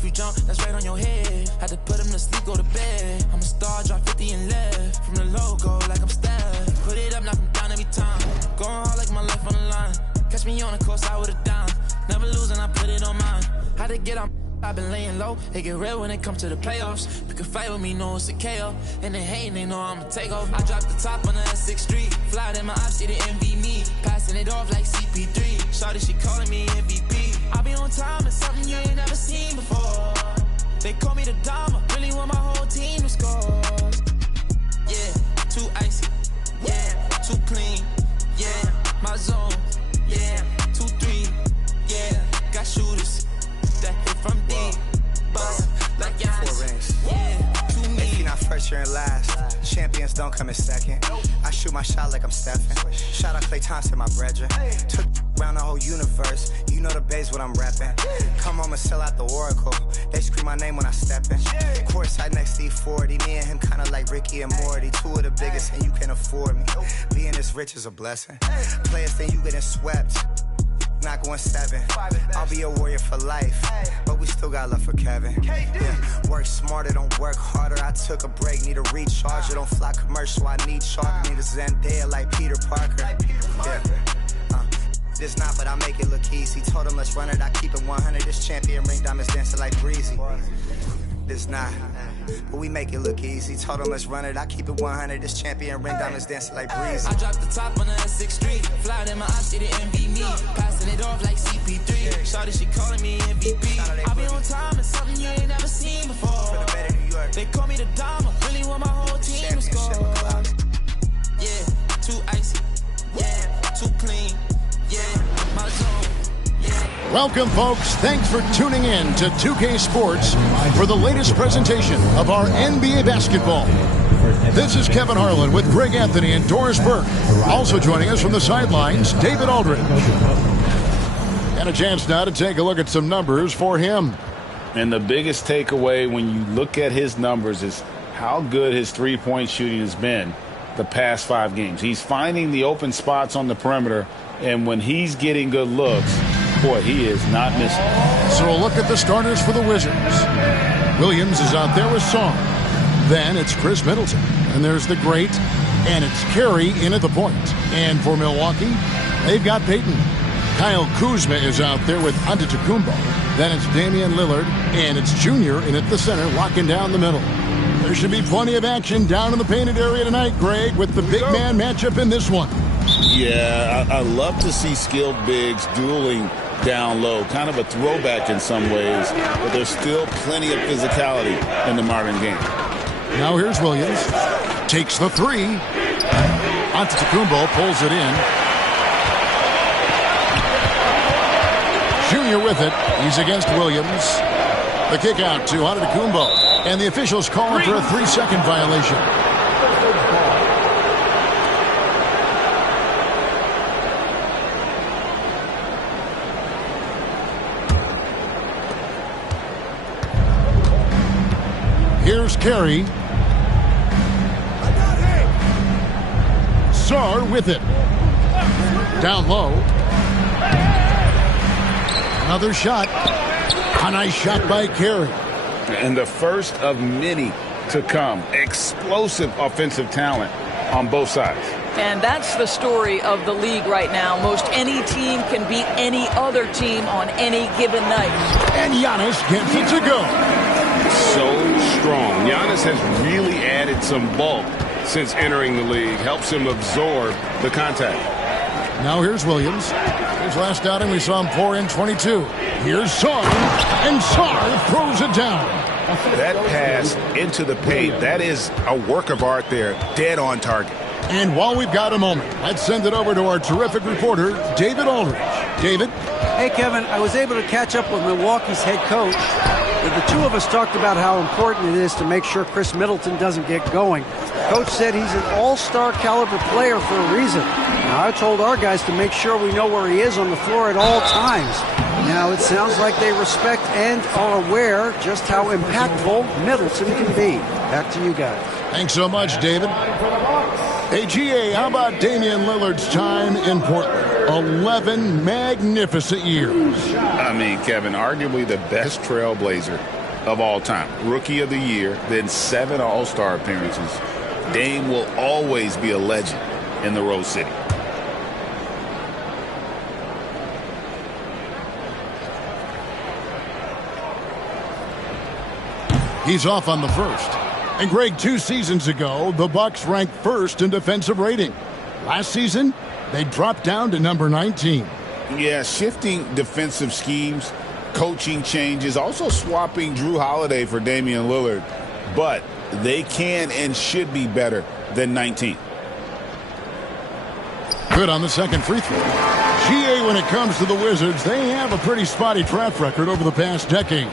if you jump, that's right on your head. Had to put him to sleep, go to bed. I'm a star, drop 50 and left. From the logo, like I'm Steph. Put it up, knock him down every time. Going hard like my life on the line. Catch me on the course, I would've done. Never losing, I put it on mine. Had to get on, I've been laying low. It get real when it comes to the playoffs. Pick a fight with me, know it's a KO. And they hating, they know I'ma take off. I dropped the top on the S6 Street. Fly in my eyes, see the envy me. Passing it off like CP3. Shawty, she calling me MVP. I be on time, it's something you ain't never seen before. They call me the Dama, really want my whole team to score. Yeah, too icy. Yeah, too clean. Yeah, my zone. Yeah, 2-3. Yeah, got shooters that hit from deep. Bust like Giannis. Yeah, too mean. If you're not first, you're in last. Champions don't come in second. I shoot my shot like I'm Stephen. Shout out Klay Thompson, my brethren. Took around the whole universe. You know the base what I'm rapping. Come home and sell out the Oracle. They scream my name when I step in. Courtside next to E40. Me and him kinda like Ricky and Morty. Two of the biggest and you can afford me. Being this rich is a blessing. Players think you getting swept. Not going 7. I'll be a warrior for life. But we still got love for Kevin. Yeah. Work smarter, don't work harder. I took a break, need a recharger. Don't fly commercial, I need shark. Need a Zendaya like Peter Parker. Yeah. This not, but I make it look easy. Told him let's run it, I keep it 100. This champion ring diamonds dancing like breezy. This not, but we make it look easy. Told him let's run it, I keep it 100. This champion ring diamonds dancing like breezy. I dropped the top on the S6 Street. Fly in my eyes, see the envy me. Passing it off like CP3. Shawty, she calling me MVP. I be on time, it's something you ain't never seen before. They call me the Dama, really want my whole team to score. Yeah, too icy. Yeah, too clean. Yeah, my zone. Welcome, folks. Thanks for tuning in to 2K Sports for the latest presentation of our NBA basketball. This is Kevin Harlan with Greg Anthony and Doris Burke. Also joining us from the sidelines, David Aldridge. And a chance now to take a look at some numbers for him. And the biggest takeaway when you look at his numbers is how good his three-point shooting has been the past 5 games. He's finding the open spots on the perimeter, and when he's getting good looks, boy, he is not missing. So a look at the starters for the Wizards. Williams is out there with Song. Then it's Chris Middleton. And there's the great, and it's Carey in at the point. And for Milwaukee, they've got Peyton. Kyle Kuzma is out there with Antetokounmpo. Then it's Damian Lillard, and it's Junior in at the center, locking down the middle. There should be plenty of action down in the painted area tonight, Greg, with the big man matchup in this one. Yeah, I love to see skilled bigs dueling down low. Kind of a throwback in some ways, but there's still plenty of physicality in the modern game. Now here's Williams. Takes the 3. Antetokounmpo pulls it in. Junior with it. He's against Williams. The kick out to Antetokounmpo. And the officials calling for a 3-second violation. Here's Carey. Sarr with it. Down low. Another shot. A nice shot by Carey. And the first of many to come. Explosive offensive talent on both sides. And that's the story of the league right now. Most any team can beat any other team on any given night. And Giannis gets it to go. So strong. Giannis has really added some bulk since entering the league. Helps him absorb the contact. Now here's Williams. His last outing, we saw him pour in 22. Here's Sarr, and Sarr throws it down. That pass into the paint, that is a work of art there, dead on target. And while we've got a moment, let's send it over to our terrific reporter, David Aldridge. David? Hey, Kevin, I was able to catch up with Milwaukee's head coach. The two of us talked about how important it is to make sure Chris Middleton doesn't get going. Coach said he's an all-star caliber player for a reason. Now, I told our guys to make sure we know where he is on the floor at all times. Now, it sounds like they respect and are aware just how impactful Middleton can be. Back to you guys. Thanks so much, David. Hey, GA, how about Damian Lillard's time in Portland? 11 magnificent years. I mean, Kevin, arguably the best trailblazer of all time. Rookie of the Year, then 7 All-Star appearances. Dame will always be a legend in the Rose City. He's off on the first. And Greg, 2 seasons ago, the Bucks ranked first in defensive rating. Last season, they dropped down to number 19. Yeah, shifting defensive schemes, coaching changes, also swapping Drew Holiday for Damian Lillard. But they can and should be better than 19. Good on the second free throw. GA, when it comes to the Wizards, they have a pretty spotty draft record over the past decade.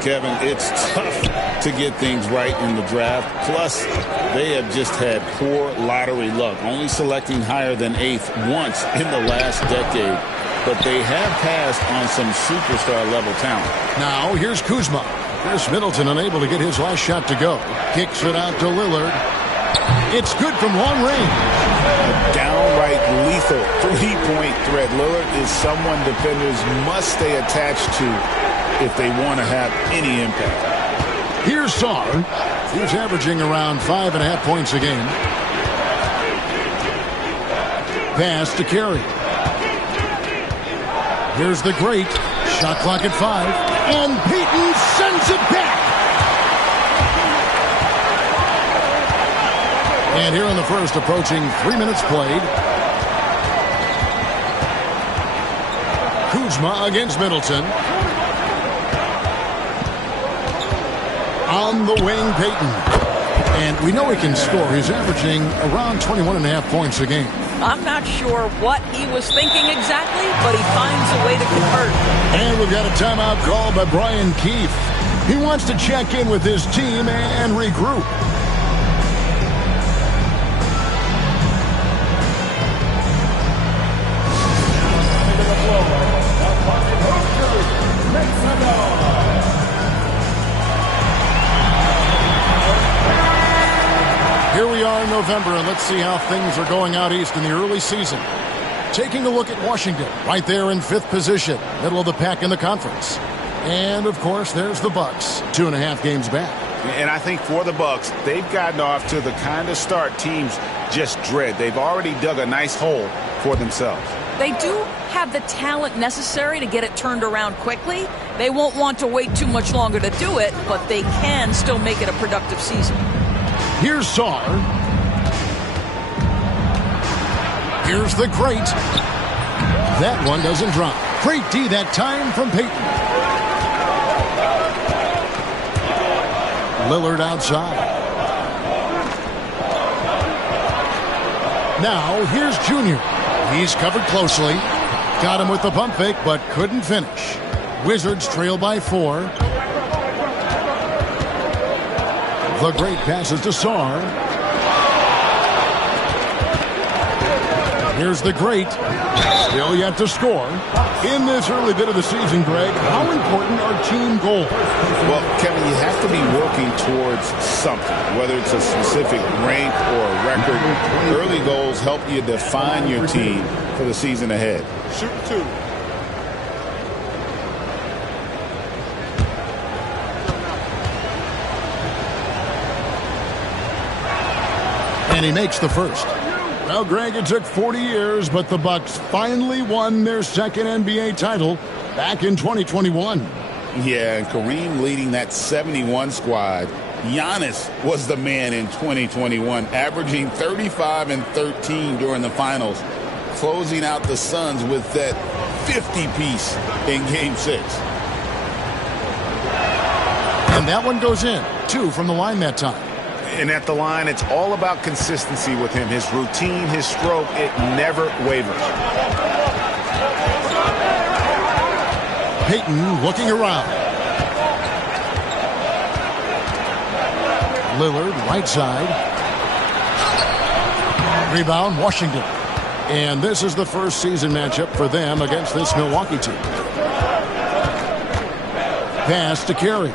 Kevin, it's tough to get things right in the draft. Plus, they have just had poor lottery luck, only selecting higher than 8th once in the last decade. But they have passed on some superstar-level talent. Now, here's Kuzma. Chris Middleton unable to get his last shot to go. Kicks it out to Lillard. It's good from long range. A downright lethal three-point threat. Lillard is someone defenders must stay attached to if they want to have any impact. Here's Sarr. He's averaging around 5.5 points a game. Pass to Carey. Here's the great. Shot clock at 5. And Payton sends it back. And here in the first, approaching 3 minutes played. Kuzma against Middleton. On the wing, Payton. And we know he can score. He's averaging around 21.5 points a game. I'm not sure what he was thinking exactly, but he finds a way to convert. And we've got a timeout called by Brian Keefe. He wants to check in with his team and regroup. Here we are in November, and let's see how things are going out east in the early season. Taking a look at Washington, right there in 5th position, middle of the pack in the conference. And, of course, there's the Bucks, 2.5 games back. And I think for the Bucks, they've gotten off to the kind of start teams just dread. They've already dug a nice hole for themselves. They do have the talent necessary to get it turned around quickly. They won't want to wait too much longer to do it, but they can still make it a productive season. Here's Sarr. Here's the great. That one doesn't drop. Great D that time from Payton. Lillard outside. Now, here's Junior. He's covered closely. Got him with the pump fake, but couldn't finish. Wizards trail by 4. The great passes to Sarr. Here's the great. Still yet to score. In this early bit of the season, Greg, how important are team goals? Well, Kevin, you have to be working towards something, whether it's a specific rank or a record. Early goals help you define your team for the season ahead. Shoot 2. And he makes the first. Well, Greg, it took 40 years, but the Bucks finally won their second NBA title back in 2021. Yeah, and Kareem leading that 71 squad. Giannis was the man in 2021, averaging 35 and 13 during the finals, closing out the Suns with that 50-piece in Game 6. And that one goes in. 2 from the line that time. And at the line, it's all about consistency with him. His routine, his stroke, it never wavers. Payton looking around. Lillard, right side. Rebound, Washington. And this is the first season matchup for them against this Milwaukee team. Pass to Carey.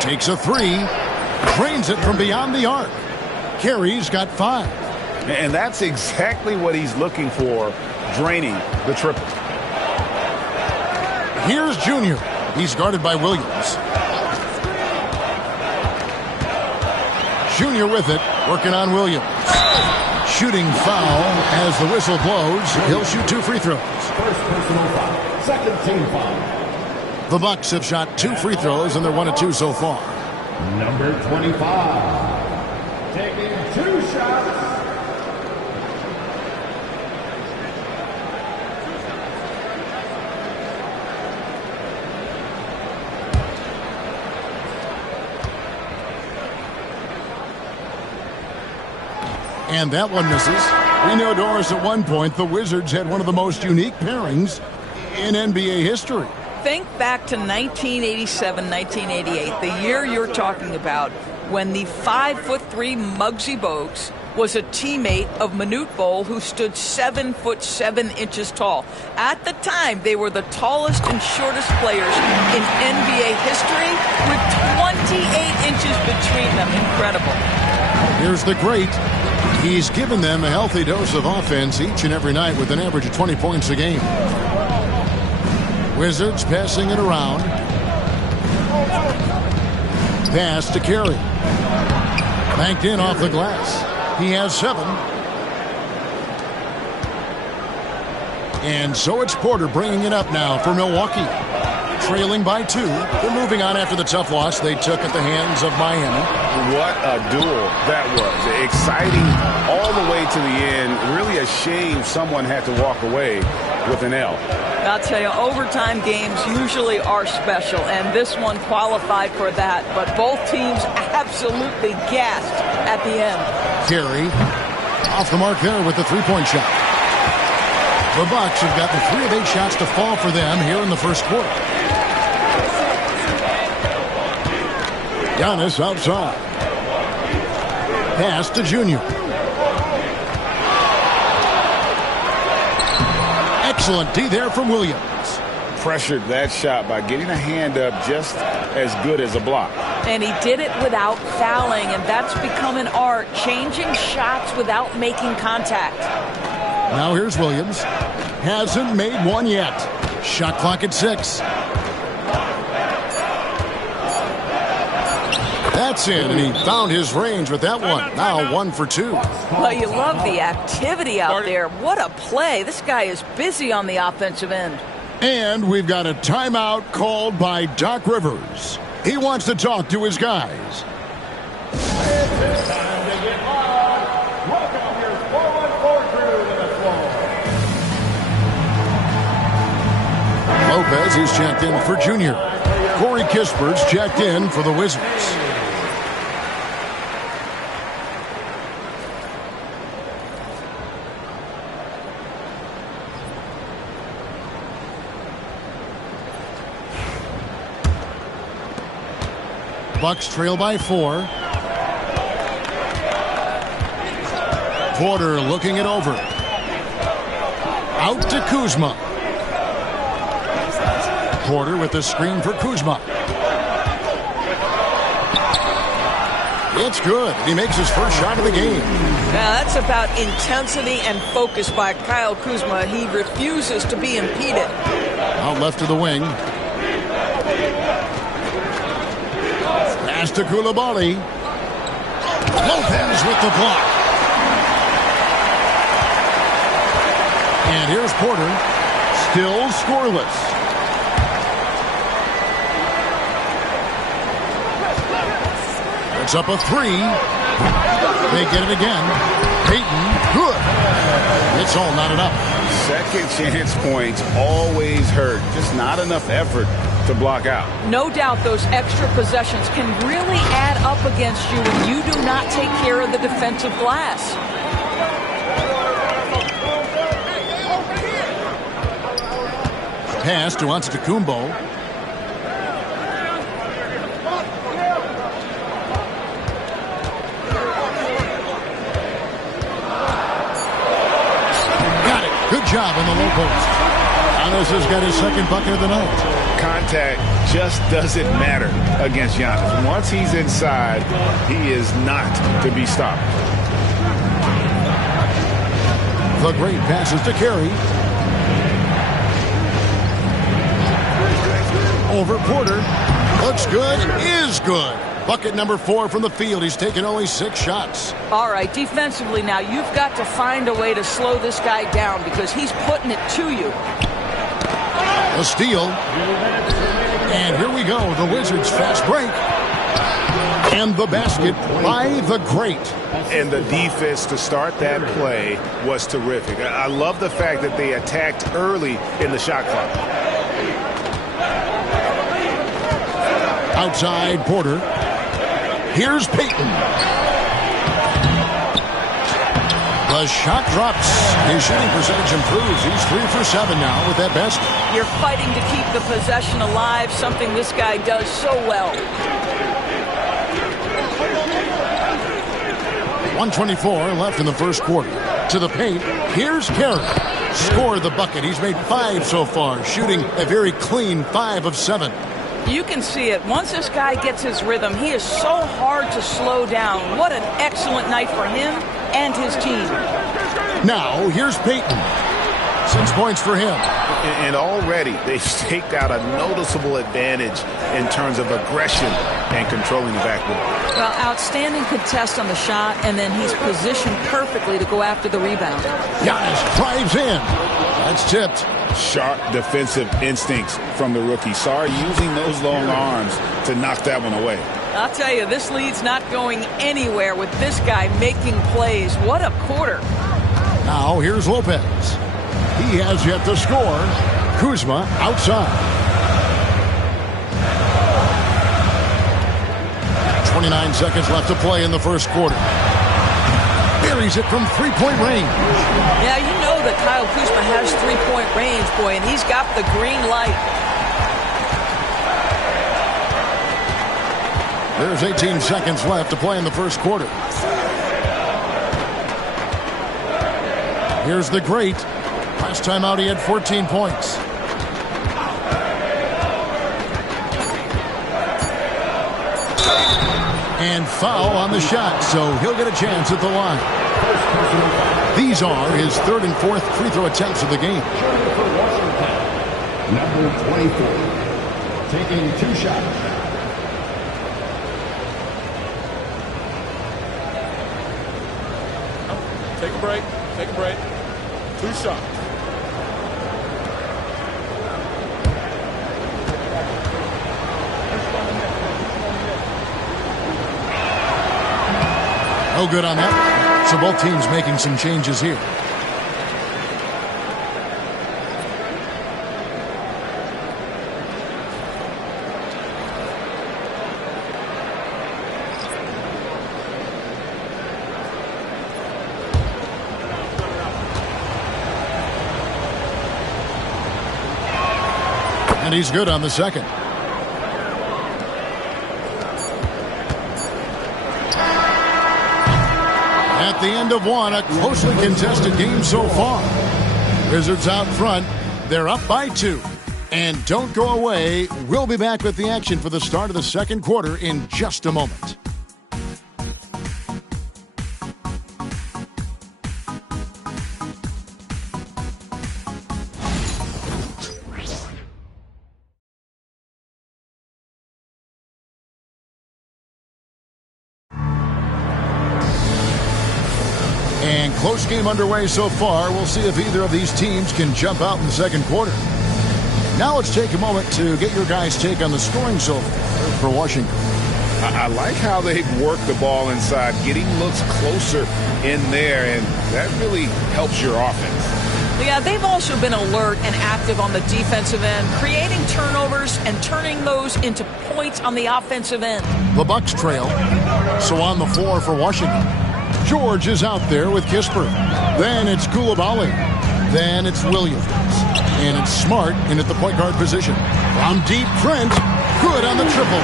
Takes a 3. Drains it from beyond the arc. Carey's got 5. And that's exactly what he's looking for, draining the triple. Here's Junior. He's guarded by Williams. Junior with it, working on Williams. Shooting foul as the whistle blows. He'll shoot 2 free throws. First personal foul. Second team foul. The Bucks have shot 2 free throws, and they're 1 of 2 so far. Number 25. Taking 2 shots. And that one misses. We know, Doris, at one point the Wizards had one of the most unique pairings in NBA history. Think back to 1987, 1988, the year you're talking about, when the 5'3" Muggsy Bogues was a teammate of Manute Bol, who stood 7'7" tall. At the time, they were the tallest and shortest players in NBA history, with 28 inches between them. Incredible. Here's the great. He's given them a healthy dose of offense each and every night with an average of 20 points a game. Wizards passing it around. Pass to Carey. Banked in off the glass. He has 7. And so it's Porter bringing it up now for Milwaukee. Trailing by 2. They're moving on after the tough loss they took at the hands of Miami. What a duel that was. Exciting all the way to the end. Really a shame someone had to walk away with an L. I'll tell you, overtime games usually are special, and this one qualified for that. But both teams absolutely gassed at the end. Carey off the mark there with the 3-point shot. The Bucks have gotten 3 of 8 shots to fall for them here in the first quarter. Giannis outside. Pass to Junior. Excellent D there from Williams. Pressured that shot by getting a hand up just as good as a block. And he did it without fouling, and that's become an art, changing shots without making contact. Now here's Williams. Hasn't made one yet. Shot clock at 6. That's in, and he found his range with that one. Now 1 for 2. Well, you love the activity out there. What a play. This guy is busy on the offensive end. And we've got a timeout called by Doc Rivers. He wants to talk to his guys. It's time to get live. Welcome your 414 crew to the floor. Lopez is checked in for Junior. Corey Kisper's checked in for the Wizards. Bucks trail by 4. Porter looking it over. Out to Kuzma. Porter with the screen for Kuzma. It's good. He makes his first shot of the game. Now that's about intensity and focus by Kyle Kuzma. He refuses to be impeded. Out left to the wing. Pass to Coulibaly. Lopez with the block. And here's Porter. Still scoreless. It's up a 3. They get it again. Payton, good. It's all not enough. Second chance points always hurt. Just not enough effort to block out. No doubt those extra possessions can really add up against you when you do not take care of the defensive glass. Pass to Antetokounmpo. Got it. Good job in the low post. Giannis has got his second bucket of the night. Contact just doesn't matter against Giannis. Once he's inside, he is not to be stopped. The great passes to Carey. Over Porter. Looks good. Is good. Bucket number 4 from the field. He's taken only 6 shots. All right, defensively now, you've got to find a way to slow this guy down because he's putting it to you. A steal. And here we go. The Wizards fast break. And the basket by the great. And the defense to start that play was terrific. I love the fact that they attacked early in the shot clock. Outside Porter. Here's Payton. The shot drops. His shooting percentage improves. He's 3 for 7 now with that basket. You're fighting to keep the possession alive, something this guy does so well. 1:24 left in the first quarter. To the paint. Here's Carey. Scored the bucket. He's made 5 so far, shooting a very clean 5 of 7. You can see it. Once this guy gets his rhythm, he is so hard to slow down. What an excellent night for him and his team. Now, here's Payton. 6 points for him. And already they've staked out a noticeable advantage in terms of aggression and controlling the backboard. Well, outstanding contest on the shot, and then he's positioned perfectly to go after the rebound. Giannis drives in. That's tipped. Sharp defensive instincts from the rookie. Sorry, using those long arms to knock that one away. I'll tell you, this lead's not going anywhere with this guy making plays. What a quarter. Now here's Lopez. He has yet to score. Kuzma outside. 29 seconds left to play in the first quarter. Buries it from three-point range. Yeah, you know that Kyle Kuzma has three-point range, boy, and he's got the green light. There's 18 seconds left to play in the first quarter. Here's the great. Last time out, he had 14 points. And foul on the shot, so he'll get a chance at the line. These are his 3rd and 4th free throw attempts of the game. Number 24, taking 2 shots. Take a break. Take a break. 2 shots. No good on that. So both teams making some changes here. And he's good on the second. At the end of one, a closely contested game so far. Wizards out front. They're up by 2. And don't go away. We'll be back with the action for the start of the second quarter in just a moment. And close game underway so far. We'll see if either of these teams can jump out in the second quarter. Now let's take a moment to get your guys' take on the scoring so far for Washington. I like how they've worked the ball inside, getting looks closer in there, and that really helps your offense. Yeah, they've also been alert and active on the defensive end, creating turnovers and turning those into points on the offensive end. The Bucks trail. So on the floor for Washington. George is out there with Kispert. Then it's Coulibaly. Then it's Williams. And it's Smart in at the point guard position. From deep, Trent. Good on the triple.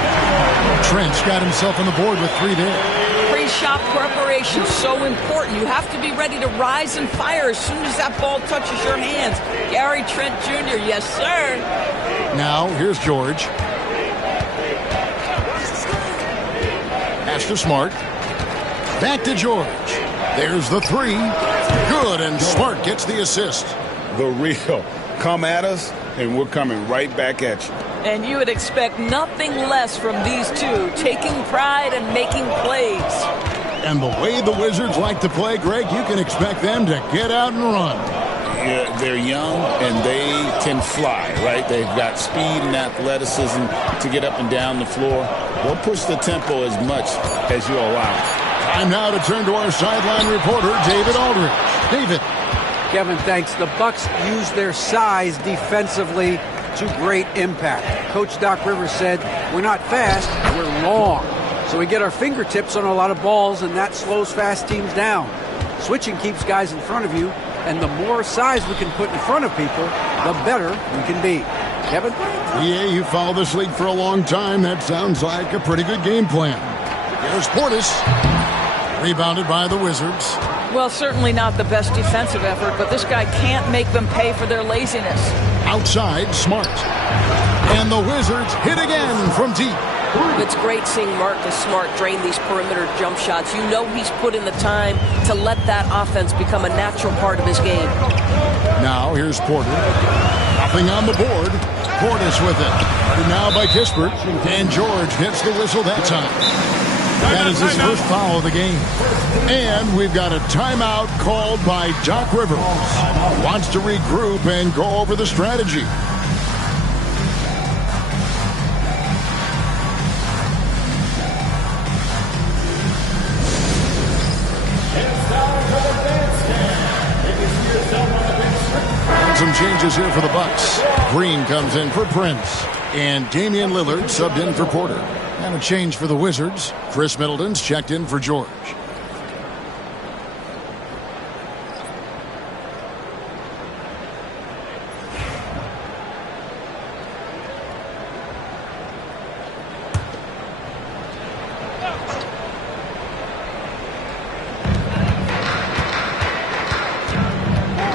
Trent's got himself on the board with 3 there. Pre-shot preparation, so important. You have to be ready to rise and fire as soon as that ball touches your hands. Gary Trent Jr., yes, sir. Now, here's George. Pass to Smart. Back to George. There's the 3. Good, and Smart gets the assist. The real. Come at us, and we're coming right back at you. And you would expect nothing less from these two, taking pride and making plays. And the way the Wizards like to play, Greg, you can expect them to get out and run. Yeah, they're young, and they can fly, right? They've got speed and athleticism to get up and down the floor. They'll push the tempo as much as you allow. Time now to turn to our sideline reporter, David Aldridge. David. Kevin, thanks. The Bucks use their size defensively to great impact. Coach Doc Rivers said, we're not fast, we're long. So we get our fingertips on a lot of balls, and that slows fast teams down. Switching keeps guys in front of you, and the more size we can put in front of people, the better we can be. Kevin? Yeah, you followed this league for a long time. That sounds like a pretty good game plan. Here's Portis. Rebounded by the Wizards. Well, certainly not the best defensive effort, but this guy can't make them pay for their laziness. Outside, Smart. And the Wizards hit again from deep. It's great seeing Marcus Smart drain these perimeter jump shots. You know he's put in the time to let that offense become a natural part of his game. Now here's Porter. Nothing on the board. Portis with it. And now by Kispert. And George gets the whistle that time. That is his first foul of the game. And we've got a timeout called by Doc Rivers. Wants to regroup and go over the strategy. Some changes here for the Bucks. Green comes in for Prince. And Damian Lillard subbed in for Porter. And a change for the Wizards. Chris Middleton's checked in for George.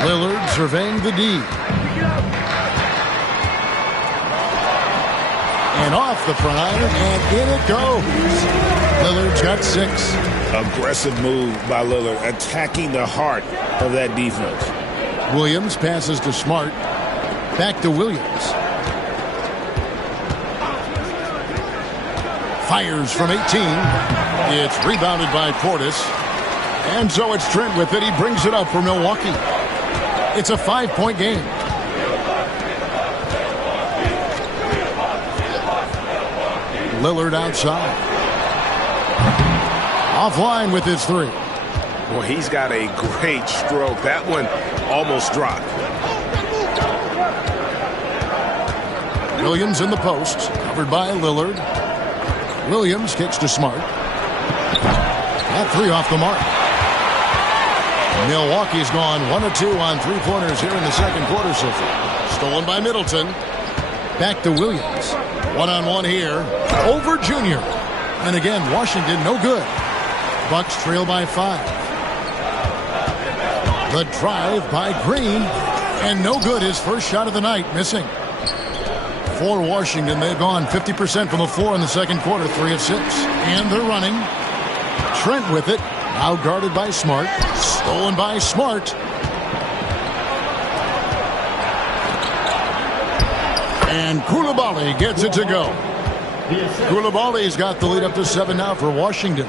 Lillard surveying the D. And off the prime, and in it goes. Lillard's got 6. Aggressive move by Lillard, attacking the heart of that defense. Williams passes to Smart. Back to Williams. Fires from 18. It's rebounded by Portis. And so it's Trent with it. He brings it up for Milwaukee. It's a 5-point game. Lillard outside. Offline with his 3. Well, he's got a great stroke. That one almost dropped. Williams in the post, covered by Lillard. Williams kicks to Smart. That 3 off the mark. Milwaukee's gone 1 of 2 on 3-pointers here in the second quarter so far. Stolen by Middleton. Back to Williams. One-on-one here. Over Junior. And again, Washington no good. Bucks trail by 5. The drive by Green. And no good. His first shot of the night missing. For Washington, they've gone 50% from the floor in the second quarter. 3 of 6. And they're running. Trent with it. Now guarded by Smart. Stolen by Smart. And Coulibaly gets it to go. Koulibaly's got the lead up to 7 now for Washington.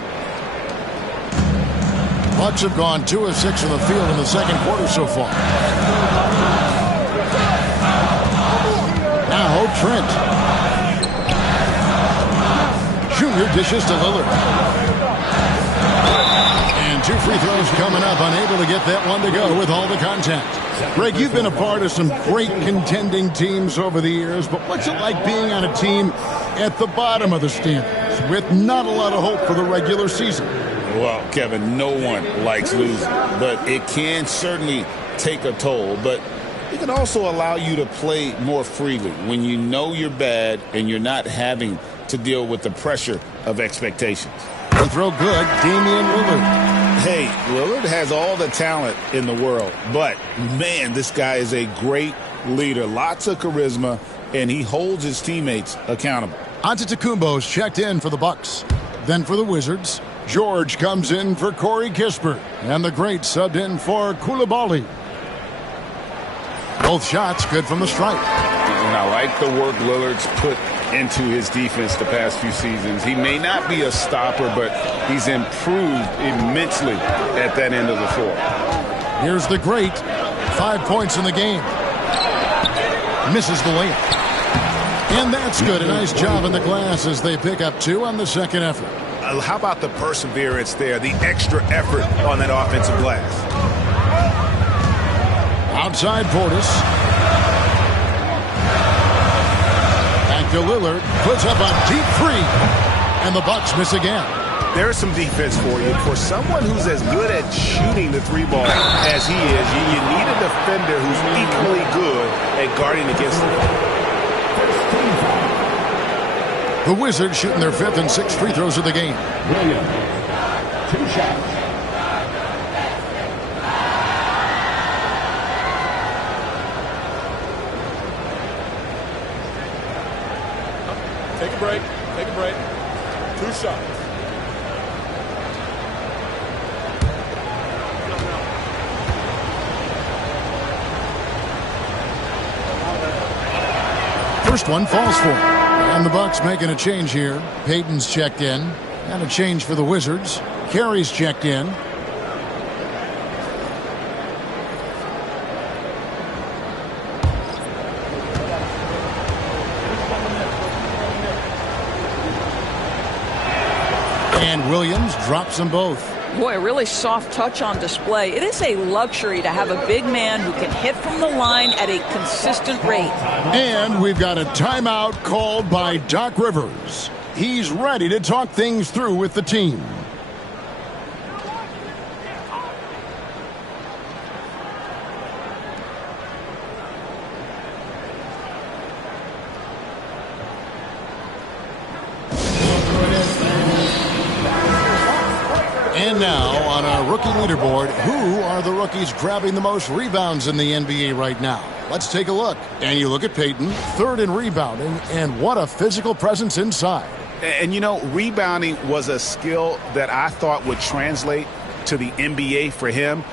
Bucks have gone 2 of 6 from the field in the second quarter so far. Now Trent. Junior dishes to Lillard. And 2 free throws coming up. Unable to get that one to go with all the contact. Greg, you've been a part of some great contending teams over the years, but what's it like being on a team at the bottom of the standings with not a lot of hope for the regular season? Well, Kevin, no one likes losing, but it can certainly take a toll. But it can also allow you to play more freely when you know you're bad and you're not having to deal with the pressure of expectations. The throw good, Damian Lillard. Hey, Lillard has all the talent in the world, but, man, this guy is a great leader. Lots of charisma, and he holds his teammates accountable. Antetokounmpo's checked in for the Bucks. Then for the Wizards, George comes in for Corey Kispert, and the great subbed in for Koulibaly. Both shots good from the stripe. And I like the work Lillard's put into his defense the past few seasons. He may not be a stopper, but he's improved immensely at that end of the floor. Here's the great. 5 points in the game. Misses the layup. And that's good. A nice job in the glass as they pick up 2 on the second effort. How about the perseverance there, the extra effort on that offensive glass? Outside Portis. Back to Lillard. Puts up a deep 3. And the Bucks miss again. There's some defense for you. For someone who's as good at shooting the 3-ball as he is, you need a defender who's equally good at guarding against him. The Wizards shooting their 5th and 6th free throws of the game. Williams, 2 shots. Take a break. Take a break. 2 shots. First one falls for him. And the Bucks making a change here. Payton's checked in. And a change for the Wizards. Carey's checked in. And Williams drops them both. Boy, a really soft touch on display. It is a luxury to have a big man who can hit from the line at a consistent rate. And we've got a timeout called by Doc Rivers. He's ready to talk things through with the team. And now on our rookie leaderboard, who are the rookies grabbing the most rebounds in the NBA right now? Let's take a look. And you look at Payton, 3rd in rebounding, and what a physical presence inside. And, you know, rebounding was a skill that I thought would translate to the NBA for him.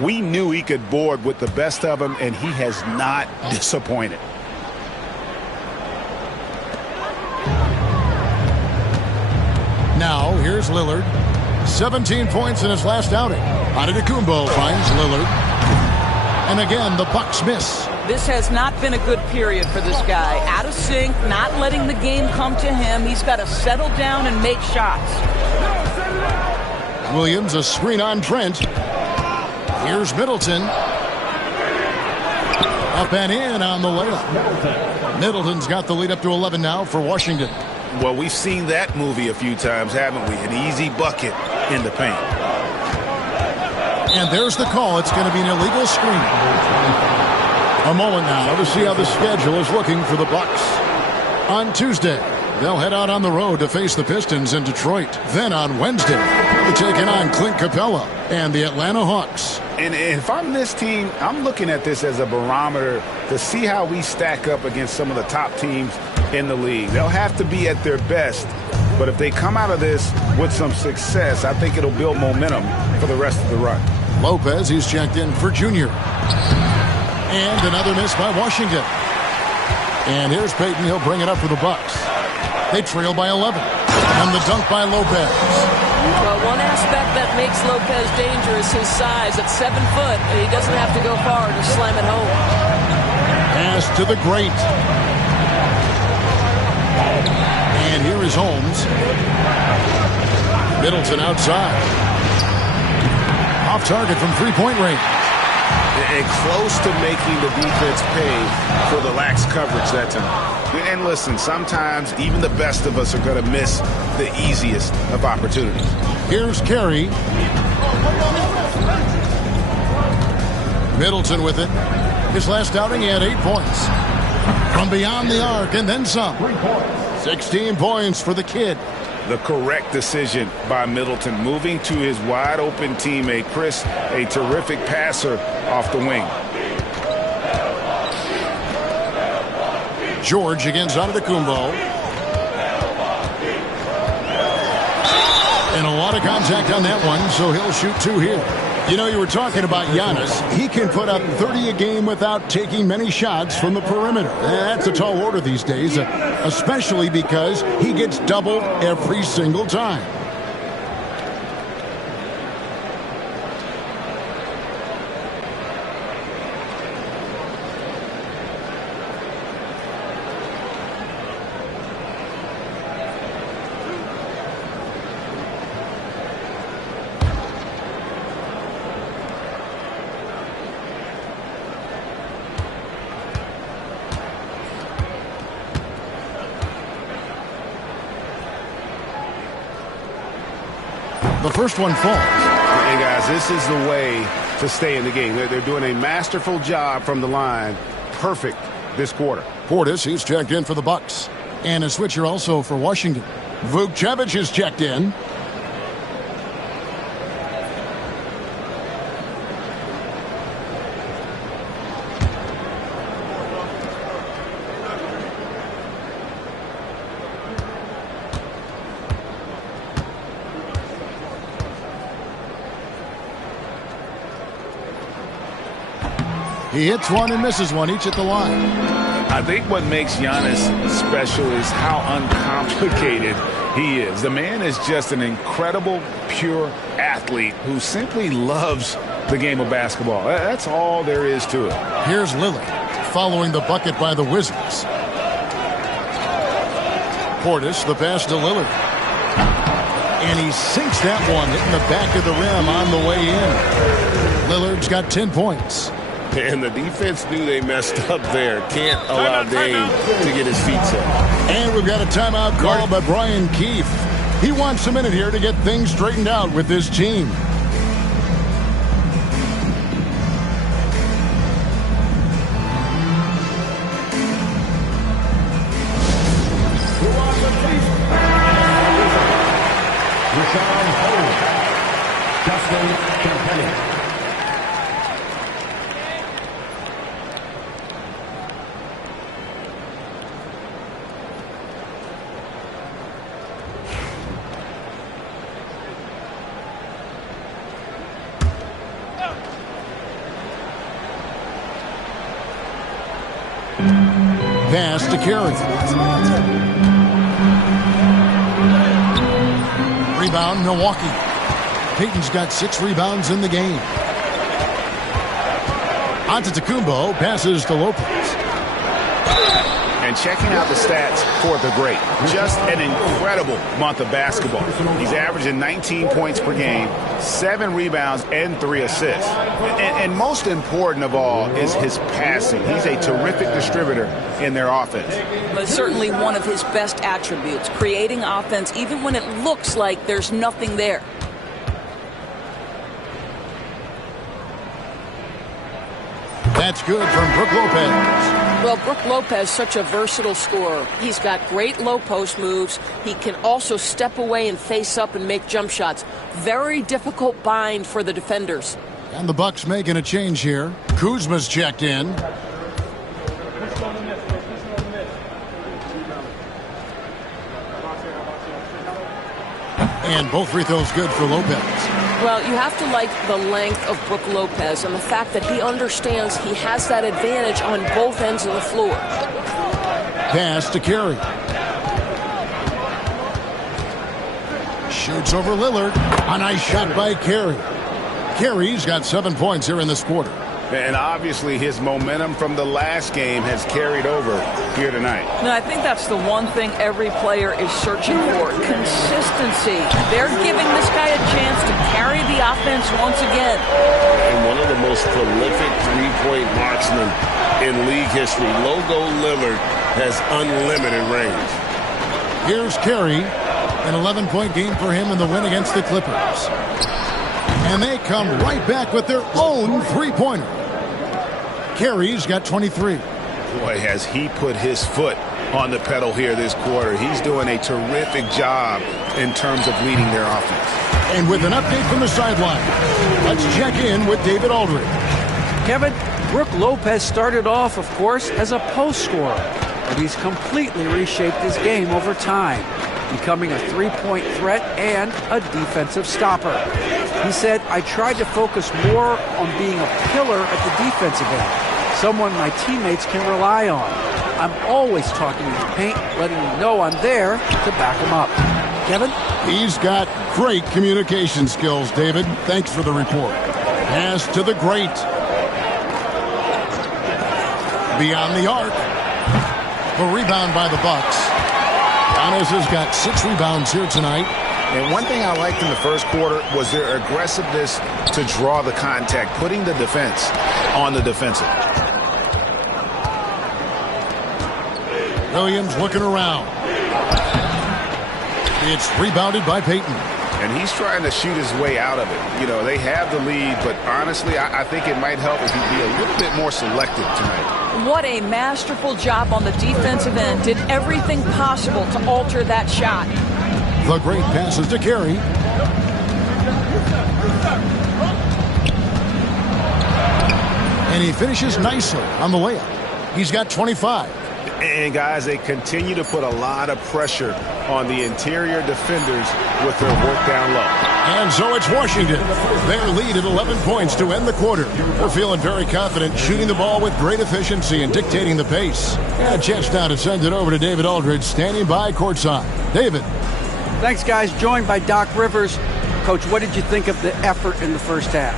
We knew he could board with the best of them, and he has not disappointed. Now, here's Lillard. 17 points in his last outing. Antetokounmpo finds Lillard. And again, the Bucks miss. This has not been a good period for this guy. Out of sync, not letting the game come to him. He's got to settle down and make shots. Williams, a screen on Trent. Here's Middleton. Up and in on the layup. Middleton's got the lead up to 11 now for Washington. Well, we've seen that movie a few times, haven't we? An easy bucket in the paint. And there's the call. It's going to be an illegal screen. A moment now to see how the schedule is looking for the Bucks. On Tuesday, they'll head out on the road to face the Pistons in Detroit. Then on Wednesday, they're taking on Clint Capella and the Atlanta Hawks. And if I'm this team, I'm looking at this as a barometer to see how we stack up against some of the top teams in the league. They'll have to be at their best, but if they come out of this with some success, I think it'll build momentum for the rest of the run. Lopez, he's checked in for Junior. And another miss by Washington. And here's Payton. He'll bring it up for the Bucks. They trail by 11. And the dunk by Lopez. Well, one aspect that makes Lopez dangerous is his size. At 7 foot, he doesn't have to go far to slam it home. Pass to the great. And here is Holmes. Middleton outside. Off target from three-point range. And close to making the defense pay for the lax coverage that time. And listen, sometimes even the best of us are going to miss the easiest of opportunities. Here's Carey. Middleton with it. His last outing, he had 8 points. From beyond the arc and then some. 16 points for the kid. The correct decision by Middleton, moving to his wide-open teammate, Chris, a terrific passer off the wing. George against Antetokounmpo. And a lot of contact on that one, so he'll shoot 2 here. You know, you were talking about Giannis. He can put up 30 a game without taking many shots from the perimeter. That's a tall order these days, especially because he gets doubled every single time. The first one falls. Hey, guys, this is the way to stay in the game. They're doing a masterful job from the line. Perfect this quarter. Portis, he's checked in for the Bucks. And a switcher also for Washington. Vukcevic is checked in. He hits one and misses one, each at the line. I think what makes Giannis special is how uncomplicated he is. The man is just an incredible, pure athlete who simply loves the game of basketball. That's all there is to it. Here's Lillard following the bucket by the Wizards. Portis, the pass to Lillard. And he sinks that one, hitting the back of the rim on the way in. Lillard's got 10 points. And the defense knew they messed up there. Can't allow Dame to get his feet set. And we've got a timeout call by Brian Keefe. He wants a minute here to get things straightened out with this team. Pass to Carey. Rebound, Milwaukee. Payton's got 6 rebounds in the game. Antetokounmpo passes to Lopez. And checking out the stats for the great. Just an incredible month of basketball. He's averaging 19 points per game, 7 rebounds, and 3 assists. And most important of all is his passing. He's a terrific distributor in their offense. But certainly one of his best attributes, creating offense even when it looks like there's nothing there. That's good from Brook Lopez. Well, Brook Lopez, such a versatile scorer. He's got great low post moves. He can also step away and face up and make jump shots. Very difficult bind for the defenders. And the Bucks making a change here. Kuzma's checked in. And both free throws good for Lopez. Well, you have to like the length of Brook Lopez and the fact that he understands he has that advantage on both ends of the floor. Pass to Carey. Shoots over Lillard. A nice shot by Carey. Carey's got 7 points here in this quarter. And obviously his momentum from the last game has carried over here tonight. No, I think that's the one thing every player is searching for. Consistency. They're giving this guy a chance to carry the offense once again. And one of the most prolific three-point marksmen in league history, Logo Lillard, has unlimited range. Here's Carey. An 11-point game for him in the win against the Clippers. And they come right back with their own three-pointer. Carey's got 23. Boy, has he put his foot on the pedal here this quarter. He's doing a terrific job in terms of leading their offense. And with an update from the sideline, let's check in with David Aldridge. Kevin, Brook Lopez started off, of course, as a post scorer, but he's completely reshaped his game over time. becoming a three-point threat and a defensive stopper. He said, I tried to focus more on being a pillar at the defensive end, someone my teammates can rely on. I'm always talking in the paint, letting them know I'm there to back them up. Kevin? He's got great communication skills, David. Thanks for the report. Pass to the great. Beyond the arc. The rebound by the Bucks. Giannis has got 6 rebounds here tonight. And one thing I liked in the first quarter was their aggressiveness to draw the contact, putting the defense on the defensive. Williams looking around. It's rebounded by Payton. And he's trying to shoot his way out of it. You know, they have the lead, but honestly, I think it might help if he'd be a little bit more selective tonight. What a masterful job on the defensive end. Did everything possible to alter that shot. The great passes to Carey. And he finishes nicely on the layup. He's got 25. And, guys, they continue to put a lot of pressure on the interior defenders with their work down low. And so it's Washington. Their lead at 11 points to end the quarter. They're feeling very confident, shooting the ball with great efficiency and dictating the pace. And a chance now to send it over to David Aldridge, standing by courtside. David. Thanks, guys. Joined by Doc Rivers. Coach, what did you think of the effort in the first half?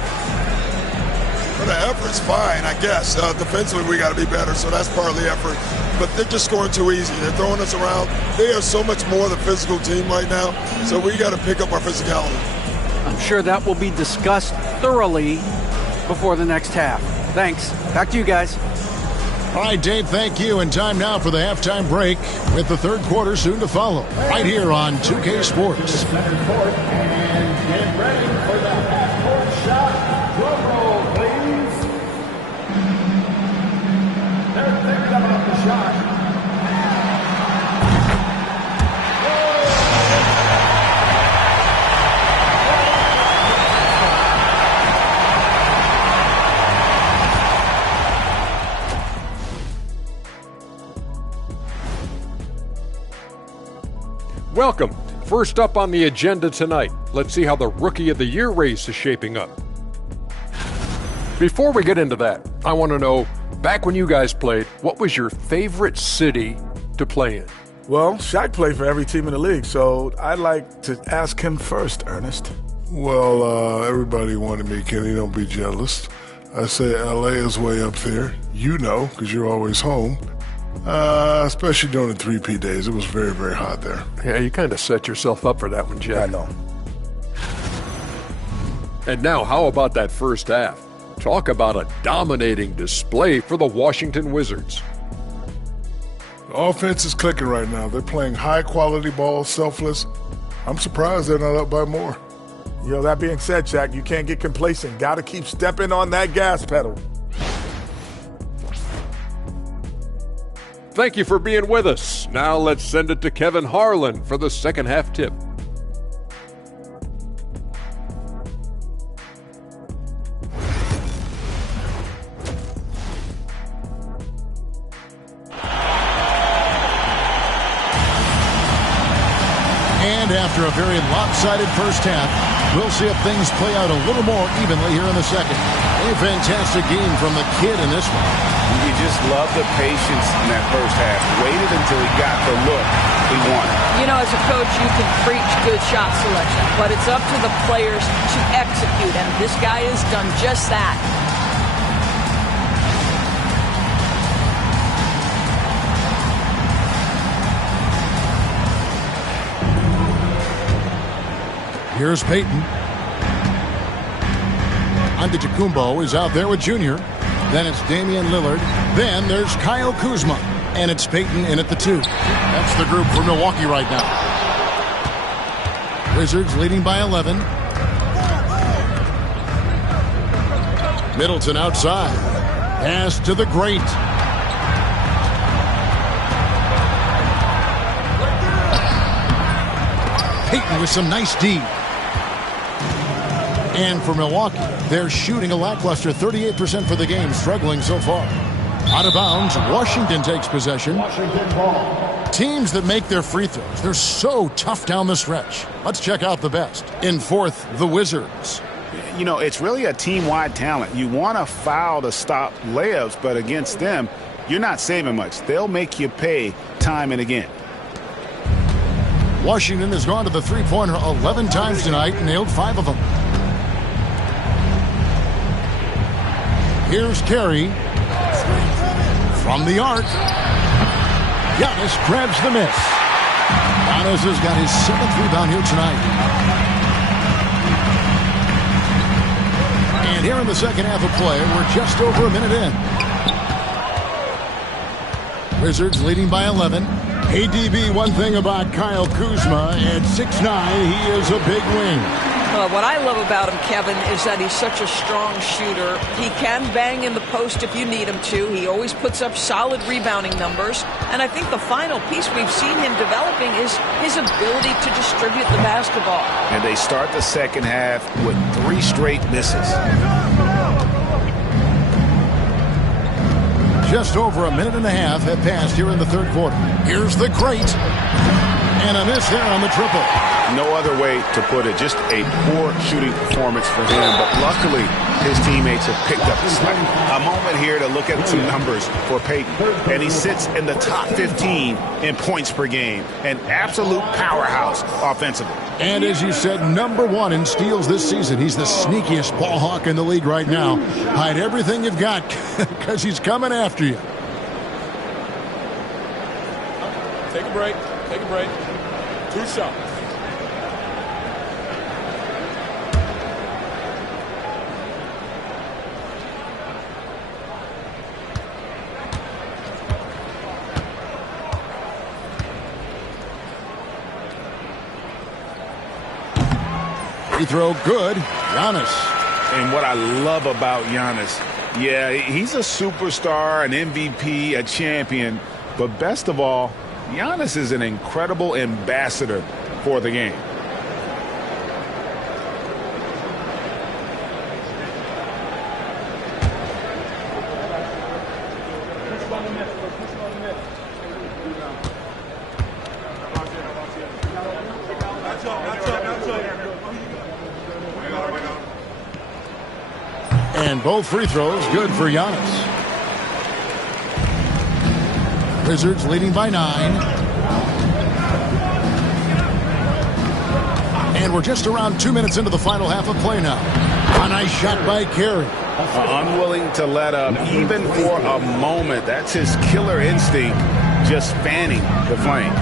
Well, the effort's fine, I guess. Defensively, we got to be better, so that's part of the effort. But they're just scoring too easy. They're throwing us around. They are so much more the physical team right now, so we got to pick up our physicality. I'm sure that will be discussed thoroughly before the next half. Thanks. Back to you guys. All right, Dave, thank you. And time now for the halftime break with the third quarter soon to follow. Right here on 2K Sports. And get ready for the half-court shot. Drum roll, please. They're coming up the shot. Welcome. First up on the agenda tonight, let's see how the Rookie of the Year race is shaping up. Before we get into that, I want to know, back when you guys played, what was your favorite city to play in? Well, Shaq played for every team in the league, so I'd like to ask him first, Ernest. Well, everybody wanted me, Kenny, don't be jealous. I say LA is way up there. You know, because you're always home. Especially during the 3P days. It was very, very hot there. Yeah, you kind of set yourself up for that one, Jack. I know. And now, how about that first half? Talk about a dominating display for the Washington Wizards. The offense is clicking right now. They're playing high-quality ball, selfless. I'm surprised they're not up by more. You know, that being said, Jack, you can't get complacent. Got to keep stepping on that gas pedal. Thank you for being with us. Now let's send it to Kevin Harlan for the second half tip. And after a very lopsided first half, we'll see if things play out a little more evenly here in the second. A fantastic game from the kid in this one. You just love the patience in that first half. Waited until he got the look he wanted. You know, as a coach, you can preach good shot selection, but it's up to the players to execute, and this guy has done just that. Here's Payton. Antetokounmpo is out there with Junior. Then it's Damian Lillard. Then there's Kyle Kuzma. And it's Payton in at the 2. That's the group for Milwaukee right now. Wizards leading by 11. Middleton outside. Pass to the great. Payton with some nice D. And for Milwaukee, they're shooting a lackluster 38% for the game, struggling so far. Out of bounds, Washington takes possession. Washington ball. Teams that make their free throws, they're so tough down the stretch. Let's check out the best. In fourth, the Wizards. You know, it's really a team-wide talent. You want a foul to stop layups, but against them, you're not saving much. They'll make you pay time and again. Washington has gone to the three-pointer 11 times tonight and nailed 5 of them. Here's Carey. From the arc. Giannis grabs the miss. Giannis has got his 7th rebound here tonight. And here in the second half of play, we're just over a minute in. Wizards leading by 11. Hey, DB, one thing about Kyle Kuzma, at 6'9", he is a big wing. What I love about him, Kevin, is that he's such a strong shooter. He can bang in the post if you need him to. He always puts up solid rebounding numbers. And I think the final piece we've seen him developing is his ability to distribute the basketball. And they start the second half with 3 straight misses. Just over a minute and a half have passed here in the third quarter. Here's the great. And a miss there on the triple. No other way to put it. Just a poor shooting performance for him. But luckily, his teammates have picked up the slack. A moment here to look at some numbers for Payton. And he sits in the top 15 in points per game. An absolute powerhouse offensively. And as you said, #1 in steals this season. He's the sneakiest ball hawk in the league right now. Hide everything you've got because he's coming after you. Take a break. Take a break. 2 shots. Free throw good. Giannis. And what I love about Giannis, yeah, he's a superstar, an MVP, a champion. But best of all, Giannis is an incredible ambassador for the game. And both free throws good for Giannis. Wizards leading by 9. And we're just around 2 minutes into the final half of play now. A nice shot by Carey. Unwilling to let up even for a moment. That's his killer instinct, just fanning the flame.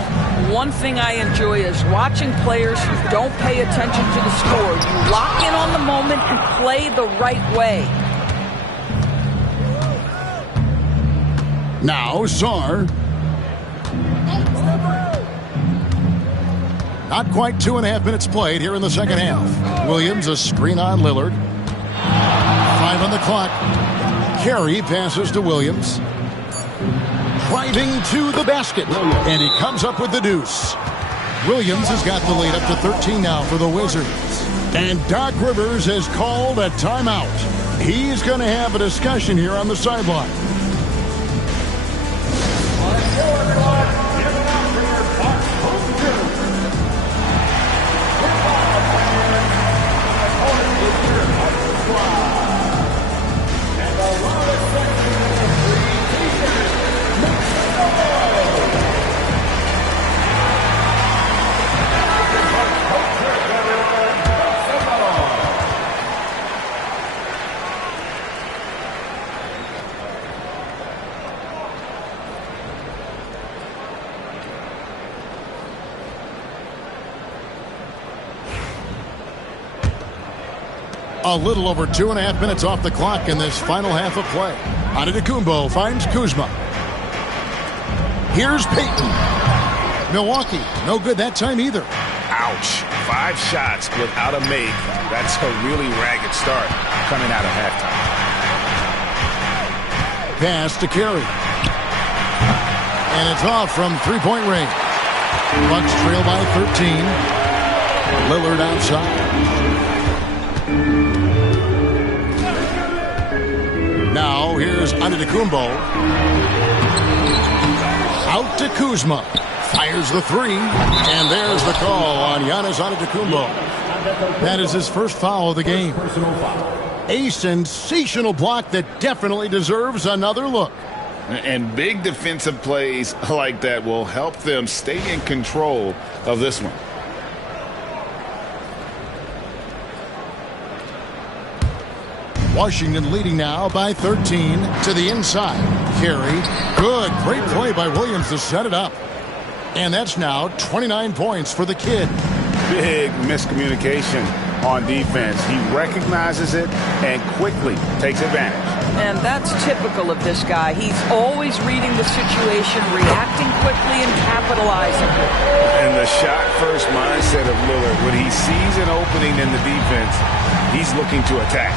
One thing I enjoy is watching players who don't pay attention to the score. You lock in on the moment and play the right way. Now Sarr. Not quite 2.5 minutes played here in the second half. Williams a screen on Lillard. 5 on the clock. Carey passes to Williams. Driving to the basket. And he comes up with the deuce. Williams has got the lead up to 13 now for the Wizards. And Doc Rivers has called a timeout. He's going to have a discussion here on the sideline. A little over 2.5 minutes off the clock in this final half of play. Antetokounmpo finds Kuzma. Here's Payton. Milwaukee, no good that time either. Ouch. 5 shots without a make. That's a really ragged start coming out of halftime. Pass to Carey. And it's off from three-point range. Bucks trail by 13. Lillard outside. Now So here's Antetokounmpo. Out to Kuzma. Fires the three. And there's the call on Giannis Antetokounmpo. That is his first foul of the game. A sensational block that definitely deserves another look. And big defensive plays like that will help them stay in control of this one. Washington leading now by 13 to the inside. Carey. Good. Great play by Williams to set it up. And that's now 29 points for the kid. Big miscommunication on defense. He recognizes it and quickly takes advantage. And that's typical of this guy. He's always reading the situation, reacting quickly, and capitalizing. And the shot-first mindset of Lillard, when he sees an opening in the defense, he's looking to attack.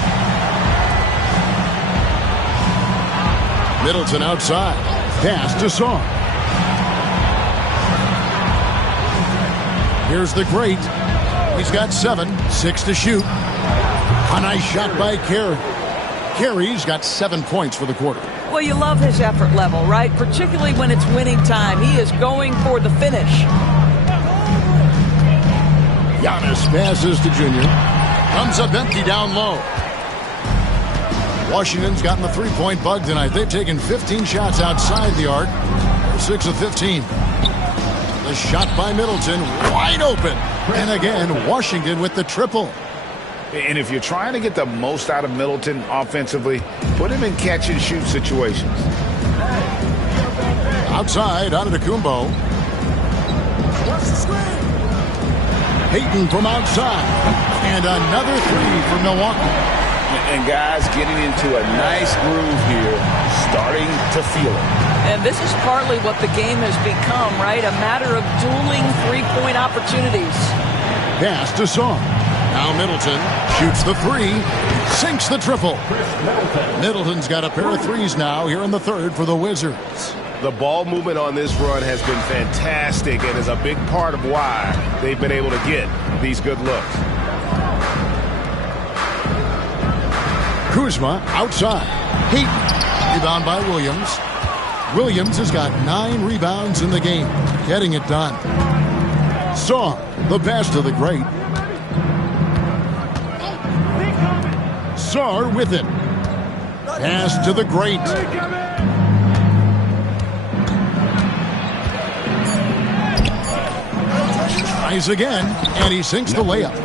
Middleton outside. Pass to Song. Here's the great. He's got 7, 6 to shoot. A nice shot by Carey. Carey's got 7 points for the quarter. Well, you love his effort level, right? Particularly when it's winning time. He is going for the finish. Giannis passes to Junior. Comes up empty down low. Washington's gotten the three-point bug tonight. They've taken 15 shots outside the arc. 6 of 15. The shot by Middleton, wide open. And again, Washington with the triple. And if you're trying to get the most out of Middleton offensively, put him in catch-and-shoot situations. Outside, Antetokounmpo. Payton from outside. And another three for Milwaukee. And guys getting into a nice groove here, starting to feel it. And this is partly what the game has become, right? A matter of dueling three-point opportunities. Pass to Song. Now Middleton shoots the three, sinks the triple. Middleton's got a pair of threes now here in the third for the Wizards. The ball movement on this run has been fantastic and is a big part of why they've been able to get these good looks. Kuzma outside. Payton. Rebound by Williams. Williams has got 9 rebounds in the game. Getting it done. Song, the pass to the great. Sarr with it. Pass to the great. Tries again, and he sinks the layup.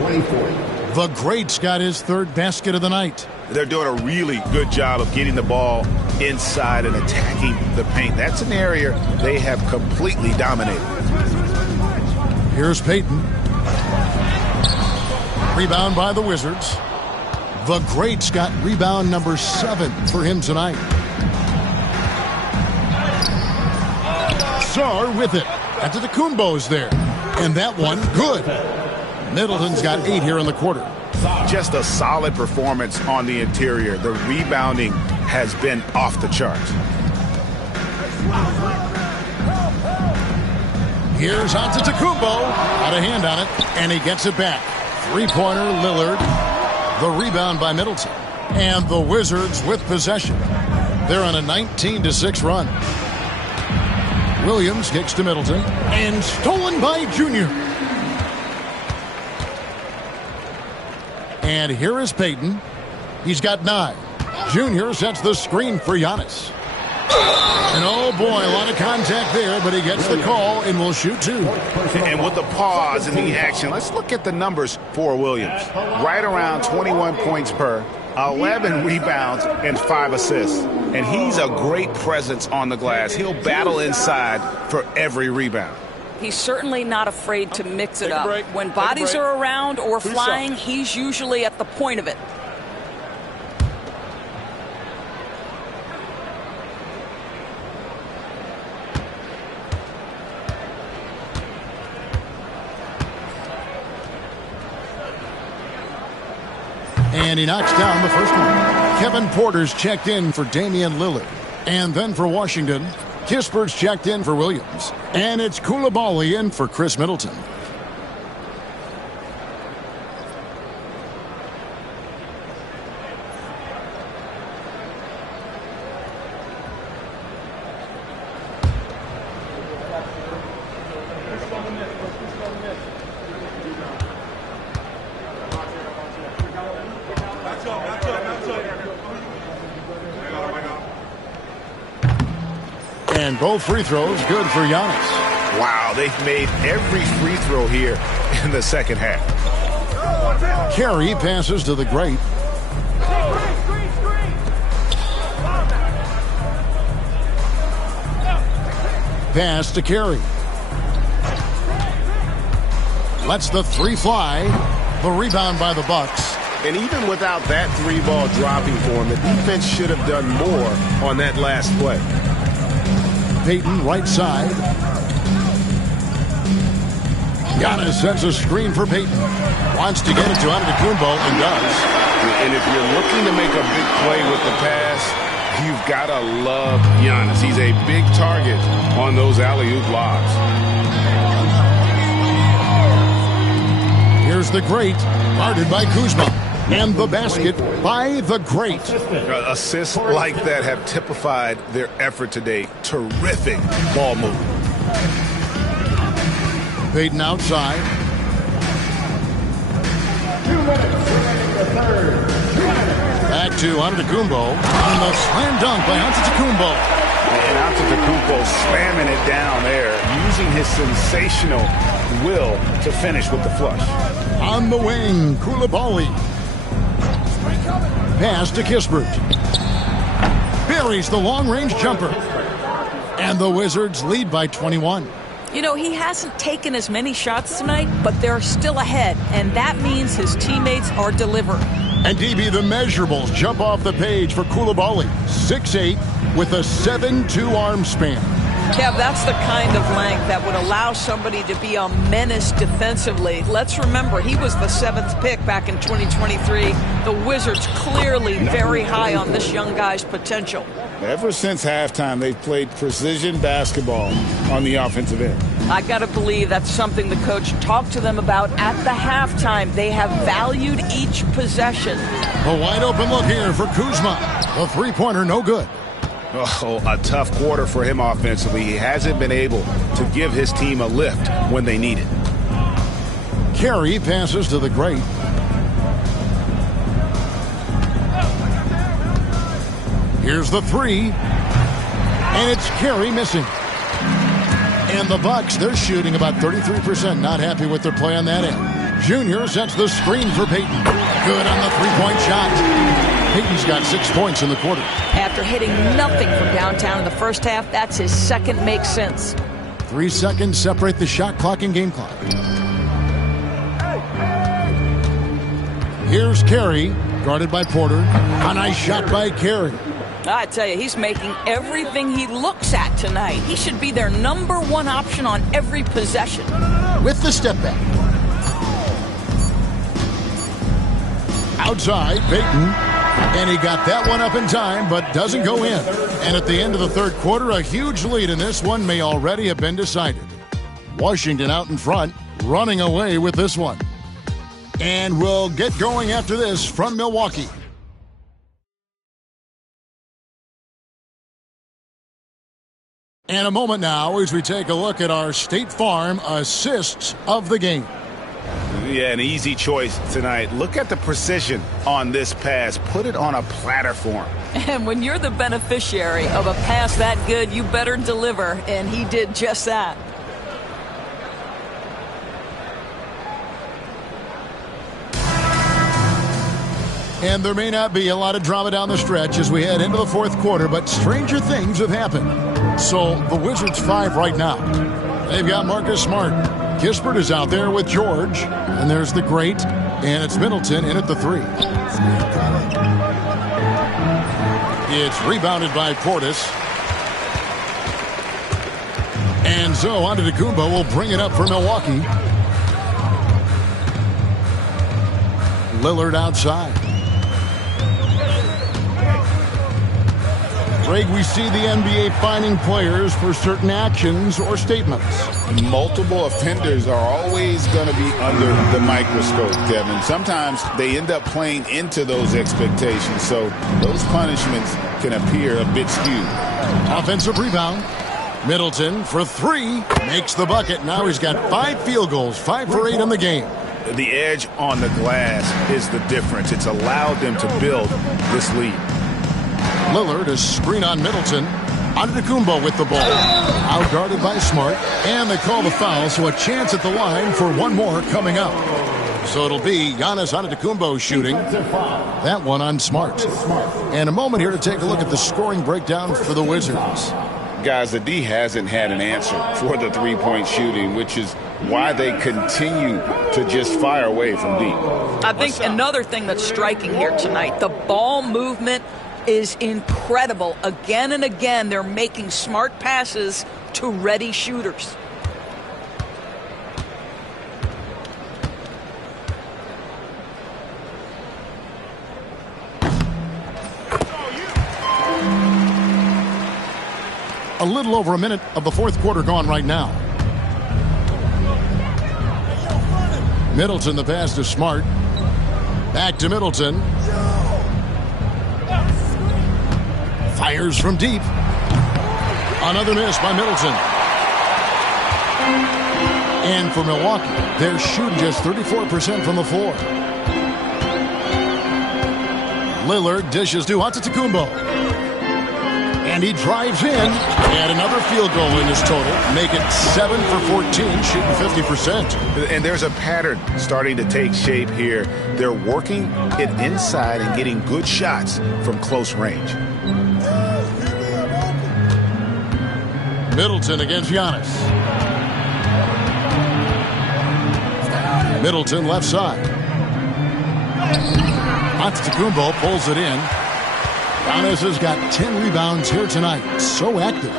The great's got his third basket of the night. They're doing a really good job of getting the ball inside and attacking the paint. That's an area they have completely dominated. Here's Payton. Rebound by the Wizards. The great's got rebound number 7 for him tonight. Sarr with it. Antetokounmpo's there. And that one, good. Middleton's got 8 here in the quarter. Just a solid performance on the interior. The rebounding has been off the charts. Here's Antetokounmpo. Got a hand on it, and he gets it back. Three-pointer, Lillard. The rebound by Middleton. And the Wizards with possession. They're on a 19-6 run. Williams kicks to Middleton. And stolen by Junior. And here is Payton. He's got 9. Junior sets the screen for Giannis. And oh boy, a lot of contact there, but he gets the call and will shoot 2. And with the pause in the action, let's look at the numbers for Williams. Right around 21 points per, 11 rebounds, and 5 assists. And he's a great presence on the glass. He'll battle inside for every rebound. He's certainly not afraid to mix it up. When bodies are around or flying, he's usually at the point of it. And he knocks down the first one. Kevin Porter's checked in for Damian Lillard. And then for Washington, Kispert's checked in for Williams. And it's Coulibaly in for Chris Middleton. And both free throws good for Giannis. Wow, they've made every free throw here in the second half. Carey passes to the great. Pass to Carey. Lets the three fly. The rebound by the Bucks. And even without that three ball dropping for him, the defense should have done more on that last play. Payton right side. Giannis sends a screen for Payton. Wants to get it to Antetokounmpo and does. And if you're looking to make a big play with the pass, you've got to love Giannis. He's a big target on those alley-oop lobs. Here's the great, guarded by Kuzma. And the basket by the great. Assists like that have typified their effort today. Terrific ball movement. Payton outside. 2 minutes remaining the third. Back to Antetokounmpo. And the slam dunk by Antetokounmpo. And Antetokounmpo slamming it down there, using his sensational will to finish with the flush. On the wing, Koulibaly. Pass to Kispert. Buries the long-range jumper. And the Wizards lead by 21. You know, he hasn't taken as many shots tonight, but they're still ahead, and that means his teammates are delivering. And DB, the measurables jump off the page for Koulibaly. 6'8", with a 7'2" arm span. Kev, that's the kind of length that would allow somebody to be a menace defensively. Let's remember, he was the 7th pick back in 2023. The Wizards clearly very high on this young guy's potential. Ever since halftime, they've played precision basketball on the offensive end. I got to believe that's something the coach talked to them about at the halftime. They have valued each possession. A wide open look here for Kuzma. The three-pointer no good. Oh, a tough quarter for him offensively. He hasn't been able to give his team a lift when they need it. Carey passes to the great. Here's the three. And it's Carey missing. And the Bucks, they're shooting about 33%. Not happy with their play on that end. Junior sets the screen for Payton. Good on the three-point shot. Payton's got 6 points in the quarter. After hitting nothing from downtown in the first half, that's his second make since. 3 seconds separate the shot clock and game clock. Here's Carey, guarded by Porter. A nice shot by Carey. I tell you, he's making everything he looks at tonight. He should be their #1 option on every possession. With the step back. Outside, Payton. And he got that one up in time, but doesn't go in. And at the end of the third quarter, a huge lead in this one may already have been decided. Washington out in front, running away with this one. And we'll get going after this from Milwaukee. And a moment now as we take a look at our State Farm assists of the game. Yeah, an easy choice tonight. Look at the precision on this pass. Put it on a platter for him. And when you're the beneficiary of a pass that good, you better deliver, and he did just that. And there may not be a lot of drama down the stretch as we head into the fourth quarter, but stranger things have happened. So the Wizards 5 right now. They've got Marcus Smart. Kispert is out there with George. And there's the great. And it's Middleton in at the 3. It's rebounded by Portis. And so Antetokounmpo will bring it up for Milwaukee. Lillard outside. Greg, we see the NBA fining players for certain actions or statements. Multiple offenders are always going to be under the microscope, Kevin. Sometimes they end up playing into those expectations, so those punishments can appear a bit skewed. Offensive rebound. Middleton for 3. Makes the bucket. Now he's got 5 field goals, 5 for 8 in the game. The edge on the glass is the difference. It's allowed them to build this lead. Lillard, a screen on Middleton. Antetokounmpo with the ball. Out-guarded by Smart. And they call the foul, so a chance at the line for one more coming up. So it'll be Giannis Antetokounmpo shooting. That one on Smart. And a moment here to take a look at the scoring breakdown for the Wizards. Guys, the D hasn't had an answer for the three-point shooting, which is why they continue to just fire away from deep. I think another thing that's striking here tonight, the ball movement is incredible. Again and again, they're making smart passes to ready shooters. A little over a minute of the fourth quarter gone right now. Middleton, the pass to Smart. Back to Middleton. Fires from deep. Another miss by Middleton. And for Milwaukee, they're shooting just 34% from the floor. Lillard dishes to Antetokounmpo. And he drives in, and another field goal in his total. Make it 7 for 14, shooting 50%. And there's a pattern starting to take shape here. They're working it inside and getting good shots from close range. Middleton against Giannis. Middleton left side. Antetokounmpo pulls it in. Giannis has got 10 rebounds here tonight. So active.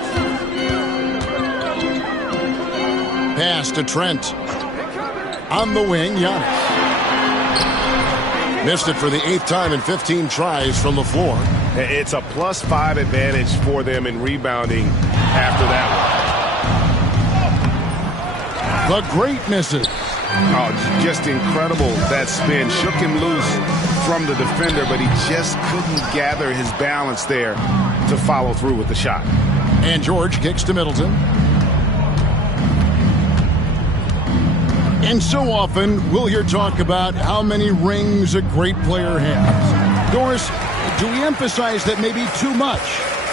Pass to Trent. On the wing, Giannis. Missed it for the 8th time in 15 tries from the floor. It's a +5 advantage for them in rebounding after that one. The great misses. Oh, just incredible. That spin shook him loose from the defender, but he just couldn't gather his balance there to follow through with the shot. And George kicks to Middleton. And so often we'll hear talk about how many rings a great player has. Doris, do we emphasize that maybe too much?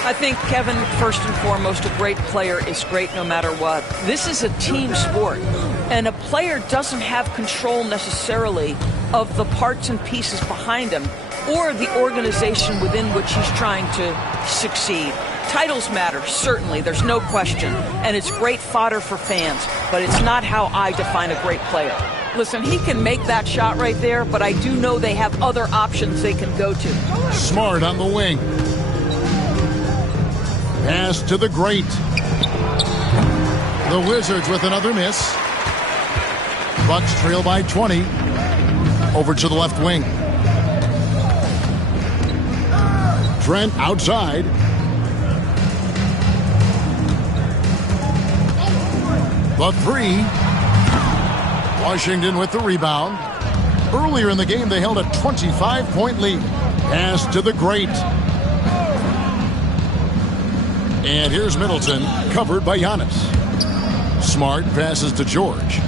I think, Kevin, first and foremost, a great player is great no matter what. This is a team sport, and a player doesn't have control necessarily of the parts and pieces behind him or the organization within which he's trying to succeed. Titles matter, certainly, there's no question, and it's great fodder for fans, but it's not how I define a great player. Listen, he can make that shot right there, but I do know they have other options they can go to. Smart on the wing. Pass to the great. The Wizards with another miss. Bucks trail by 20. Over to the left wing. Trent outside. The three. Washington with the rebound. Earlier in the game, they held a 25-point lead. Pass to the great. And here's Middleton, covered by Giannis. Smart passes to George.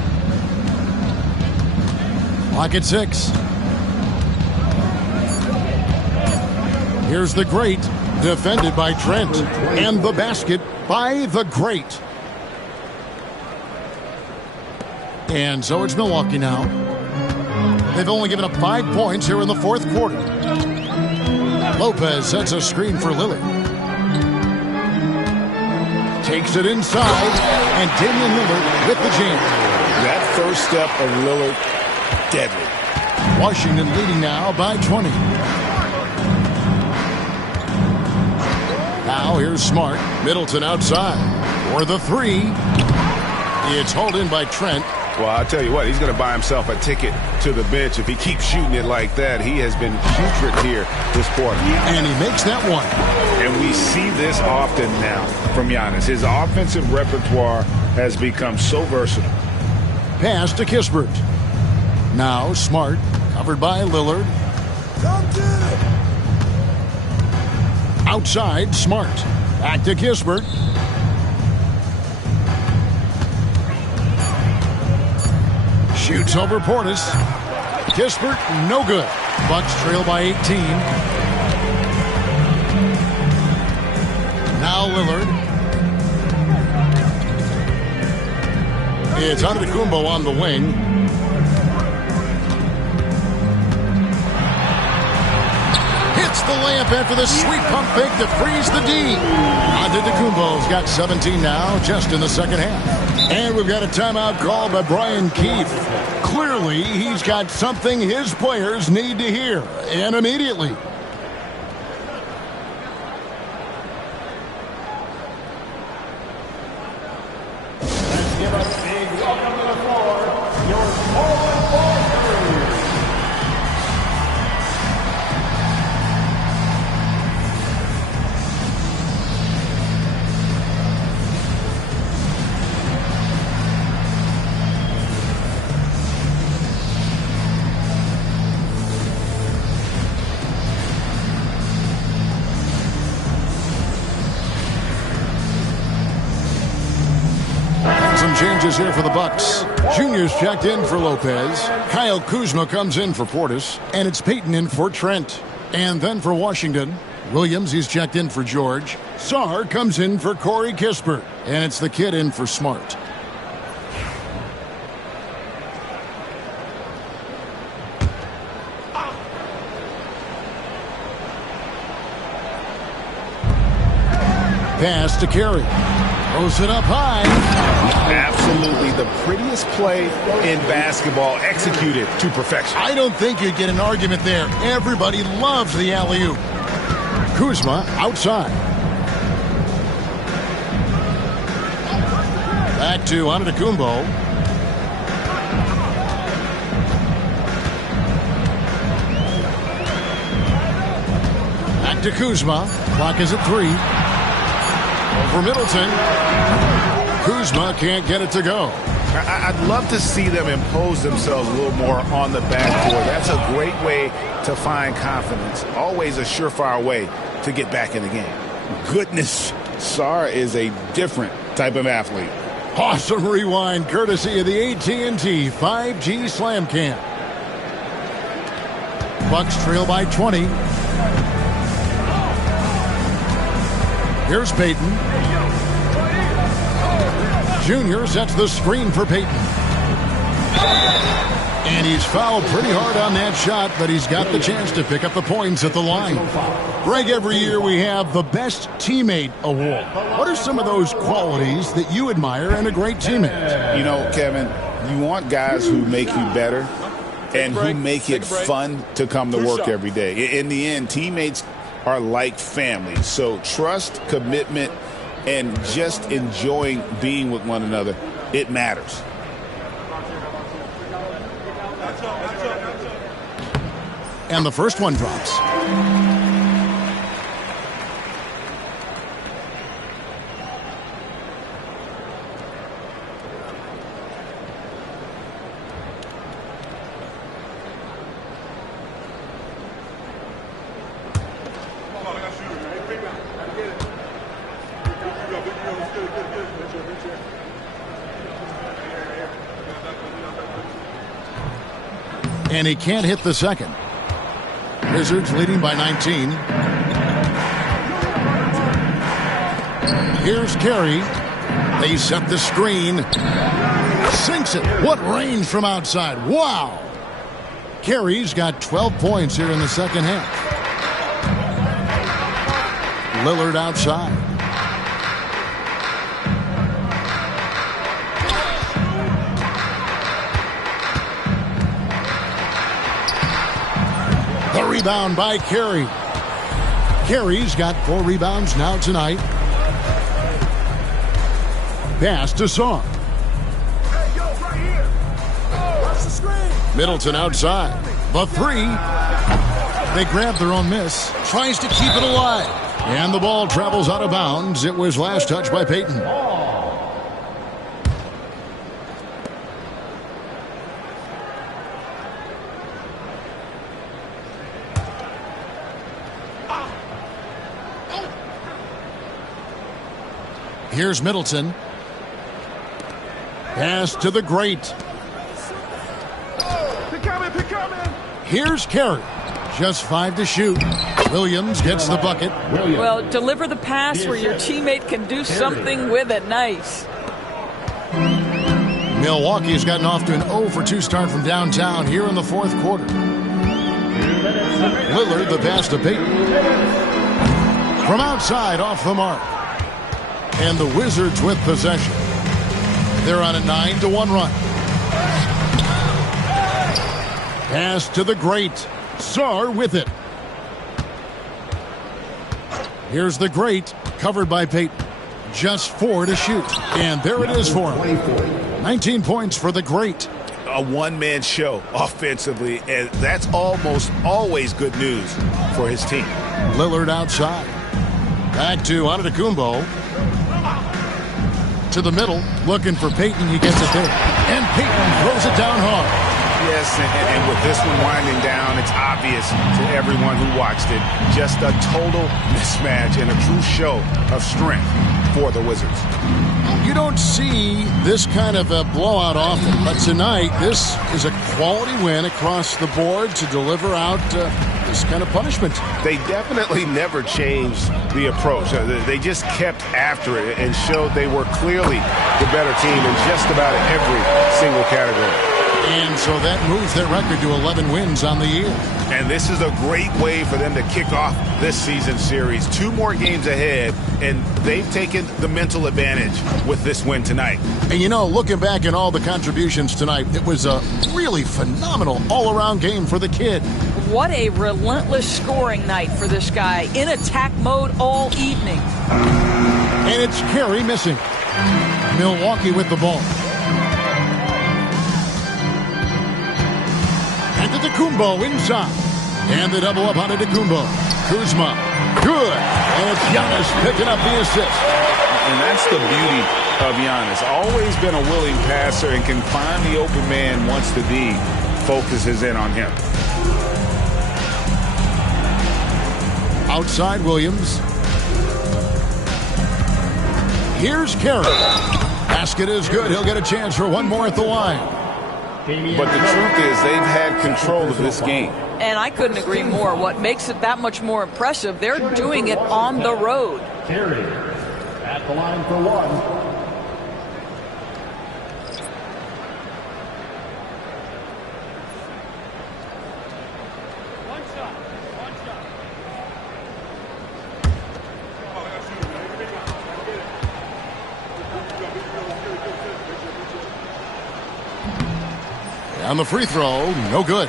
Clock at 6. Here's the great, defended by Trent. And the basket by the great. And so it's Milwaukee now. They've only given up 5 points here in the fourth quarter. Lopez sets a screen for Lillard. Takes it inside, and Damian Lillard with the jam. That first step of Lillard, deadly. Washington leading now by 20. Now here's Smart. Middleton outside for the three. It's hauled in by Trent. Well, I'll tell you what, he's going to buy himself a ticket to the bench if he keeps shooting it like that. He has been putrid here this quarter. And he makes that one. And we see this often now from Giannis. His offensive repertoire has become so versatile. Pass to Kispert. Now Smart, covered by Lillard. Outside, Smart. Back to Kispert. Shoots over Portis. Kispert, no good. Bucks trail by 18. Now Now Lillard. It's Antetokounmpo on the wing. Hits the layup after the sweet pump fake to freeze the D. Antetokounmpo's got 17 now, just in the second half. And we've got a timeout called by Brian Keefe. Clearly, he's got something his players need to hear, and immediately. Give us a big welcome to the floor, your forward forward. Some changes here for the Bucks. Junior's checked in for Lopez. Kyle Kuzma comes in for Portis. And it's Payton in for Trent. And then for Washington, Williams, he's checked in for George. Sarr comes in for Corey Kispert. And it's the kid in for Smart. Pass to Carey. Throws it up high. Absolutely the prettiest play in basketball, executed to perfection. I don't think you'd get an argument there. Everybody loves the alley-oop. Kuzma outside. Back to Antetokounmpo. Back to Kuzma. Clock is at 3. For Middleton. Kuzma can't get it to go. I'd love to see them impose themselves a little more on the backcourt. That's a great way to find confidence. Always a surefire way to get back in the game. Goodness, Sarr is a different type of athlete. Awesome rewind courtesy of the AT&T 5G Slam Cam. Bucks trail by 20. Here's Payton. Junior sets the screen for Payton. And he's fouled pretty hard on that shot, but he's got the chance to pick up the points at the line. Greg, every year we have the Best Teammate Award. What are some of those qualities that you admire in a great teammate? You know, Kevin, you want guys who make you better and who make it fun to come to work every day. In the end, teammates are like family. So trust, commitment, and just enjoying being with one another, it matters. And the first one drops. And he can't hit the second. Wizards leading by 19. Here's Carey. They set the screen. Sinks it. What range from outside. Wow. Carey's got 12 points here in the second half. Lillard outside. The rebound by Carey. Carey's got 4 rebounds now tonight. Pass to Sarr. Hey, yo, right here. Watch the screen. Middleton outside. The 3. They grab their own miss. Tries to keep it alive. And the ball travels out of bounds. It was last touched by Payton. Here's Middleton. Pass to the great. Here's Carey. Just 5 to shoot. Williams gets the bucket. Well, deliver the pass where your teammate can do something with it. Nice. Milwaukee's gotten off to an 0 for 2 start from downtown here in the fourth quarter. Lillard the pass to Payton. From outside, off the mark. And the Wizards with possession. They're on a 9-1 run. Pass to the great. Sarr with it. Here's the great, covered by Payton. Just 4 to shoot. And there it is for him. 19 points for the great. A one-man show offensively, and that's almost always good news for his team. Lillard outside. Back to Antetokounmpo. To the middle, looking for Payton. He gets it there. And Payton throws it down hard. Yes, and with this one winding down, it's obvious to everyone who watched it. Just a total mismatch and a true show of strength for the Wizards. You don't see this kind of a blowout often, but tonight this is a quality win across the board to deliver out this kind of punishment. They definitely never changed the approach. They just kept after it and showed they were clearly the better team in just about every single category. And so that moves their record to 11 wins on the year. And this is a great way for them to kick off this season series. 2 more games ahead, and they've taken the mental advantage with this win tonight. And you know, looking back at all the contributions tonight, it was a really phenomenal all-around game for the kid. What a relentless scoring night for this guy. In attack mode all evening. And it's Carey missing. Milwaukee with the ball. Antetokounmpo inside. And the double up on Antetokounmpo. Kuzma. Good. And it's Giannis picking up the assist. And that's the beauty of Giannis. Always been a willing passer and can find the open man once the D focuses in on him. Outside Williams. Here's Carey. Basket is good. He'll get a chance for one more at the line. But the truth is they've had control of this game. And I couldn't agree more. What makes it that much more impressive, they're doing it on the road. Carey at the line for one. On the free throw, no good.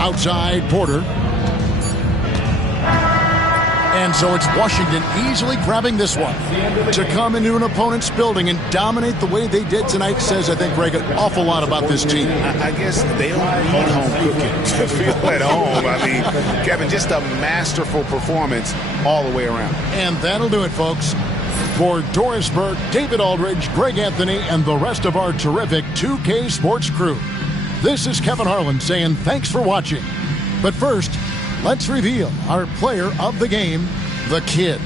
Outside, Porter. And so it's Washington easily grabbing this one. To come into an opponent's building and dominate the way they did tonight says, I think, Greg, an awful lot about this team. I guess they don't need home cooking to feel at home. I mean, Kevin, just a masterful performance all the way around. And that'll do it, folks. For Doris Burke, David Aldridge, Greg Anthony, and the rest of our terrific 2K Sports crew, this is Kevin Harlan saying thanks for watching. But first, let's reveal our player of the game, the Kid.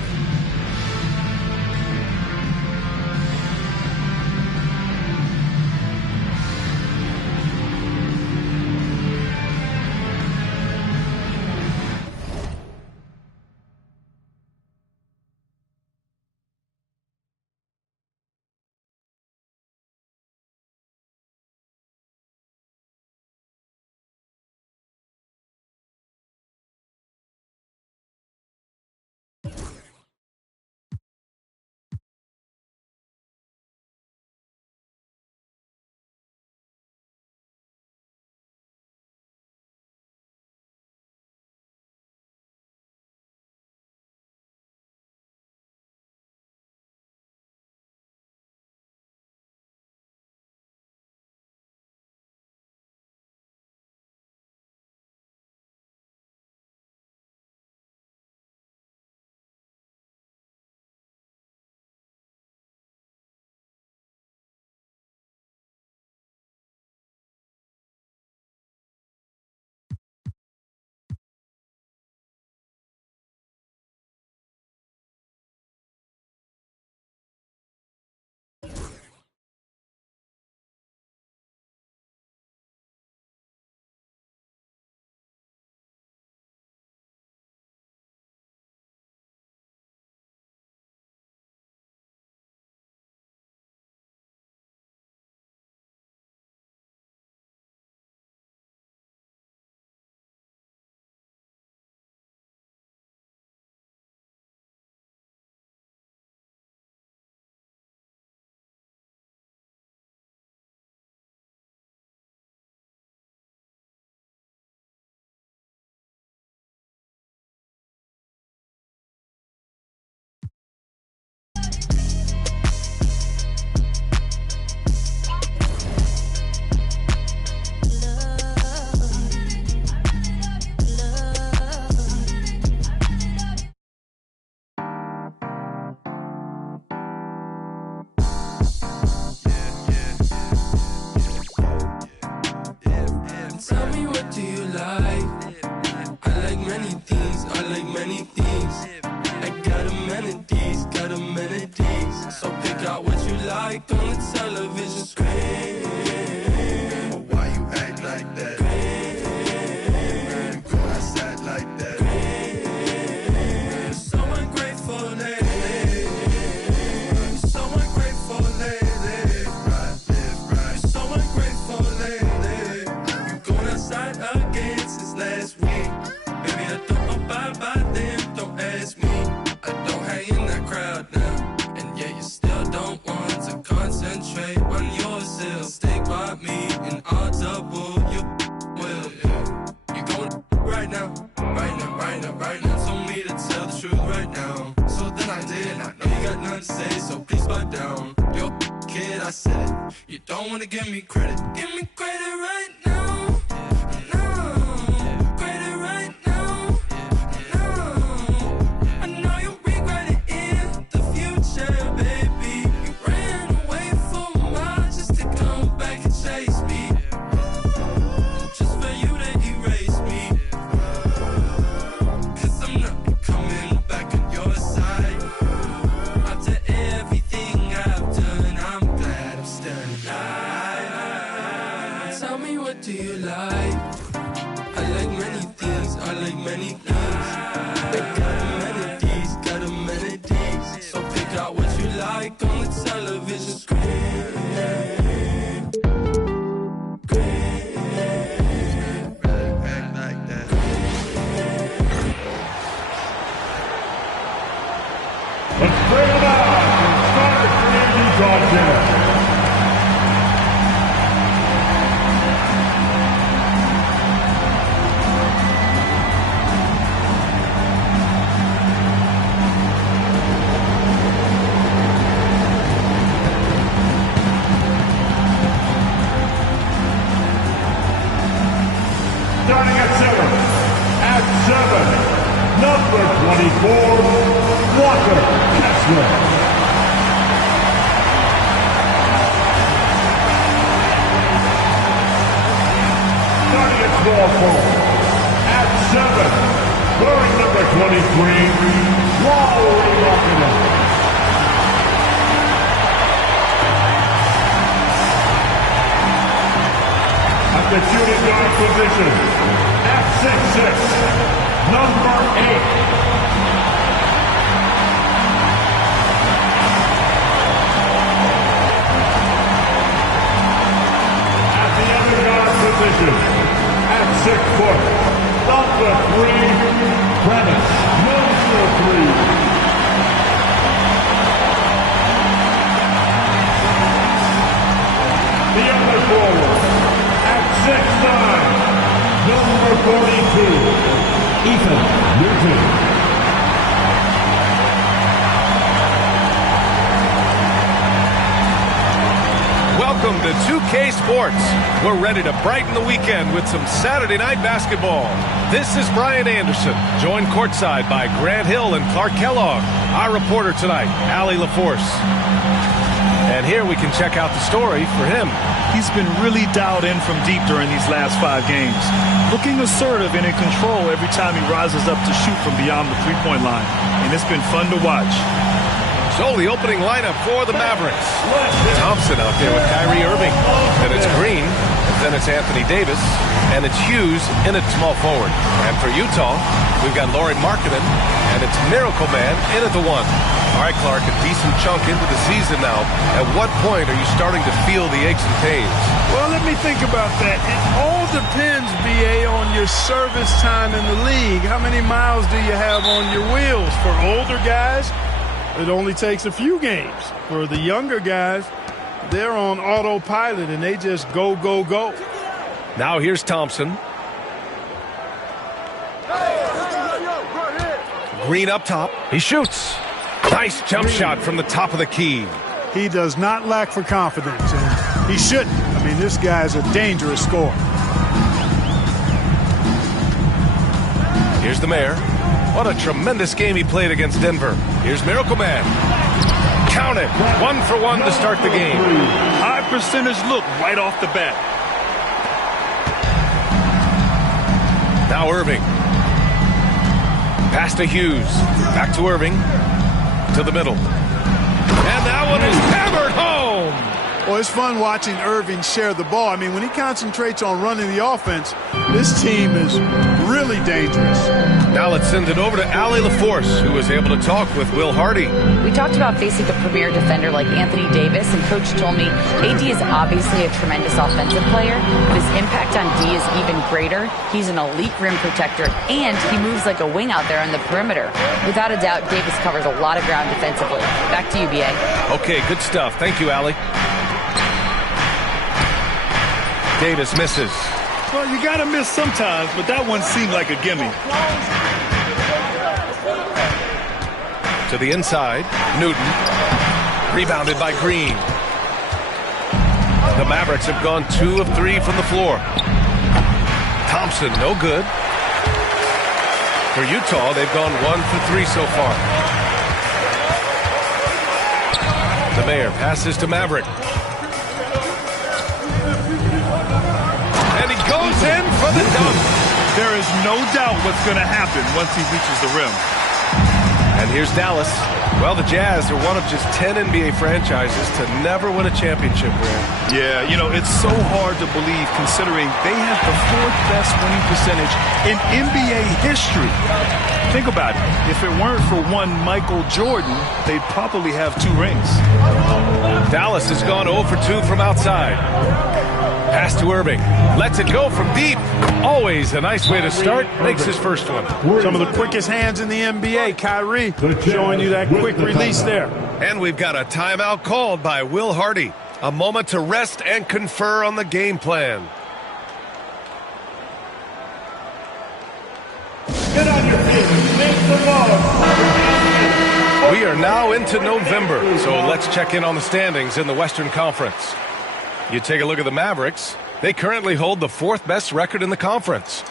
like on the television screen. But why you act like that? You go outside like that. You're so ungrateful lately. You're so ungrateful lately. You're so ungrateful lately. You going outside again since last week. Baby, I don't abide by them, don't ask me. I don't hang in that crowd now. And yet you still don't want to concentrate on yourself. Stay by me and I'll double your will. You going right now, right now, right now, right now. Told me to tell the truth right now. So then I did. I know you got nothing to say, so please back down. Yo, kid, I said it. You don't wanna give me credit. Give me credit right now. Starting at 7, number 24, Walker Kessler. Starting at 12 forward, at 7, wearing number 23, Wally Markkanen. At the shooting guard position, at 6'6", number 8. At the other guard position, at 6 foot, number 3, Prentice, number 3. The other forward, at 6'9", number 42, Ethan Newton. Welcome to 2K Sports. We're ready to brighten the weekend with some Saturday night basketball. This is Brian Anderson, joined courtside by Grant Hill and Clark Kellogg. Our reporter tonight, Allie LaForce. And here we can check out the story for him. He's been really dialed in from deep during these last 5 games. Looking assertive and in control every time he rises up to shoot from beyond the three-point line. And it's been fun to watch. So the opening lineup for the Mavericks. Thompson out there with Kyrie Irving. Then it's Green. Then it's Anthony Davis. And it's Hughes in at small forward. And for Utah, we've got Lauri Markkanen. And it's Miracle Man in at the 1. All right, Clark, a decent chunk into the season now. At what point are you starting to feel the aches and pains? Well, let me think about that. It all depends, B.A., on your service time in the league. How many miles do you have on your wheels? For older guys, it only takes a few games. For the younger guys, they're on autopilot, and they just go, go, go. Now here's Thompson. Green up top. He shoots. Nice jump shot from the top of the key. He does not lack for confidence, and he shouldn't. I mean, this guy's a dangerous scorer. Here's the Mayor. What a tremendous game he played against Denver. Here's Miracle Man. Count it. 1 for 1 to start the game. High percentage look right off the bat. Now Irving. Pass to Hughes. Back to Irving. To the middle. And that one is hammered home. Well, it's fun watching Irving share the ball. I mean, when he concentrates on running the offense, this team is really dangerous. Now let's send it over to Allie LaForce, who was able to talk with Will Hardy. We talked about facing a premier defender like Anthony Davis, and Coach told me AD is obviously a tremendous offensive player, but his impact on D is even greater. He's an elite rim protector, and he moves like a wing out there on the perimeter. Without a doubt, Davis covers a lot of ground defensively. Back to you, B.A. Okay, good stuff. Thank you, Allie. Davis misses. Well, you got to miss sometimes, but that one seemed like a gimme. To the inside, Newton. Rebounded by Green. The Mavericks have gone 2 of 3 from the floor. Thompson, no good. For Utah, they've gone 1 for 3 so far. The Mayor passes to Maverick. And he goes in for the dunk. There is no doubt what's going to happen once he reaches the rim. And here's Dallas. Well, the Jazz are one of just 10 NBA franchises to never win a championship, Grant. Yeah, you know, it's so hard to believe considering they have the 4th best winning percentage in NBA history. Think about it. If it weren't for one Michael Jordan, they'd probably have 2 rings. Dallas has gone 0 for 2 from outside. Pass to Irving. Lets it go from deep. Always a nice way to start. Makes his first one. Some of the quickest hands in the NBA. Kyrie showing you that quick release there. And we've got a timeout called by Will Hardy. A moment to rest and confer on the game plan. Get on your feet. Make the ball. We are now into November, so let's check in on the standings in the Western Conference. You take a look at the Mavericks. They currently hold the 4th best record in the conference.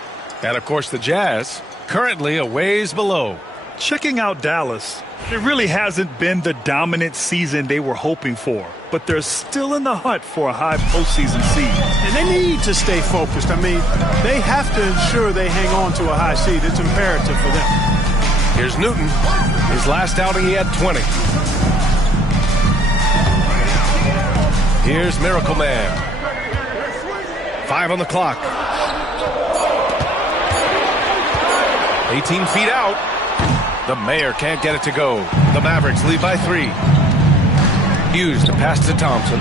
And, of course, the Jazz, currently a ways below. Checking out Dallas, it really hasn't been the dominant season they were hoping for. But they're still in the hunt for a high postseason seed. And they need to stay focused. I mean, they have to ensure they hang on to a high seed. It's imperative for them. Here's Newton. His last outing, he had 20. Here's Miracle Man. 5 on the clock. 18 feet out. The Mayor can't get it to go. The Mavericks lead by 3. Hughes to pass to Thompson.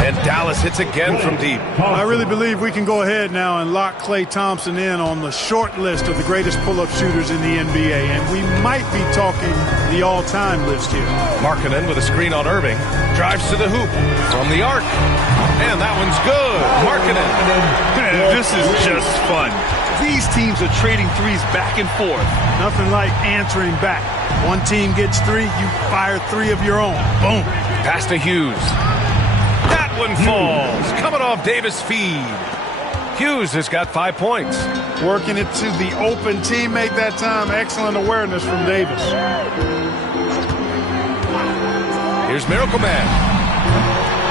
And Dallas hits again from deep. I really believe we can go ahead now and lock Klay Thompson in on the short list of the greatest pull-up shooters in the NBA. And we might be talking the all-time list here. Markkanen with a screen on Irving. Drives to the hoop from the arc. And that one's good. Markkanen. This is just fun. These teams are trading threes back and forth. Nothing like answering back. One team gets 3, you fire 3 of your own. Boom. Pass to Hughes. That one falls. Coming off Davis' feed. Hughes has got 5 points. Working it to the open teammate that time. Excellent awareness from Davis. Here's Miracle Man.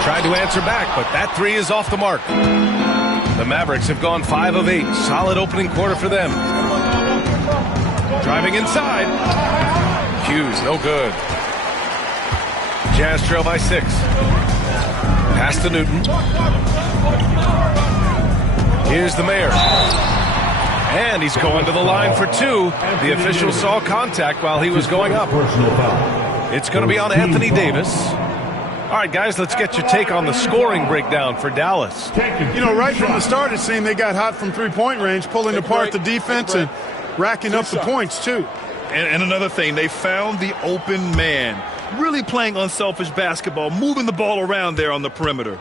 Tried to answer back, but that 3 is off the mark. The Mavericks have gone 5 of 8. Solid opening quarter for them. Driving inside. Hughes, no good. Jazz trail by 6. Pass to Newton. Here's the Mayor. And he's going to the line for 2. The official saw contact while he was going up. It's going to be on Anthony Davis. All right, guys, let's get your take on the scoring breakdown for Dallas. You know, right from the start, it seemed they got hot from three-point range, pulling apart the defense and racking up the points, too. And another thing, they found the open man. Really playing unselfish basketball, moving the ball around there on the perimeter.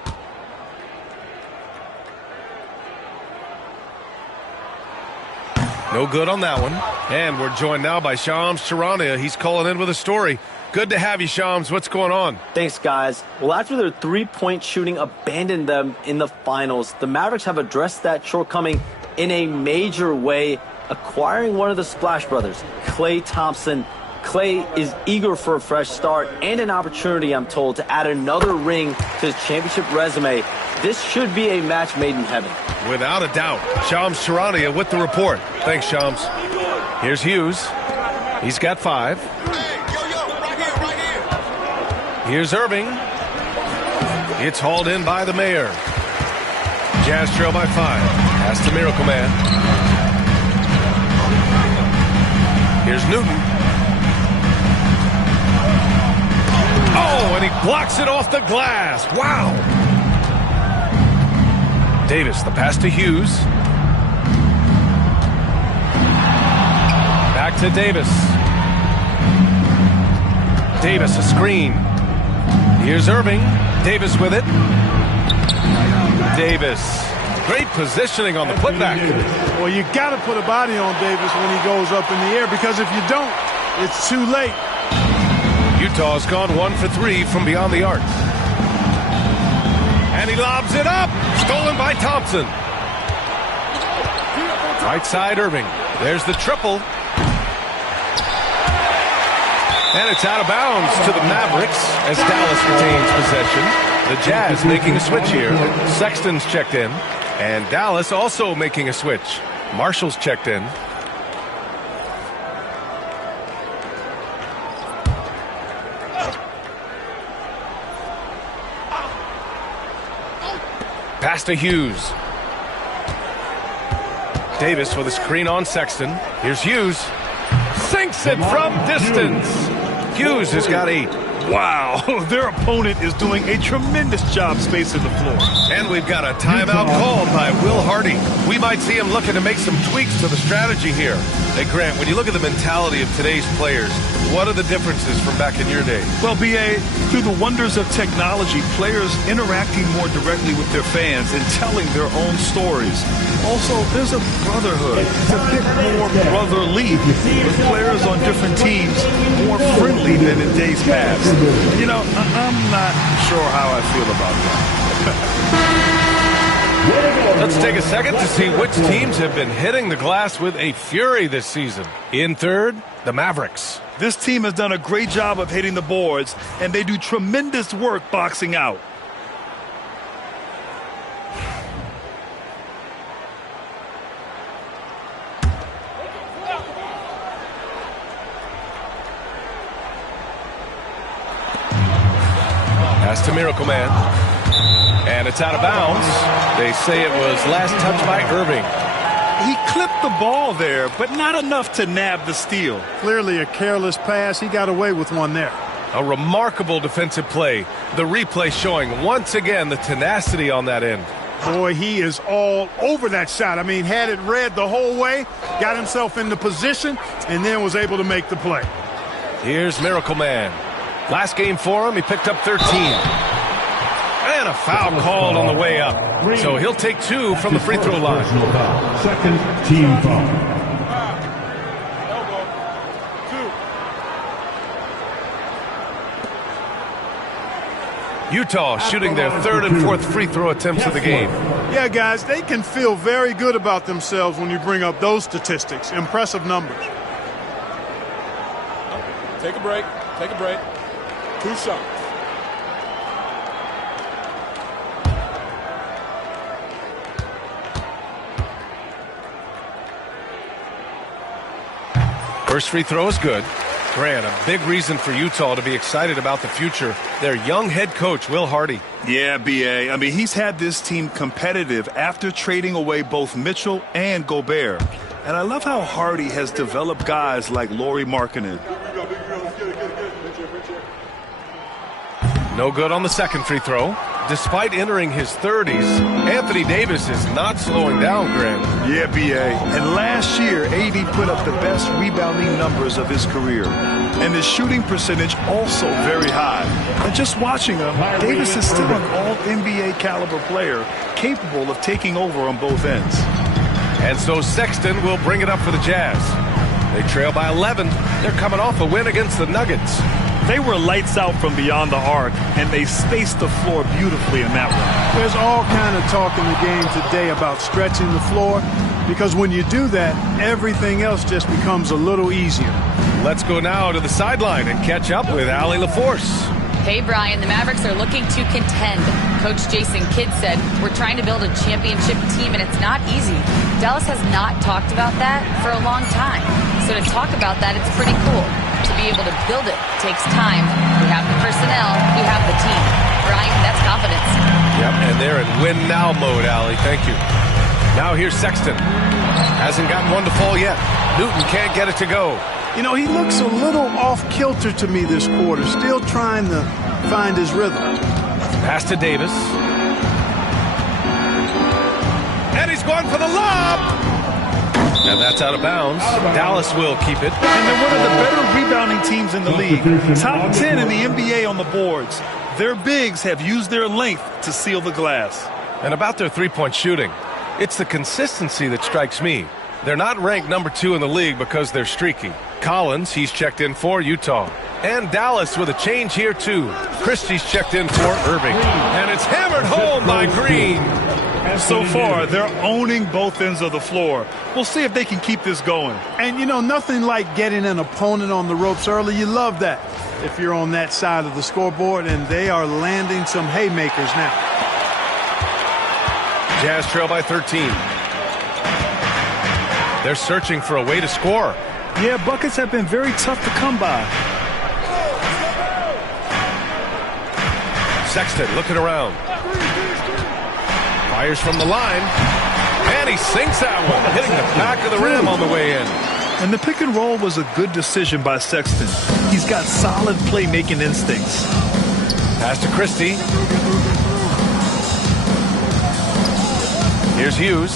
No good on that one. And we're joined now by Shams Charania. He's calling in with a story. Good to have you, Shams. What's going on? Thanks, guys. Well, after their three-point shooting abandoned them in the finals, the Mavericks have addressed that shortcoming in a major way, acquiring one of the Splash Brothers, Klay Thompson. Klay is eager for a fresh start and an opportunity, I'm told, to add another ring to his championship resume. This should be a match made in heaven. Without a doubt. Shams Charania with the report. Thanks, Shams. Here's Hughes. He's got 5. Here's Irving. It's hauled in by the Mayor. Jazz trail by 5. Pass to Miracle Man. Here's Newton. Oh, and he blocks it off the glass. Wow. Davis, the pass to Hughes. Back to Davis. Davis, a screen. Here's Irving. Davis with it. Davis. Great positioning on the putback. Well, you got to put a body on Davis when he goes up in the air, because if you don't, it's too late. Utah's gone 1 for 3 from beyond the arc. And he lobs it up. Stolen by Thompson. Right side, Irving. There's the triple. And it's out of bounds to the Mavericks as Dallas retains possession. The Jazz making a switch here. Sexton's checked in. And Dallas also making a switch. Marshall's checked in. Pass to Hughes. Davis with a screen on Sexton. Here's Hughes. Sinks it from distance. Hughes has got 8. Wow, their opponent is doing a tremendous job spacing the floor. And we've got a timeout called by Will Hardy. We might see him looking to make some tweaks to the strategy here. Hey, Grant, when you look at the mentality of today's players, what are the differences from back in your day? Well, B.A., through the wonders of technology, players interacting more directly with their fans and telling their own stories. Also, there's a brotherhood. It's a bit more brotherly, with players on different teams more friendly than in days past. You know, I'm not sure how I feel about that. Let's take a second to see which teams have been hitting the glass with a fury this season. In third, the Mavericks. This team has done a great job of hitting the boards, and they do tremendous work boxing out. Pass to Miracle Man. And it's out of bounds. They say it was last touched by Irving. He clipped the ball there, but not enough to nab the steal. Clearly a careless pass. He got away with one there. A remarkable defensive play. The replay showing once again the tenacity on that end. Boy, he is all over that shot. I mean, had it read the whole way, got himself into position, and then was able to make the play. Here's Miracle Man. Last game for him, he picked up 13. And a foul called on the way up. So he'll take 2 from the free throw line. Second team foul. Utah shooting their 3rd and 4th free throw attempts of the game. Yeah, guys, they can feel very good about themselves when you bring up those statistics. Impressive numbers. Take a break. Take a break. 2 shots. First free throw is good. Grant, a big reason for Utah to be excited about the future. Their young head coach, Will Hardy. Yeah, B.A. I mean, he's had this team competitive after trading away both Mitchell and Gobert. And I love how Hardy has developed guys like Lauri Markkanen. No good on the second free throw. Despite entering his 30s, Anthony Davis is not slowing down, Grant. Yeah, B.A. And last year, A.D. put up the best rebounding numbers of his career. And his shooting percentage also very high. And just watching him, Davis is still an all-NBA caliber player, capable of taking over on both ends. And so Sexton will bring it up for the Jazz. They trail by 11. They're coming off a win against the Nuggets. They were lights out from beyond the arc, and they spaced the floor beautifully in that one. There's all kind of talk in the game today about stretching the floor, because when you do that, everything else just becomes a little easier. Let's go now to the sideline and catch up with Allie LaForce. Hey, Brian, the Mavericks are looking to contend. Coach Jason Kidd said, we're trying to build a championship team, and it's not easy. Dallas has not talked about that for a long time. So to talk about that, it's pretty cool. To be able to build it takes time. We have the personnel, we have the team. Brian, that's confidence. Yep, and they're in win now mode, Allie. Thank you. Now here's Sexton. Hasn't gotten one to fall yet. Newton can't get it to go. You know, he looks a little off-kilter to me this quarter, still trying to find his rhythm. Pass to Davis. And he's going for the lob. And that's out of bounds. Dallas will keep it. And they're one of the better rebounding teams in the league. Top 10 in the NBA on the boards. Their bigs have used their length to seal the glass. And about their three-point shooting, it's the consistency that strikes me. They're not ranked number 2 in the league because they're streaky. Collins, he's checked in for Utah. And Dallas with a change here, too. Christie's checked in for Irving. And it's hammered home by Green. So far, they're owning both ends of the floor. We'll see if they can keep this going. And, you know, nothing like getting an opponent on the ropes early. You love that if you're on that side of the scoreboard, and they are landing some haymakers now. Jazz trail by 13. They're searching for a way to score. Yeah, buckets have been very tough to come by. Sexton looking around. Fires from the line. And he sinks that one, hitting the back of the rim on the way in. And the pick and roll was a good decision by Sexton. He's got solid playmaking instincts. Pass to Christie. Here's Hughes.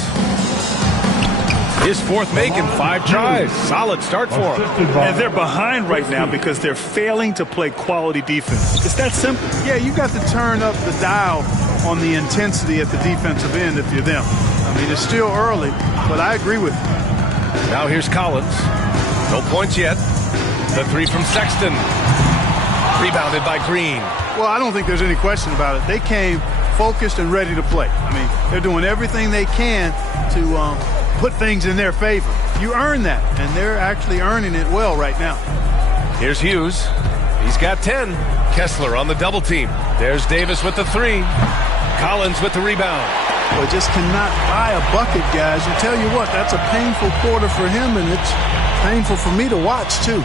His fourth make in 5 tries. Solid start for him. And they're behind right now because they're failing to play quality defense. It's that simple. Yeah, you got to turn up the dial on the intensity at the defensive end if you're them. I mean, it's still early, but I agree with you. Now here's Collins. No points yet. The 3 from Sexton. Rebounded by Green. Well, I don't think there's any question about it. They came focused and ready to play. I mean, they're doing everything they can to put things in their favor. You earn that, and they're actually earning it well right now. Here's Hughes. He's got 10. Kessler on the double team. There's Davis with the 3. Collins with the rebound. Well, just cannot buy a bucket, guys. You tell you what, that's a painful quarter for him, and it's painful for me to watch, too.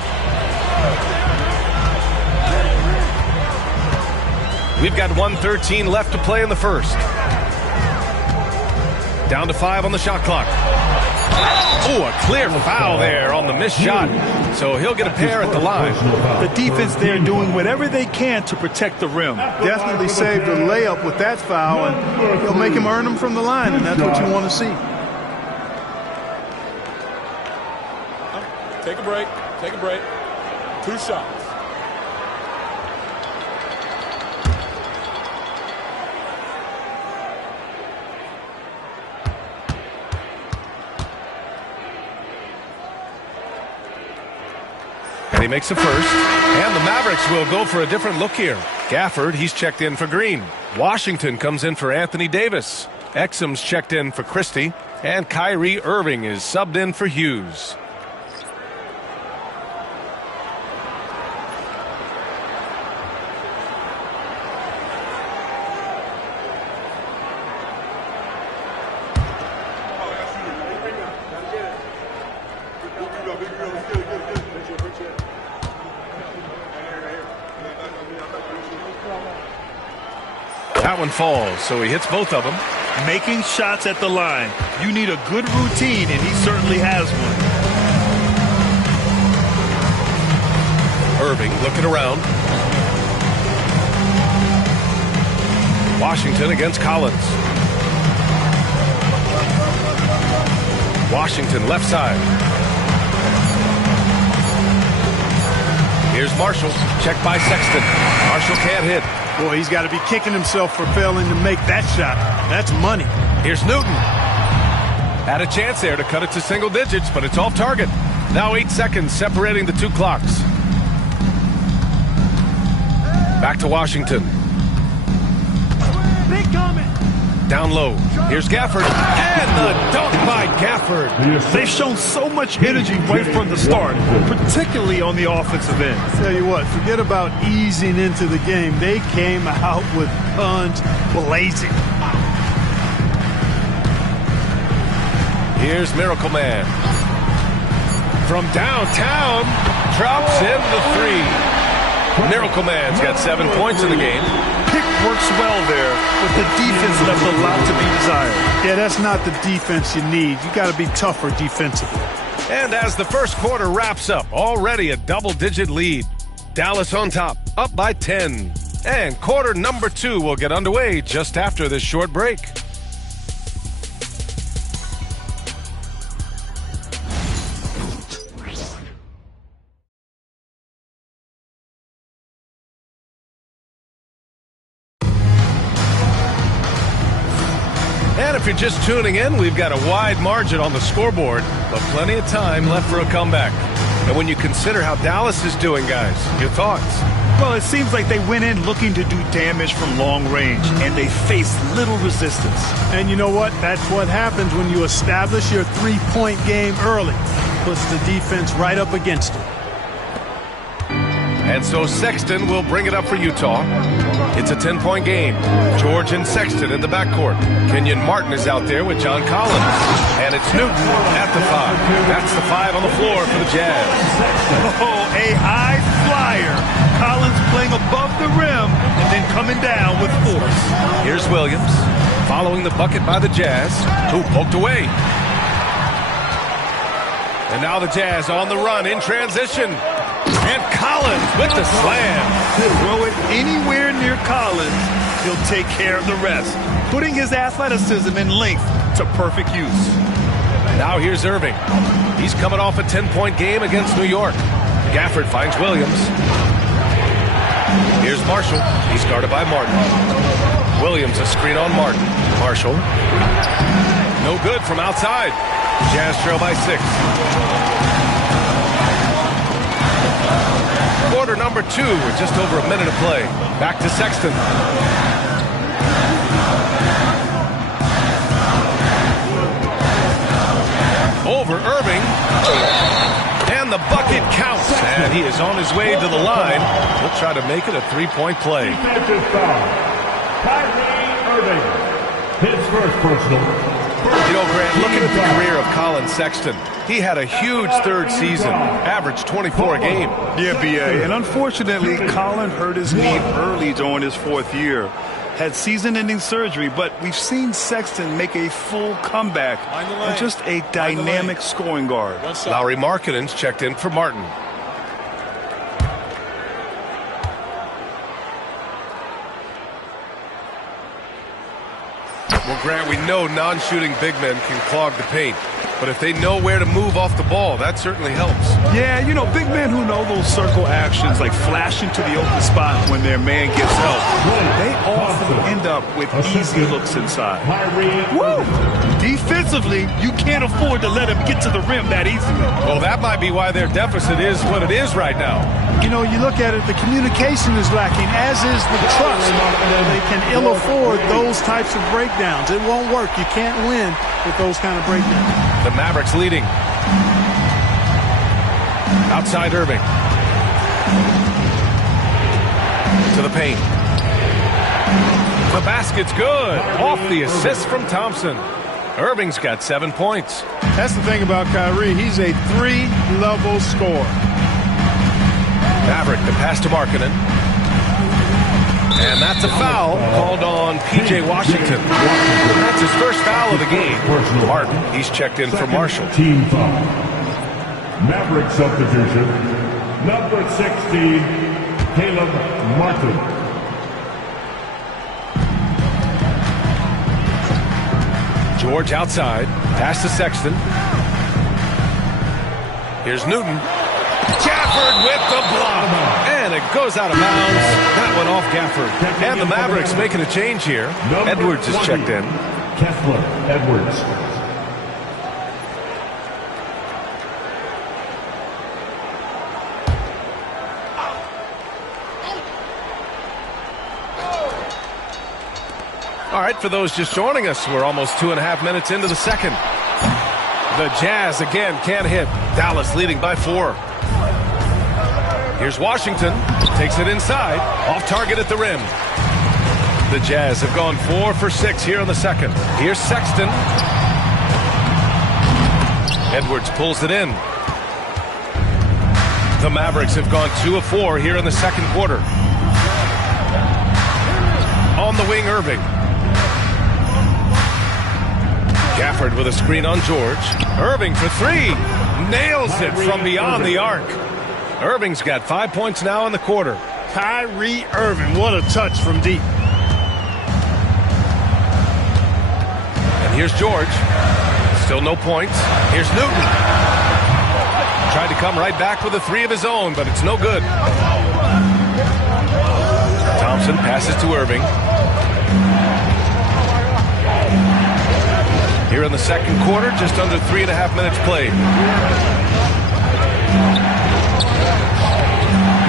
We've got 1:13 left to play in the first. Down to 5 on the shot clock. Oh, a clear foul there on the missed shot. So he'll get a pair at the line. The defense there doing whatever they can to protect the rim. Definitely saved a layup with that foul, and he'll make him earn them from the line, and that's what you want to see. Take a break. Take a break. 2 shots. And he makes the first. And the Mavericks will go for a different look here. Gafford, he's checked in for Green. Washington comes in for Anthony Davis. Exum's checked in for Christie. And Kyrie Irving is subbed in for Hughes. That one falls, so he hits both of them. Making shots at the line. You need a good routine, and he certainly has one. Irving looking around. Washington against Collins. Washington left side. Here's Marshall. Checked by Sexton. Marshall can't hit. Boy, he's got to be kicking himself for failing to make that shot. That's money. Here's Newton. Had a chance there to cut it to single digits, but it's off target. Now 8 seconds separating the 2 clocks. Back to Washington. Big comment. Down low. Here's Gafford. And the dunk by Gafford. They've shown so much energy right from the start, particularly on the offensive end. I tell you what, forget about easing into the game. They came out with guns blazing. Here's Miracle Man. From downtown, drops in the 3. Miracle Man's got 7 points in the game. Pick works well there. but the defense left a lot to be desired. Yeah, that's not the defense you need. You got to be tougher defensively. And as the first quarter wraps up, already a double-digit lead. Dallas on top, up by 10. And quarter number 2 will get underway just after this short break. And if you're just tuning in, we've got a wide margin on the scoreboard, but plenty of time left for a comeback. And when you consider how Dallas is doing, guys, your thoughts? Well, it seems like they went in looking to do damage from long range, and they faced little resistance. And you know what? That's what happens when you establish your three-point game early. Puts the defense right up against it. And so Sexton will bring it up for Utah. It's a 10-point game. George and Sexton in the backcourt. Kenyon Martin is out there with John Collins. And it's Newton at the 5. That's the 5 on the floor for the Jazz. Oh, a high flyer. Collins playing above the rim and then coming down with force. Here's Williams following the bucket by the Jazz, who poked away. And now the Jazz on the run in transition. And Collins with the slam. Throw it anywhere near Collins, he'll take care of the rest, putting his athleticism and length to perfect use. Now here's Irving. He's coming off a 10-point game against New York. Gafford finds Williams. Here's Marshall. He's guarded by Martin. Williams a screen on Martin. Marshall. No good from outside. Jazz trail by 6. Quarter number 2 with just over a minute to play. Back to Sexton. Over Irving. And the bucket counts. And he is on his way to the line. He'll try to make it a 3-point play. Defensive foul. Kyrie Irving. His first personal. You know, Grant, looking at the career of Colin Sexton, he had a huge third season, averaged 24 a game. Yeah, B.A. And unfortunately, Colin hurt his knee early during his 4th year. Had season-ending surgery, but we've seen Sexton make a full comeback and just a dynamic scoring guard. Lauri Markkanen's checked in for Martin. Well, Grant, we know non-shooting big men can clog the paint. But if they know where to move off the ball, that certainly helps. Yeah, you know, big men who know those circle actions, like flashing to the open spot when their man gets help, they often end up with easy looks inside. Woo! Defensively, you can't afford to let him get to the rim that easily. Well, that might be why their deficit is what it is right now. You know, you look at it, the communication is lacking, as is the trust. They can ill afford those types of breakdowns. It won't work. You can't win with those kind of breakdowns. The Mavericks leading. Outside Irving. To the paint. The basket's good. Off the assist from Thompson. Irving's got 7 points. That's the thing about Kyrie. He's a 3-level scorer. Maverick, the pass to Markkanen. And that's a foul called on P.J. Washington. That's his first foul of the game. Martin, he's checked in for Marshall. Team foul. Maverick substitution. Number 16, Caleb Martin. George outside. Pass to Sexton. Here's Newton. Gafford with the block. And it goes out of bounds. That went off Gafford. And the Mavericks making a change here. Edwards is checked in. Kessler Edwards. All right, for those just joining us, we're almost 2.5 minutes into the second. The Jazz again can't hit. Dallas leading by 4. Here's Washington. Takes it inside. Off target at the rim. The Jazz have gone 4 for 6 here in the second. Here's Sexton. Edwards pulls it in. The Mavericks have gone 2 of 4 here in the second quarter. On the wing, Irving. Gafford with a screen on George. Irving for three. Nails it from beyond the arc. Irving's got 5 points now in the quarter. Kyrie Irving, what a touch from deep. And here's George. Still no points. Here's Newton. Tried to come right back with a three of his own, but it's no good. Thompson passes to Irving. Here in the second quarter, just under 3.5 minutes played.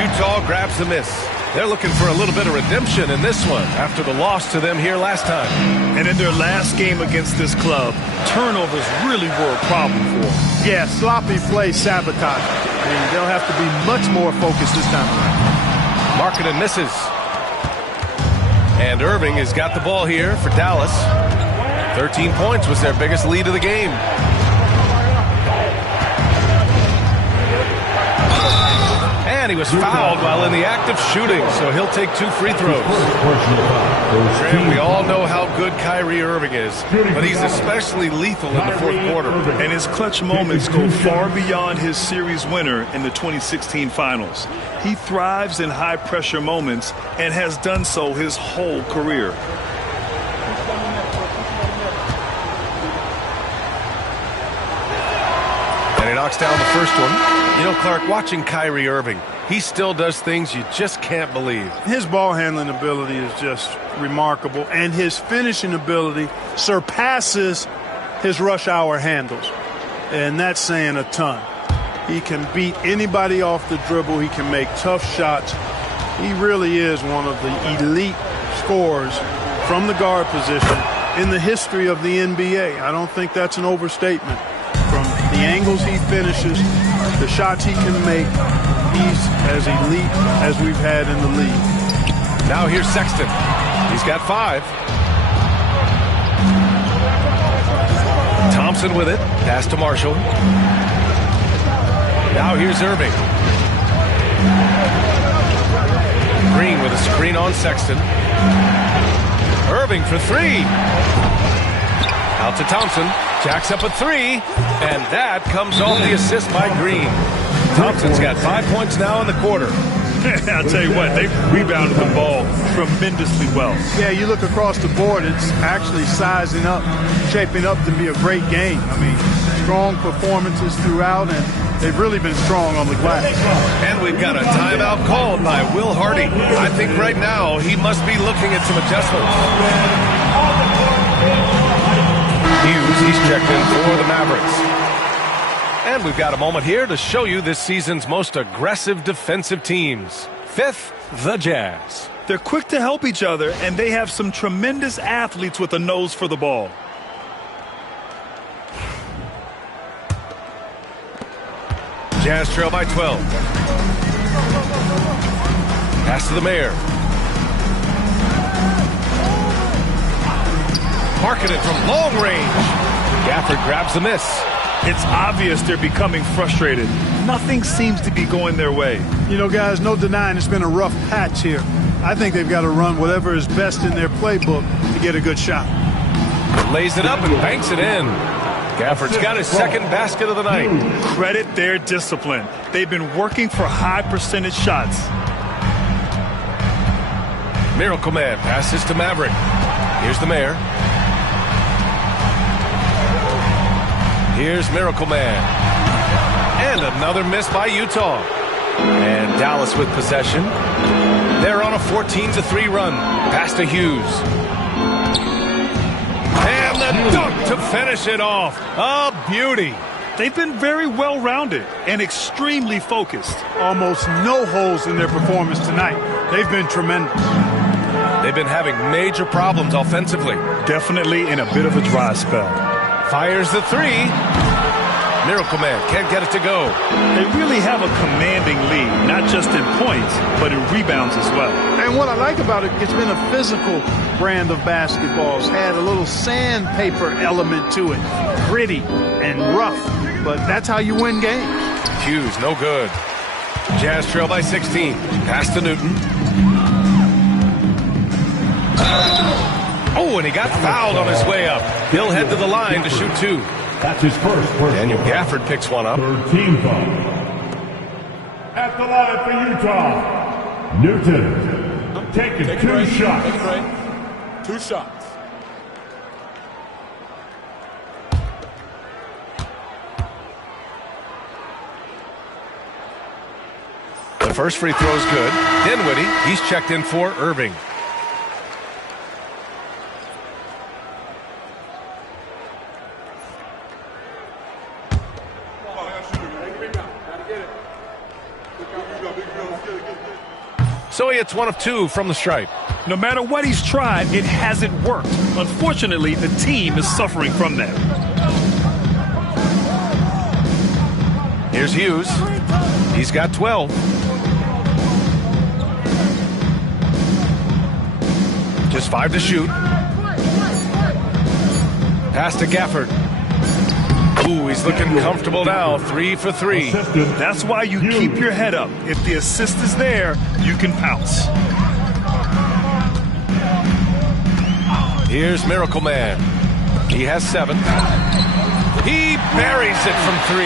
Utah grabs the miss. They're looking for a little bit of redemption in this one after the loss to them here last time. And in their last game against this club, turnovers really were a problem for them. Yeah, sloppy play sabotage. I mean, they'll have to be much more focused this time around. Markkanen misses. And Irving has got the ball here for Dallas. 13 points was their biggest lead of the game. And he was fouled while in the act of shooting, so he'll take 2 free throws. Graham, we all know how good Kyrie Irving is, but he's especially lethal in the fourth quarter. And his clutch moments go far beyond his series winner in the 2016 finals. He thrives in high-pressure moments and has done so his whole career. And he knocks down the first one. You know, Clark, watching Kyrie Irving, he still does things you just can't believe. His ball handling ability is just remarkable, and his finishing ability surpasses his rush hour handles. And that's saying a ton. He can beat anybody off the dribble. He can make tough shots. He really is one of the elite scorers from the guard position in the history of the NBA. I don't think that's an overstatement. From the angles he finishes, the shots he can make, he's as elite as we've had in the league. Now here's Sexton. He's got 5. Thompson with it. Pass to Marshall. Now here's Irving. Green with a screen on Sexton. Irving for 3. Out to Thompson. Jacks up a 3. And that comes off the assist by Green. Thompson's got 5 points now in the quarter. I'll tell you what, they've rebounded the ball tremendously well. Yeah, you look across the board, it's actually sizing up, shaping up to be a great game. I mean, strong performances throughout, and they've really been strong on the glass. And we've got a timeout called by Will Hardy. I think right now he must be looking at some adjustments. Hughes, he's checked in for the Mavericks. And we've got a moment here to show you this season's most aggressive defensive teams. 5th, the Jazz. They're quick to help each other, and they have some tremendous athletes with a nose for the ball. Jazz trail by 12. Pass to the Mayor. Markkanen from long range. Gafford grabs the miss. It's obvious they're becoming frustrated. Nothing seems to be going their way. You know, guys, no denying it's been a rough patch here. I think they've got to run whatever is best in their playbook to get a good shot. Lays it up and banks it in. Gafford's got his second basket of the night. Credit their discipline. They've been working for high percentage shots. Miracle Man passes to Maverick. Here's the Mayor. Here's Miracle Man. And another miss by Utah. And Dallas with possession. They're on a 14-3 run. Pass to Hughes. And the dunk to finish it off. A beauty. They've been very well-rounded and extremely focused. Almost no holes in their performance tonight. They've been tremendous. They've been having major problems offensively. Definitely in a bit of a dry spell. Fires the 3. Miracle Man can't get it to go. They really have a commanding lead, not just in points, but in rebounds as well. And what I like about it, it's been a physical brand of basketball. It's had a little sandpaper element to it. Gritty and rough, but that's how you win games. Hughes, no good. Jazz trail by 16. Pass to Newton. Oh, and he got fouled on his way up. He'll head to the line to shoot 2. That's his first. Daniel Gafford picks one up. Third team foul. At the line for Utah, Newton. Taking 2 shots. 2 shots. The first free throw is good. Dinwiddie, he's checked in for Irving. So he hits 1 of 2 from the stripe. No matter what he's tried, it hasn't worked. Unfortunately, the team is suffering from that. Here's Hughes. He's got 12. Just 5 to shoot. Pass to Gafford. Ooh, he's looking comfortable now. 3 for 3. That's why you keep your head up. If the assist is there, you can pounce. Here's Miracle Man. He has 7. He buries it from 3.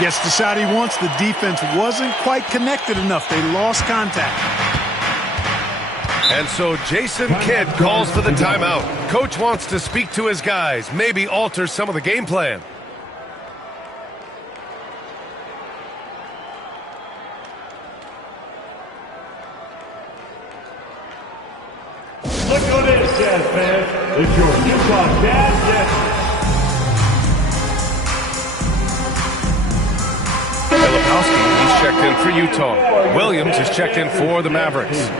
Gets the shot he wants. The defense wasn't quite connected enough. They lost contact. And so Jason Kidd calls for the timeout. Coach wants to speak to his guys, maybe alter some of the game plan. Look at this, Jazz fans. It's your Utah Jazz. Filipowski, he's checked in for Utah. Williams is checked in for the Mavericks.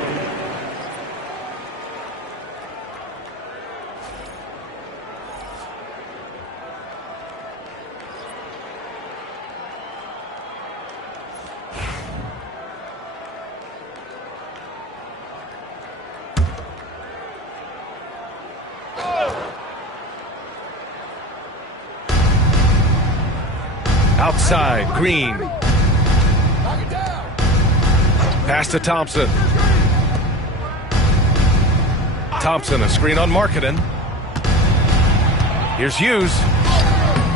Outside, Green. Pass to Thompson. Thompson, a screen on Markkanen. Here's Hughes.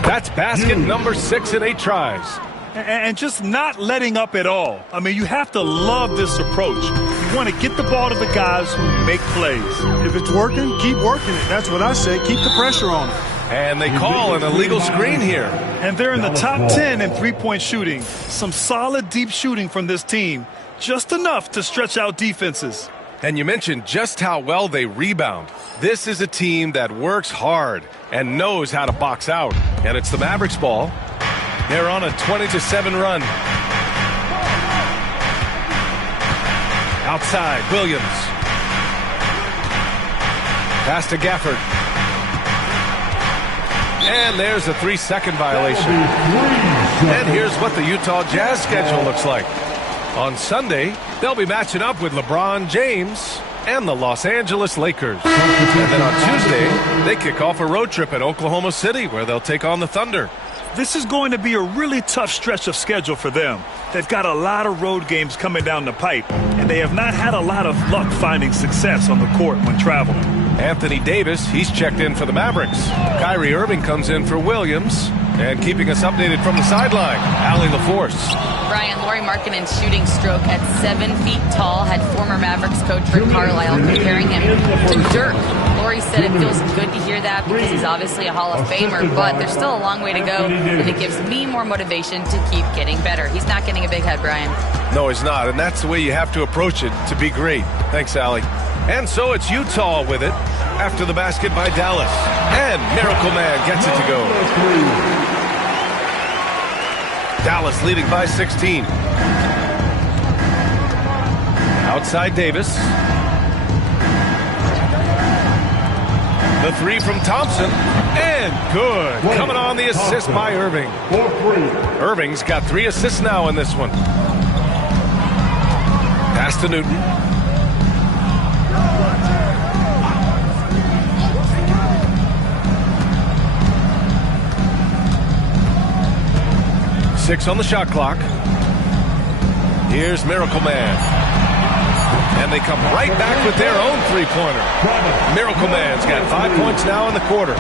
That's basket number 6 in 8 tries. And just not letting up at all. I mean, you have to love this approach. You want to get the ball to the guys who make plays. If it's working, keep working it. That's what I say. Keep the pressure on it. And they call an illegal screen here. And they're in the top 10 in three-point shooting. Some solid deep shooting from this team. Just enough to stretch out defenses. And you mentioned just how well they rebound. This is a team that works hard and knows how to box out. And it's the Mavericks ball. They're on a 20-7 run. Outside, Williams. Pass to Gafford. And there's a 3-second violation. And here's what the Utah Jazz schedule looks like. On Sunday, they'll be matching up with LeBron James and the Los Angeles Lakers. And then on Tuesday, they kick off a road trip at Oklahoma City where they'll take on the Thunder. This is going to be a really tough stretch of schedule for them. They've got a lot of road games coming down the pipe, and they have not had a lot of luck finding success on the court when traveling. Anthony Davis, he's checked in for the Mavericks. Kyrie Irving comes in for Williams. And keeping us updated from the sideline, Allie LaForce. Brian, Lauri Markkanen's shooting stroke at 7 feet tall had former Mavericks coach Rick Carlisle comparing him to Dirk. Lauri said it feels good to hear that because he's obviously a Hall of Famer, but there's still a long way to go, and it gives me more motivation to keep getting better. He's not getting a big head, Brian. No, he's not, and that's the way you have to approach it to be great. Thanks, Allie. And so it's Utah with it after the basket by Dallas. And Miracle Man gets it to go. Dallas leading by 16. Outside Davis. The 3 from Thompson. And good. Coming on the assist by Irving. Irving's got 3 assists now in this one. Pass to Newton. Six on the shot clock. Here's Miracle Man. And they come right back with their own three-pointer. Miracle Man's got 5 points now in the quarter.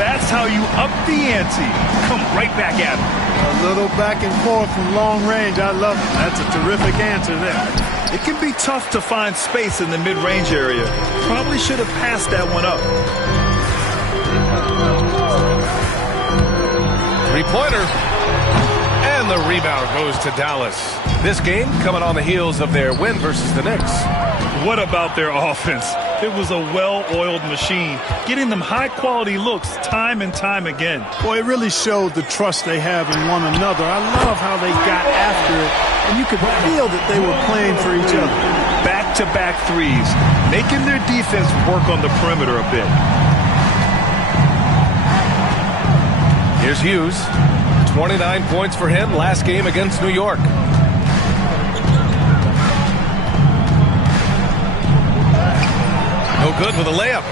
That's how you up the ante. Come right back at him. A little back and forth from long range. I love it. That's a terrific answer there. It can be tough to find space in the mid-range area. Probably should have passed that one up. Three-pointer. And the rebound goes to Dallas. This game coming on the heels of their win versus the Knicks. What about their offense? It was a well-oiled machine, getting them high-quality looks time and time again. Boy, it really showed the trust they have in one another. I love how they got after it, and you could feel that they were playing for each other. Back-to-back threes, making their defense work on the perimeter a bit. Here's Hughes. 29 points for him last game against New York. No good with a layup.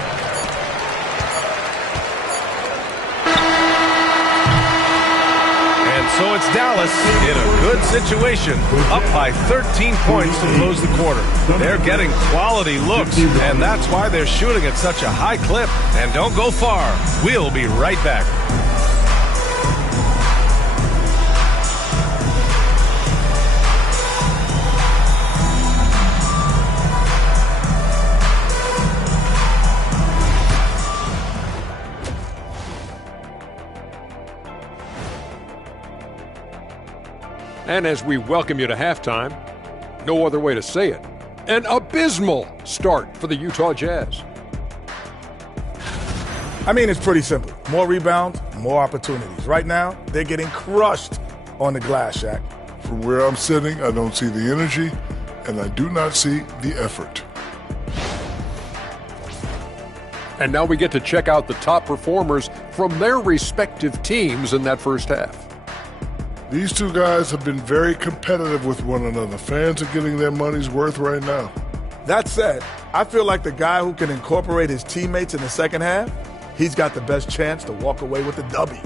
And so it's Dallas in a good situation, up by 13 points to close the quarter. They're getting quality looks, and that's why they're shooting at such a high clip. And don't go far. We'll be right back. And as we welcome you to halftime, no other way to say it, an abysmal start for the Utah Jazz. I mean, it's pretty simple. More rebounds, more opportunities. Right now, they're getting crushed on the glass, Shaq. From where I'm sitting, I don't see the energy, and I do not see the effort. And now we get to check out the top performers from their respective teams in that first half. These two guys have been very competitive with one another. Fans are getting their money's worth right now. That said, I feel like the guy who can incorporate his teammates in the second half, he's got the best chance to walk away with the W.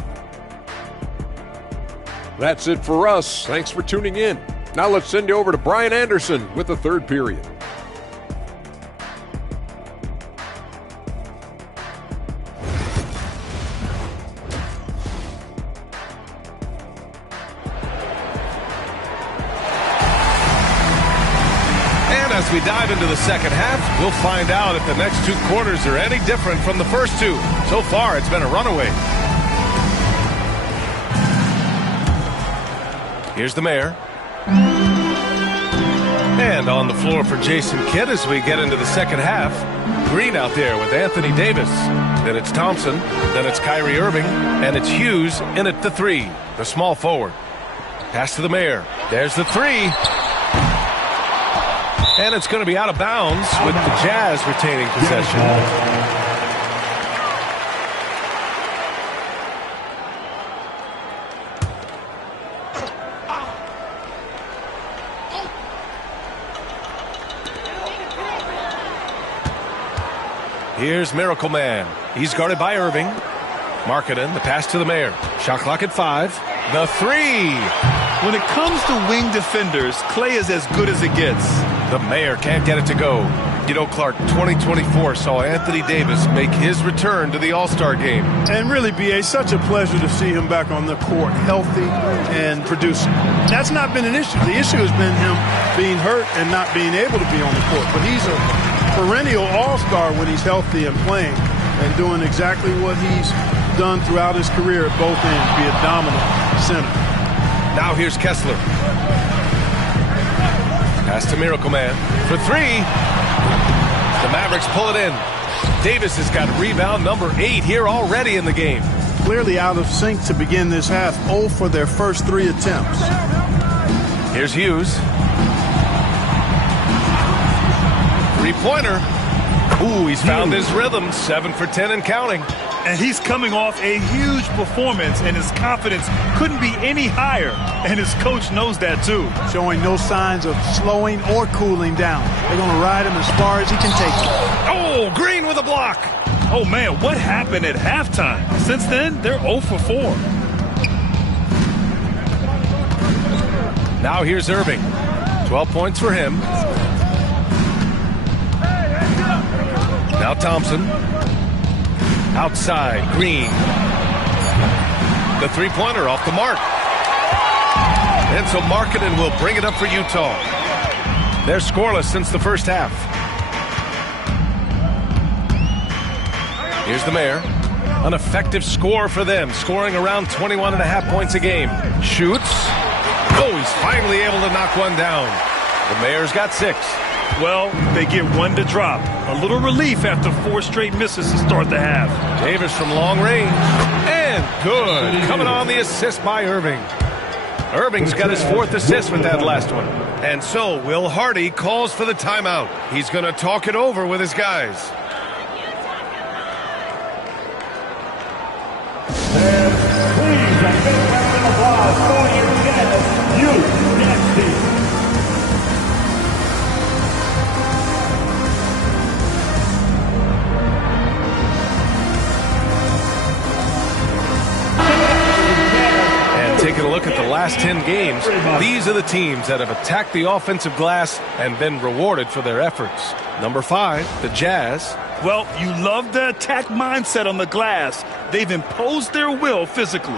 That's it for us. Thanks for tuning in. Now let's send you over to Brian Anderson with the third period. As we dive into the second half, we'll find out if the next two quarters are any different from the first two. So far, it's been a runaway. Here's the mayor. And on the floor for Jason Kidd as we get into the second half. Green out there with Anthony Davis. Then it's Thompson. Then it's Kyrie Irving. And it's Hughes in at the three, the small forward. Pass to the mayor. There's the three. And it's going to be out of bounds with the Jazz retaining possession. Here's Miracle Man. He's guarded by Irving. Markkanen, the pass to the mayor. Shot clock at 5. The three. When it comes to wing defenders, Clay is as good as it gets. The mayor can't get it to go. You know, Clark, 2024 saw Anthony Davis make his return to the All-Star game. And really, B.A., such a pleasure to see him back on the court, healthy and producing. That's not been an issue. The issue has been him being hurt and not being able to be on the court. But he's a perennial All-Star when he's healthy and playing and doing exactly what he's done throughout his career at both ends, be a dominant center. Now here's Kessler. Pass to Miracle Man for three. The Mavericks pull it in. Davis has got rebound number 8 here already in the game. Clearly out of sync to begin this half. 0 for their first 3 attempts. Here's Hughes. Three-pointer. Ooh, he's found his rhythm. 7 for 10 and counting. And he's coming off a huge performance, and his confidence couldn't be any higher. And his coach knows that, too. Showing no signs of slowing or cooling down. They're going to ride him as far as he can take him. Oh, Green with a block. Oh, man, what happened at halftime? Since then, they're 0 for 4. Now here's Irving. 12 points for him. Now Thompson. Outside, Green. The three-pointer off the mark. And so Markkanen will bring it up for Utah. They're scoreless since the first half. Here's the mayor. An effective score for them, scoring around 21.5 points a game. Shoots. Oh, he's finally able to knock one down. The mayor's got 6. Well, they get one to drop. A little relief after 4 straight misses to start the half. Davis from long range. And good. Coming on the assist by Irving. Irving's got his 4th assist with that last one. And so Will Hardy calls for the timeout. He's going to talk it over with his guys. Please, a big round of applause for your Jazz Youth Next Team. Taking a look at the last 10 games, these are the teams that have attacked the offensive glass and been rewarded for their efforts. Number 5, the Jazz. Well, you love the attack mindset on the glass. They've imposed their will physically.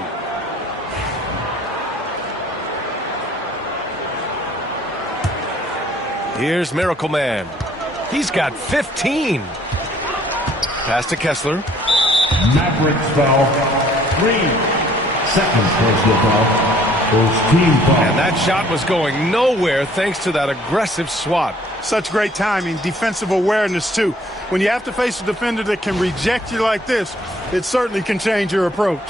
Here's Miracle Man. He's got 15. Pass to Kessler. Mavericks foul. 3 seconds personal foul. First team foul. And that shot was going nowhere thanks to that aggressive swat. Such great timing, defensive awareness too. When you have to face a defender that can reject you like this, it certainly can change your approach.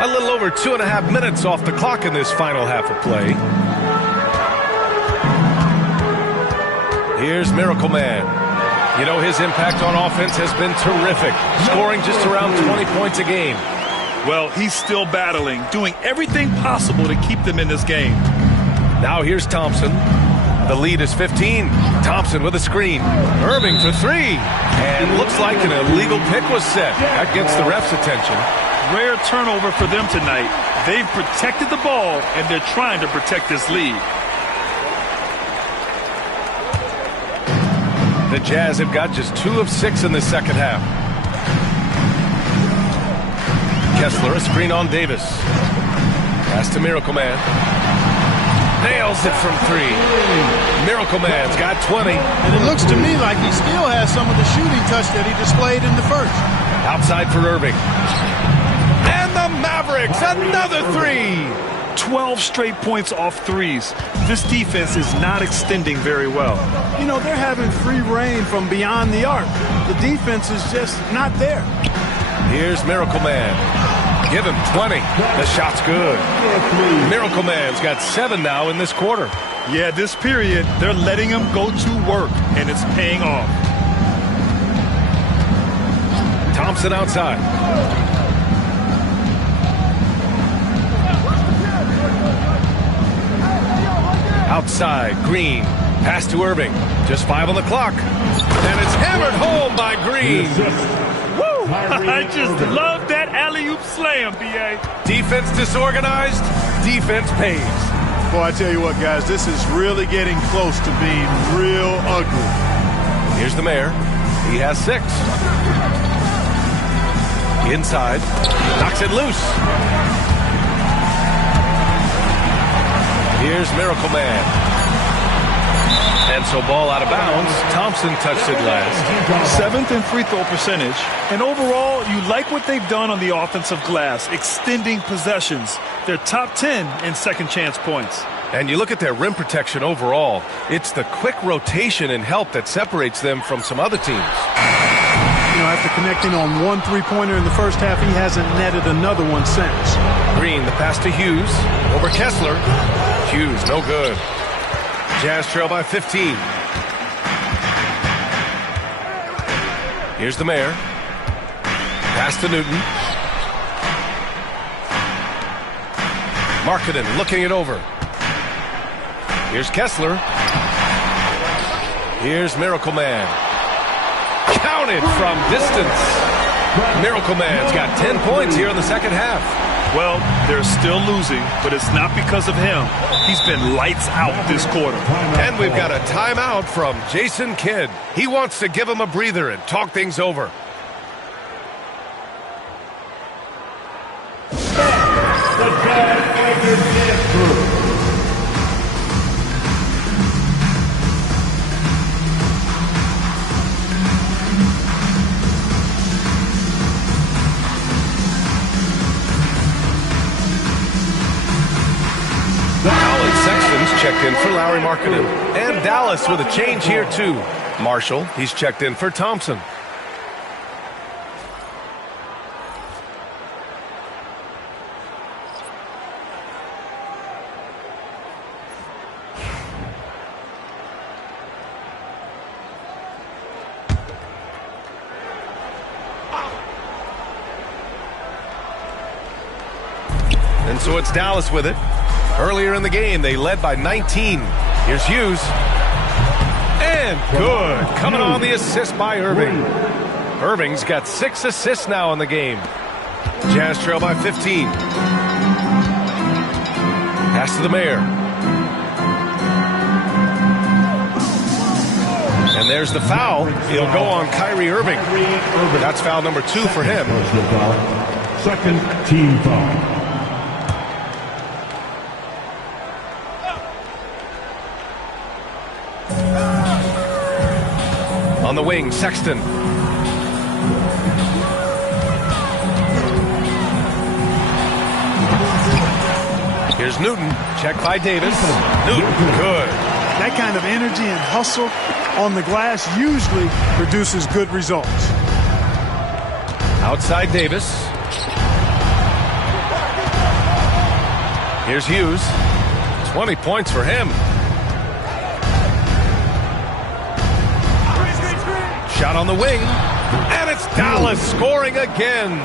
A little over 2.5 minutes off the clock in this final half of play. Here's Miracle Man. You know, his impact on offense has been terrific, scoring just around 20 points a game. Well, he's still battling, doing everything possible to keep them in this game. Now here's Thompson. The lead is 15. Thompson with a screen. Irving for 3. And looks like an illegal pick was set. That gets the ref's attention. Rare turnover for them tonight. They've protected the ball, and they're trying to protect this lead. The Jazz have got just 2 of 6 in the second half. Kessler, a screen on Davis. Pass to Miracle Man. Nails it from 3. Miracle Man's got 20. And it looks to me like he still has some of the shooting touch that he displayed in the first. Outside for Irving. And the Mavericks, another 3. 12 straight points off threes. This defense is not extending very well. You know, they're having free reign from beyond the arc. The defense is just not there. Here's Miracle Man. Give him 20. The shot's good. Miracle Man's got 7 now in this quarter. Yeah, this period, they're letting him go to work, and it's paying off. Thompson outside. Outside, Green. Pass to Irving. Just 5 on the clock. And it's hammered home by Green. Woo! I just love that alley-oop slam, B.A. Defense disorganized. Defense pays. Boy, I tell you what, guys, this is really getting close to being real ugly. Here's the mayor. He has 6. Inside. Knocks it loose. Here's Miracle Man. And so ball out of bounds. Thompson touched it last. 7th in free throw percentage. And overall, you like what they've done on the offensive glass, extending possessions. They're top 10 in second chance points. And you look at their rim protection overall. It's the quick rotation and help that separates them from some other teams. You know, after connecting on 1 3-pointer in the first half, he hasn't netted another one since. Green, the pass to Hughes. Over Kessler. Hughes, no good. Jazz trail by 15. Here's the mayor. Pass to Newton. Markkanen looking it over. Here's Kessler. Here's Miracle Man. Counted from distance. Miracle Man's got 10 points here in the second half. Well, they're still losing, but it's not because of him. He's been lights out this quarter. And we've got a timeout from Jason Kidd. He wants to give him a breather and talk things over. The Dallas Lakers dance crew. Colin Sexton's checked in for Lauri Markkanen. And Dallas with a change here, too. Marshall, he's checked in for Thompson. And so it's Dallas with it. Earlier in the game, they led by 19. Here's Hughes. And good. Coming on the assist by Irving. Irving's got 6 assists now in the game. Jazz trail by 15. Pass to the Mayor. And there's the foul. It'll go on Kyrie Irving. That's foul number 2 for him. Second team foul. On the wing, Sexton. Here's Newton. Check by Davis. Newton, good. That kind of energy and hustle on the glass usually produces good results. Outside Davis. Here's Hughes. 20 points for him. Shot on the wing, and it's Dallas scoring again.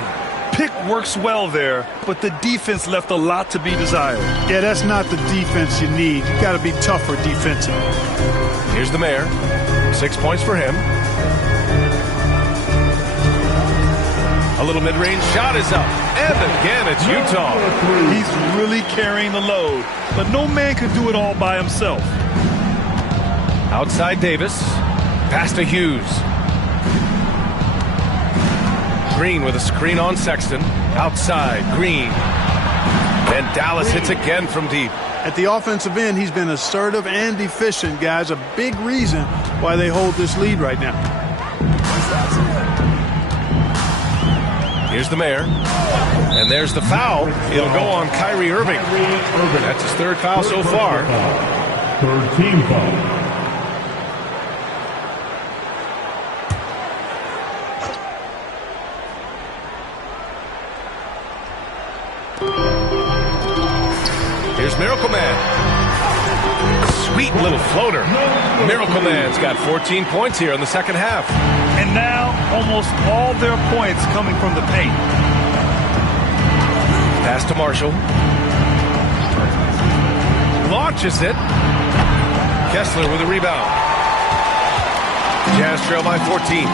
Pick works well there, but the defense left a lot to be desired. Yeah, that's not the defense you need. You got to be tougher defensively. Here's the Mayor. 6 points for him. A little mid-range shot is up, and again it's Utah. He's really carrying the load, but no man can do it all by himself. Outside Davis, pass to Hughes. Green with a screen on Sexton. Outside, Green. And Dallas hits again from deep. At the offensive end, he's been assertive and efficient, guys. A big reason why they hold this lead right now. Here's the Mayor. And there's the foul. It'll go on Kyrie Irving. That's his 3rd foul so far. 3rd team foul. Here's Miracle Man. Sweet little floater. Miracle Man's got 14 points here in the second half. And now almost all their points coming from the paint. Pass to Marshall. Launches it. Kessler with a rebound. Jazz trail by 14.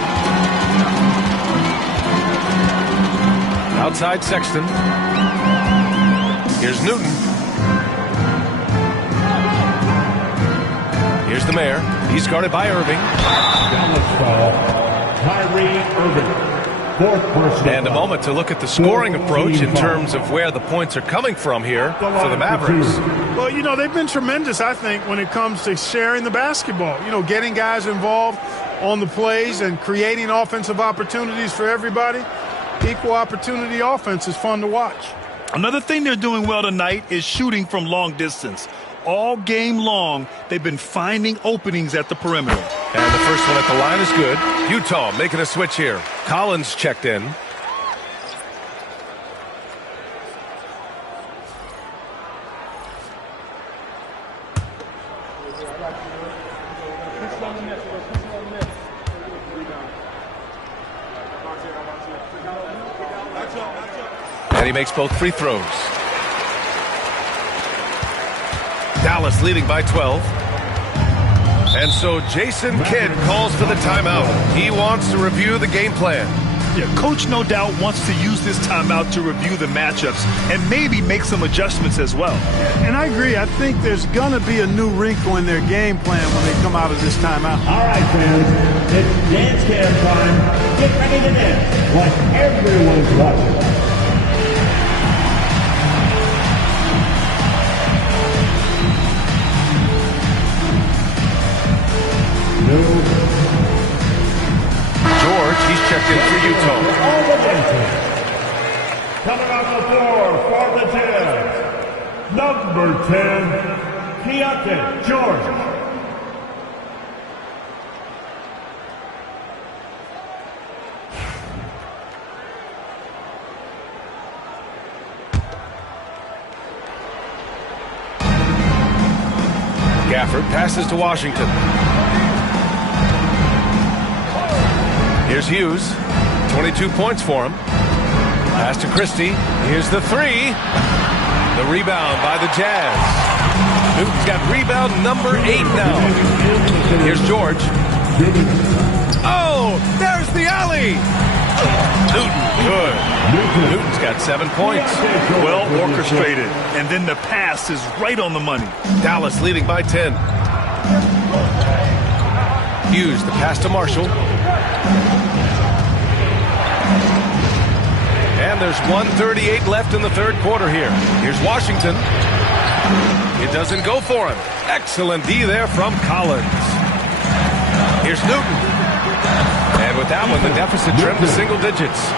Outside Sexton. Here's Newton. Here's the Mayor. He's guarded by Irving. Dallas foul. Kyrie Irving. 4th personal. And a moment to look at the scoring approach in terms of where the points are coming from here for the Mavericks. Well, you know, they've been tremendous, I think, when it comes to sharing the basketball. You know, getting guys involved on the plays and creating offensive opportunities for everybody. Equal opportunity offense is fun to watch. Another thing they're doing well tonight is shooting from long distance. All game long, they've been finding openings at the perimeter. And the first one at the line is good. Utah making a switch here. Collins checked in. And he makes both free throws. Dallas leading by 12. And so Jason Kidd calls for the timeout. He wants to review the game plan. Yeah, Coach no doubt wants to use this timeout to review the matchups and maybe make some adjustments as well. And I agree. I think there's going to be a new wrinkle in their game plan when they come out of this timeout. All right, fans, it's dance cam time. Get ready to dance like everyone's watching. George, he's checked in for Utah. Coming on the floor for the Jazz, number 10, Keyonte George. Gafford passes to Washington. Here's Hughes. 22 points for him. Pass to Christie. Here's the three. The rebound by the Jazz. Newton's got rebound number 8 now. Here's George. Oh, there's the alley. Newton, good. Newton's got 7 points. Well orchestrated. And then the pass is right on the money. Dallas leading by 10. Hughes, the pass to Marshall. And there's 1:38 left in the third quarter here. Here's Washington. It doesn't go for him. Excellent D there from Collins. Here's Newton. And with that one, the deficit trimmed to single digits.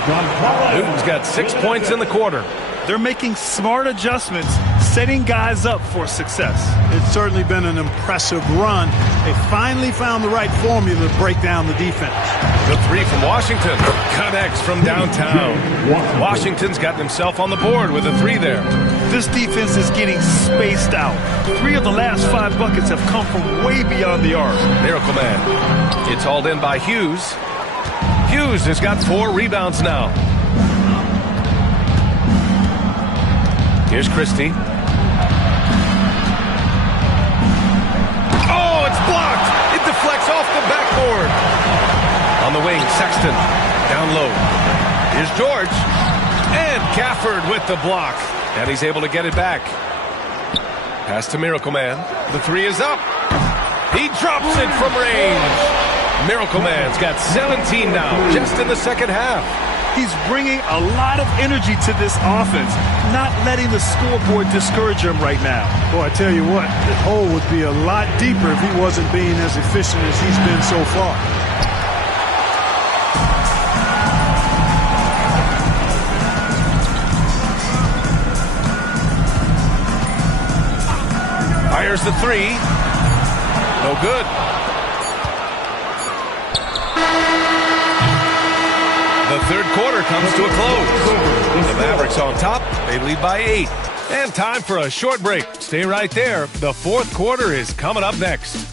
Newton's got 6 points in the quarter. They're making smart adjustments, setting guys up for success. It's certainly been an impressive run. They finally found the right formula to break down the defense. The three from Washington connects from downtown. Washington's got himself on the board with a three there. This defense is getting spaced out. 3 of the last 5 buckets have come from way beyond the arc. Miracle Man. It's hauled in by Hughes. Hughes has got 4 rebounds now. Here's Christie. Oh, it's blocked. It deflects off the backboard. On the wing, Sexton. Down low. Here's George. And Gafford with the block. And he's able to get it back. Pass to Miracle Man. The three is up. He drops it from range. Miracle Man's got 17 now, just in the second half. He's bringing a lot of energy to this offense, not letting the scoreboard discourage him right now. Boy, I tell you what, the hole would be a lot deeper if he wasn't being as efficient as he's been so far. Fires the three. No good. The third quarter comes to a close. The Mavericks on top. They lead by 8. And time for a short break. Stay right there. The fourth quarter is coming up next.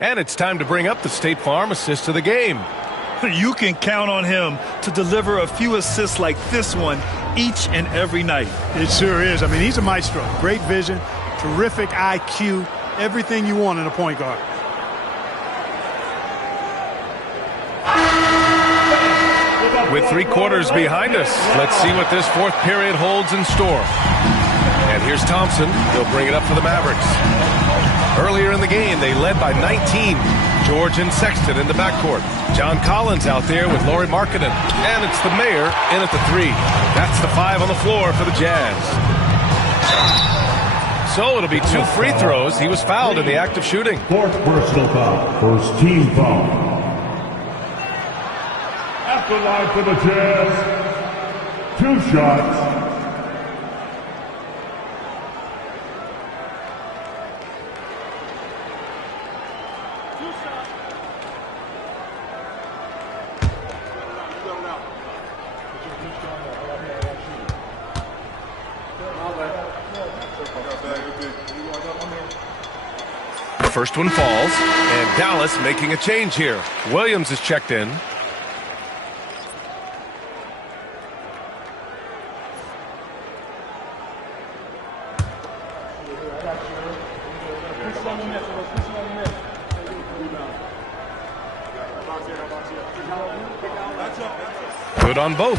And it's time to bring up the State Farm assist of the game. You can count on him to deliver a few assists like this one each and every night. It sure is. I mean, he's a maestro. Great vision, terrific IQ, everything you want in a point guard. With 3 quarters behind us, let's see what this fourth period holds in store. And here's Thompson. He'll bring it up for the Mavericks. Earlier in the game, they led by 19. George and Sexton in the backcourt. John Collins out there with Lauri Markkanen. And it's the mayor in at the 3. That's the 5 on the floor for the Jazz. So it'll be 2 free throws. He was fouled in the act of shooting. 4th personal foul. First team foul. At the line for the Jazz. 2 shots. First one falls, and Dallas making a change here. Williams is checked in. Good on both.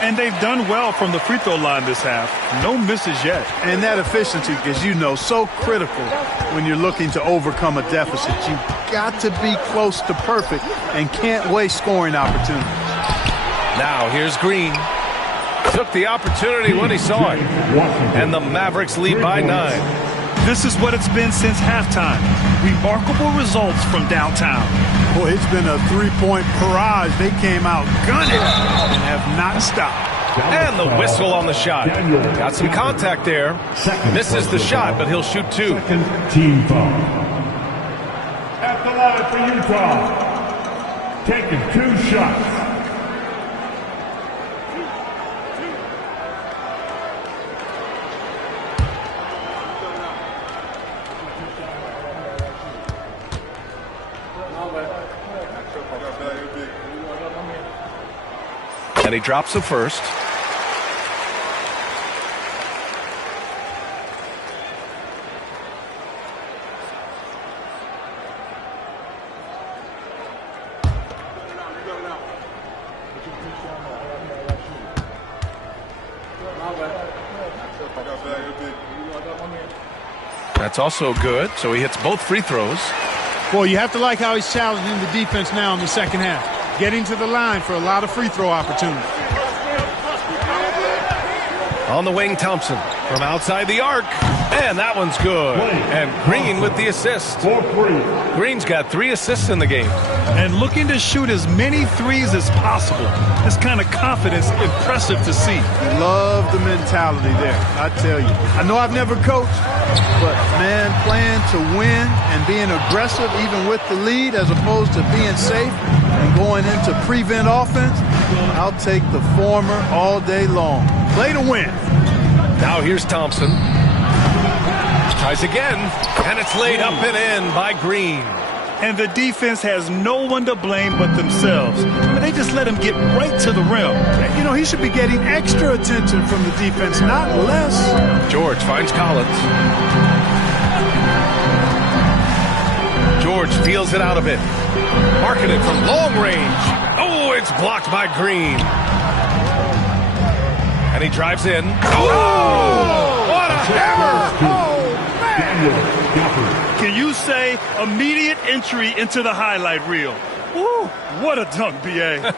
And they've done well from the free throw line this half. No misses yet. And that efficiency, as you know, so critical when you're looking to overcome a deficit. You've got to be close to perfect and can't waste scoring opportunities. Now here's Green. Took the opportunity when he saw it. And the Mavericks lead by 9. This is what it's been since halftime. Remarkable results from downtown. Boy, it's been a three-point barrage. They came out gunning and have not stopped. And the whistle on the shot. Got some contact there. Misses the shot, but he'll shoot 2. Team foul. At the line for Utah, taking 2 shots. And he drops the first. That's also good. So he hits both free throws. Well, you have to like how he's challenging the defense now in the second half. Getting to the line for a lot of free throw opportunities. On the wing, Thompson from outside the arc. And that one's good. And Green with the assist. Green's got 3 assists in the game. And looking to shoot as many threes as possible. This kind of confidence, impressive to see. Love the mentality there, I tell you. I know I've never coached, but, man, playing to win and being aggressive even with the lead as opposed to being safe and going into prevent offense, I'll take the former all day long. Play to win. Now here's Thompson. Tries again, and it's laid up and in by Green. And the defense has no one to blame but themselves. I mean, they just let him get right to the rim. You know, he should be getting extra attention from the defense, not less. George finds Collins. George feels it out a bit. Marking it from long range. Oh, it's blocked by Green. And he drives in. Oh! What a hammer! Oh, man! Can you say immediate entry into the highlight reel? Woo! What a dunk, B.A.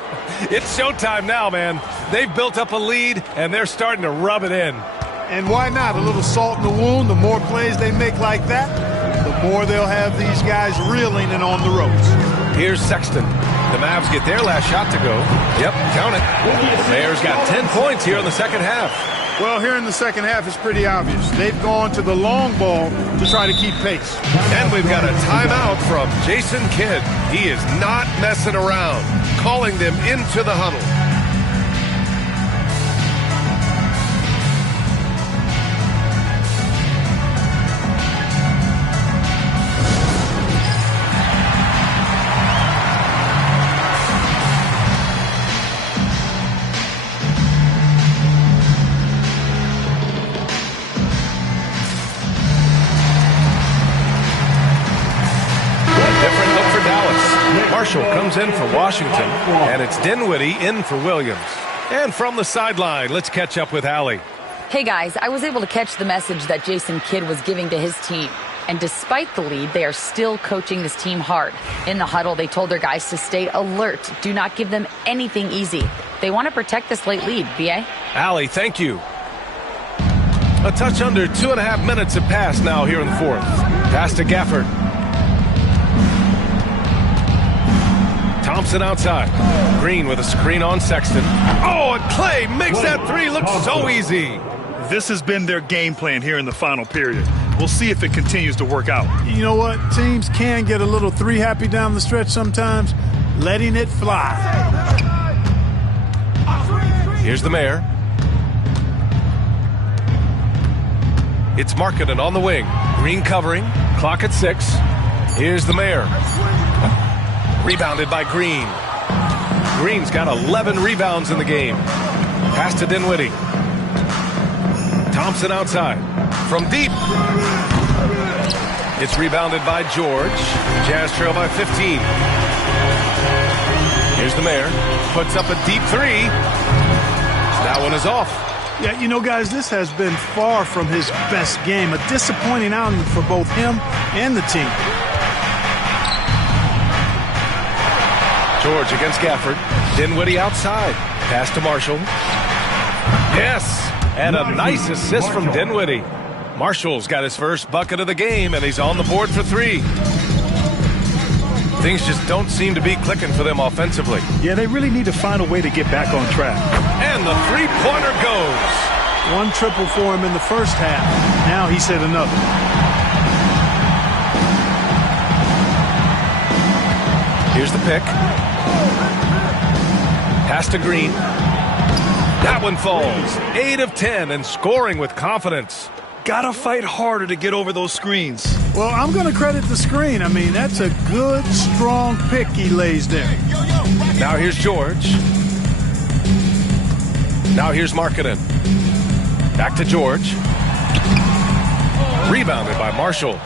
It's showtime now, man. They've built up a lead, and they're starting to rub it in. And why not? A little salt in the wound. The more plays they make like that, the more they'll have these guys reeling and on the ropes. Here's Sexton. The Mavs get their last shot to go. Yep, count it. The Bears got 10 points here in the second half. Well, here in the second half, it's pretty obvious. They've gone to the long ball to try to keep pace. And we've got a timeout from Jason Kidd. He is not messing around, calling them into the huddle. Marshall comes in for Washington, and it's Dinwiddie in for Williams. And from the sideline, let's catch up with Allie. Hey, guys, I was able to catch the message that Jason Kidd was giving to his team. And despite the lead, they are still coaching this team hard. In the huddle, they told their guys to stay alert. Do not give them anything easy. They want to protect this late lead, B.A. Allie, thank you. A touch under 2.5 minutes have passed now here in the fourth. Pass to Gafford. Thompson outside. Green with a screen on Sexton. Oh, and Clay makes that three look so easy. This has been their game plan here in the final period. We'll see if it continues to work out. You know what? Teams can get a little three happy down the stretch sometimes. Letting it fly. Here's the mayor. It's Markkanen on the wing. Green covering. Clock at 6. Here's the mayor. Rebounded by Green. Green's got 11 rebounds in the game. Pass to Dinwiddie. Thompson outside. From deep. It's rebounded by George. Jazz trail by 15. Here's the mayor. Puts up a deep three. That one is off. Yeah, you know, guys, this has been far from his best game. A disappointing outing for both him and the team. George against Gafford. Dinwiddie outside. Pass to Marshall. Yes, and a nice assist from Dinwiddie. Marshall's got his first bucket of the game, and he's on the board for three. Things just don't seem to be clicking for them offensively. Yeah, they really need to find a way to get back on track. And the three-pointer goes. One triple for him in the first half. Now he's hit another. Here's the pick. Pass to Green. That one falls. 8 of 10 and scoring with confidence. Gotta fight harder to get over those screens. Well, I'm going to credit the screen. I mean, that's a good, strong pick he lays there. Now here's George. Now here's Markkanen. Back to George. Rebounded by Marshall.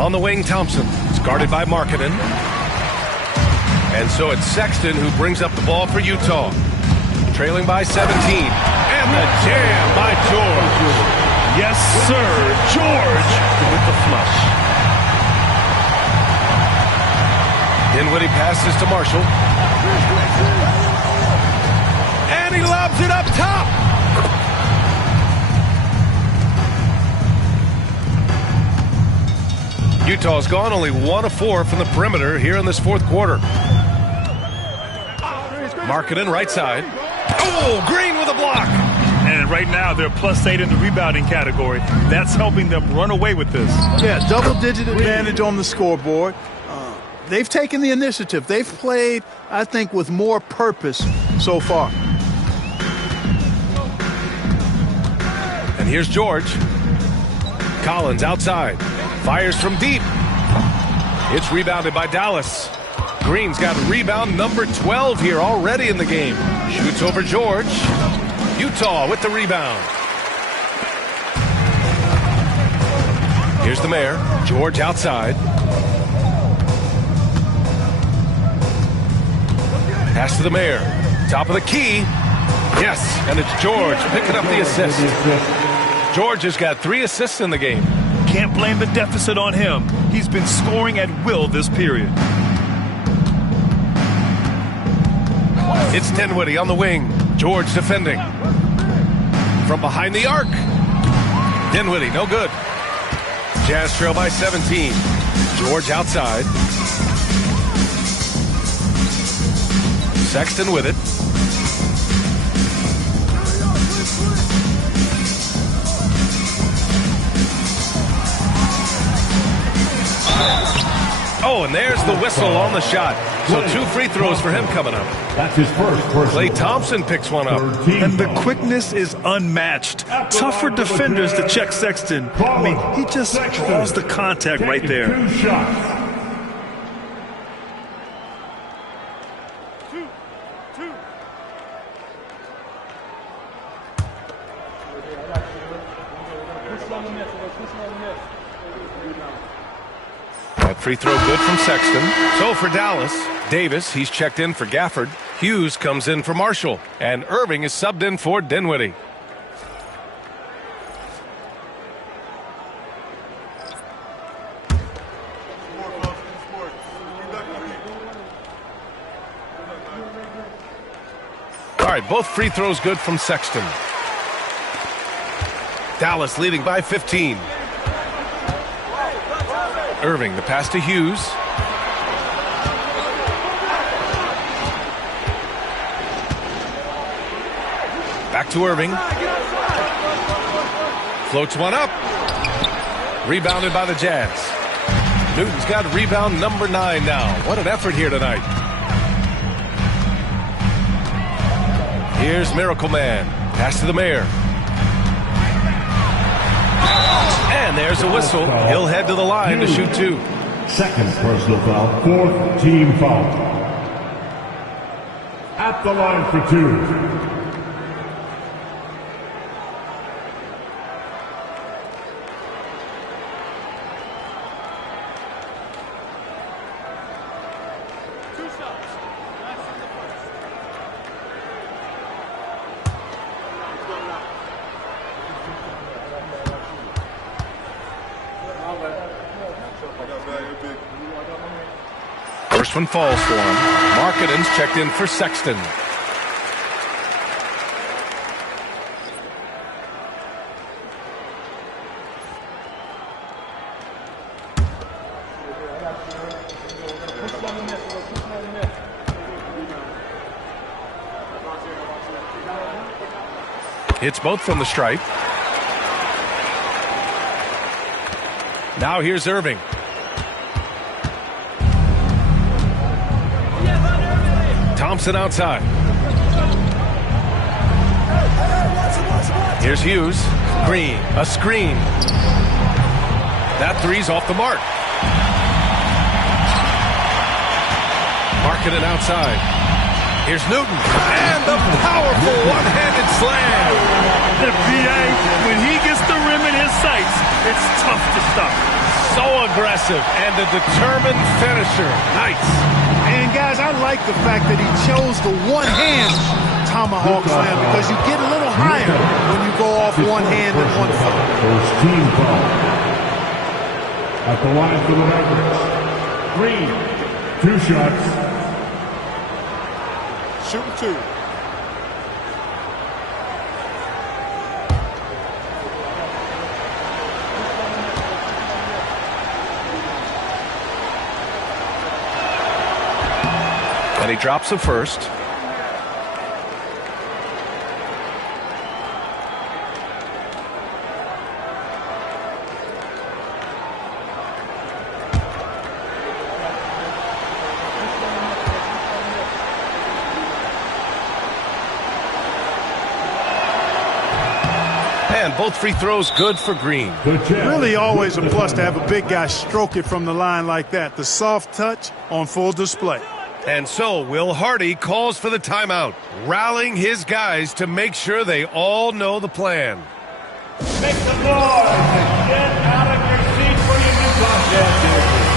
On the wing, Thompson. It's guarded by Markkanen. And so it's Sexton who brings up the ball for Utah. Trailing by 17. And the jam by George. Yes, sir. George with the flush. Dinwiddie passes to Marshall. And he lobs it up top. Utah's gone only 1 of 4 from the perimeter here in this fourth quarter. Markkanen right side. Oh, Green with a block. And right now they're +8 in the rebounding category. That's helping them run away with this. Yeah, double-digit advantage on the scoreboard. They've taken the initiative. They've played, I think, with more purpose so far. And here's George. Collins outside. Fires from deep. It's rebounded by Dallas. Green's got rebound number 12 here already in the game. Shoots over George. Utah with the rebound. Here's the mayor. George outside. Pass to the mayor. Top of the key. Yes, and it's George picking up the assist. George has got 3 assists in the game. Can't blame the deficit on him. He's been scoring at will this period. It's Dinwiddie on the wing. George defending. From behind the arc. Dinwiddie, no good. Jazz trail by 17. George outside. Sexton with it. Oh, and there's the whistle on the shot. So 2 free throws for him coming up. That's his first. Klay Thompson picks one up. And the quickness is unmatched. Tough for defenders to check Sexton. I mean, he just draws the contact right there. 2 shots. That free throw good from Sexton. So for Dallas, Davis, he's checked in for Gafford. Hughes comes in for Marshall. And Irving is subbed in for Dinwiddie. All right, both free throws good from Sexton. Dallas leading by 15. Irving, the pass to Hughes. Back to Irving. Floats one up. Rebounded by the Jazz. Newton's got rebound number 9 now. What an effort here tonight. Here's Miracle Man. Pass to the mayor. And there's a whistle. He'll head to the line to shoot 2. Second personal foul, 4th team foul. At the line for 2. 2 This one falls for him. Markkanen's checked in for Sexton. Hits both from the stripe. Now here's Irving. Thompson outside. Here's Hughes. Green. A screen. That three's off the mark. Markkanen outside. Here's Newton. And the powerful one-handed slam. The VA, when he gets the rim in his sights, it's tough to stop. So aggressive and a determined finisher. Nice. And guys, I like the fact that he chose the one-hand tomahawk slam because you get a little higher when you go off one hand and one foot. First team foul. At the line for the Mavericks. Green. 2 shots. Shooting 2. And he drops the first. And both free throws good for Green. Really always a plus to have a big guy stroke it from the line like that. The soft touch on full display. And so Will Hardy calls for the timeout, rallying his guys to make sure they all know the plan. Make some noise and get out of your seat for your Utah Jazz jerseys.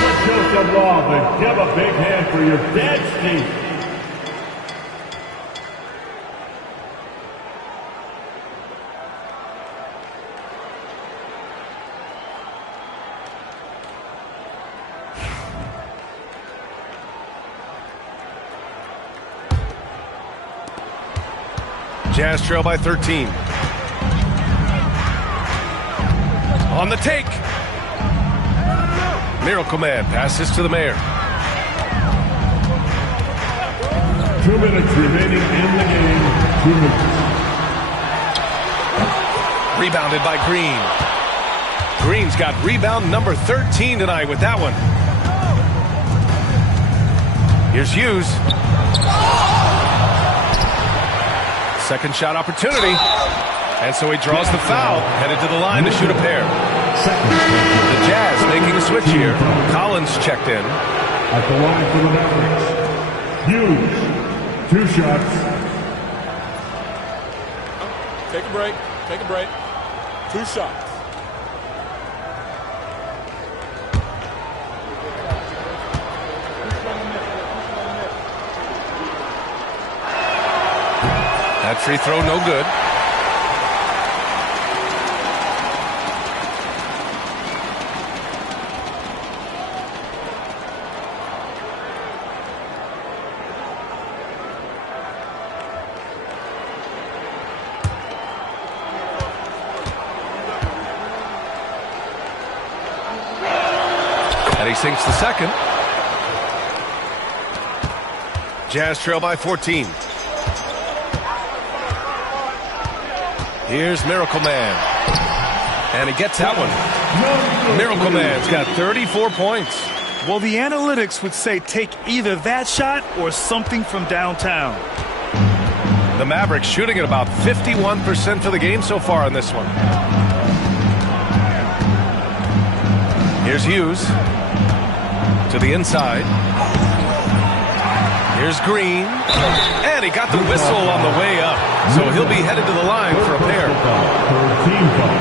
Let's show some love and give a big hand for your dad's team. Jazz trail by 13. On the take. Miracle Man passes to the Mayor. 2 minutes remaining in the game. 2 minutes. Rebounded by Green. Green's got rebound number 13 tonight with that one. Here's Hughes. Second shot opportunity. And so he draws the foul, headed to the line to shoot a pair. The Jazz making a switch here. Collins checked in. At the line for the Mavericks. Hughes. 2 shots. Take a break. Take a break. 2 shots. That free throw no good. And he sinks the second. Jazz trail by 14. Here's Miracle Man. And he gets that one. Miracle Man's got 34 points. Well, the analytics would say take either that shot or something from downtown. The Mavericks shooting at about 51% for the game so far in this one. Here's Hughes. To the inside. Here's Green. And he got the whistle on the way up. So he'll be headed to the line for a pair. Team foul.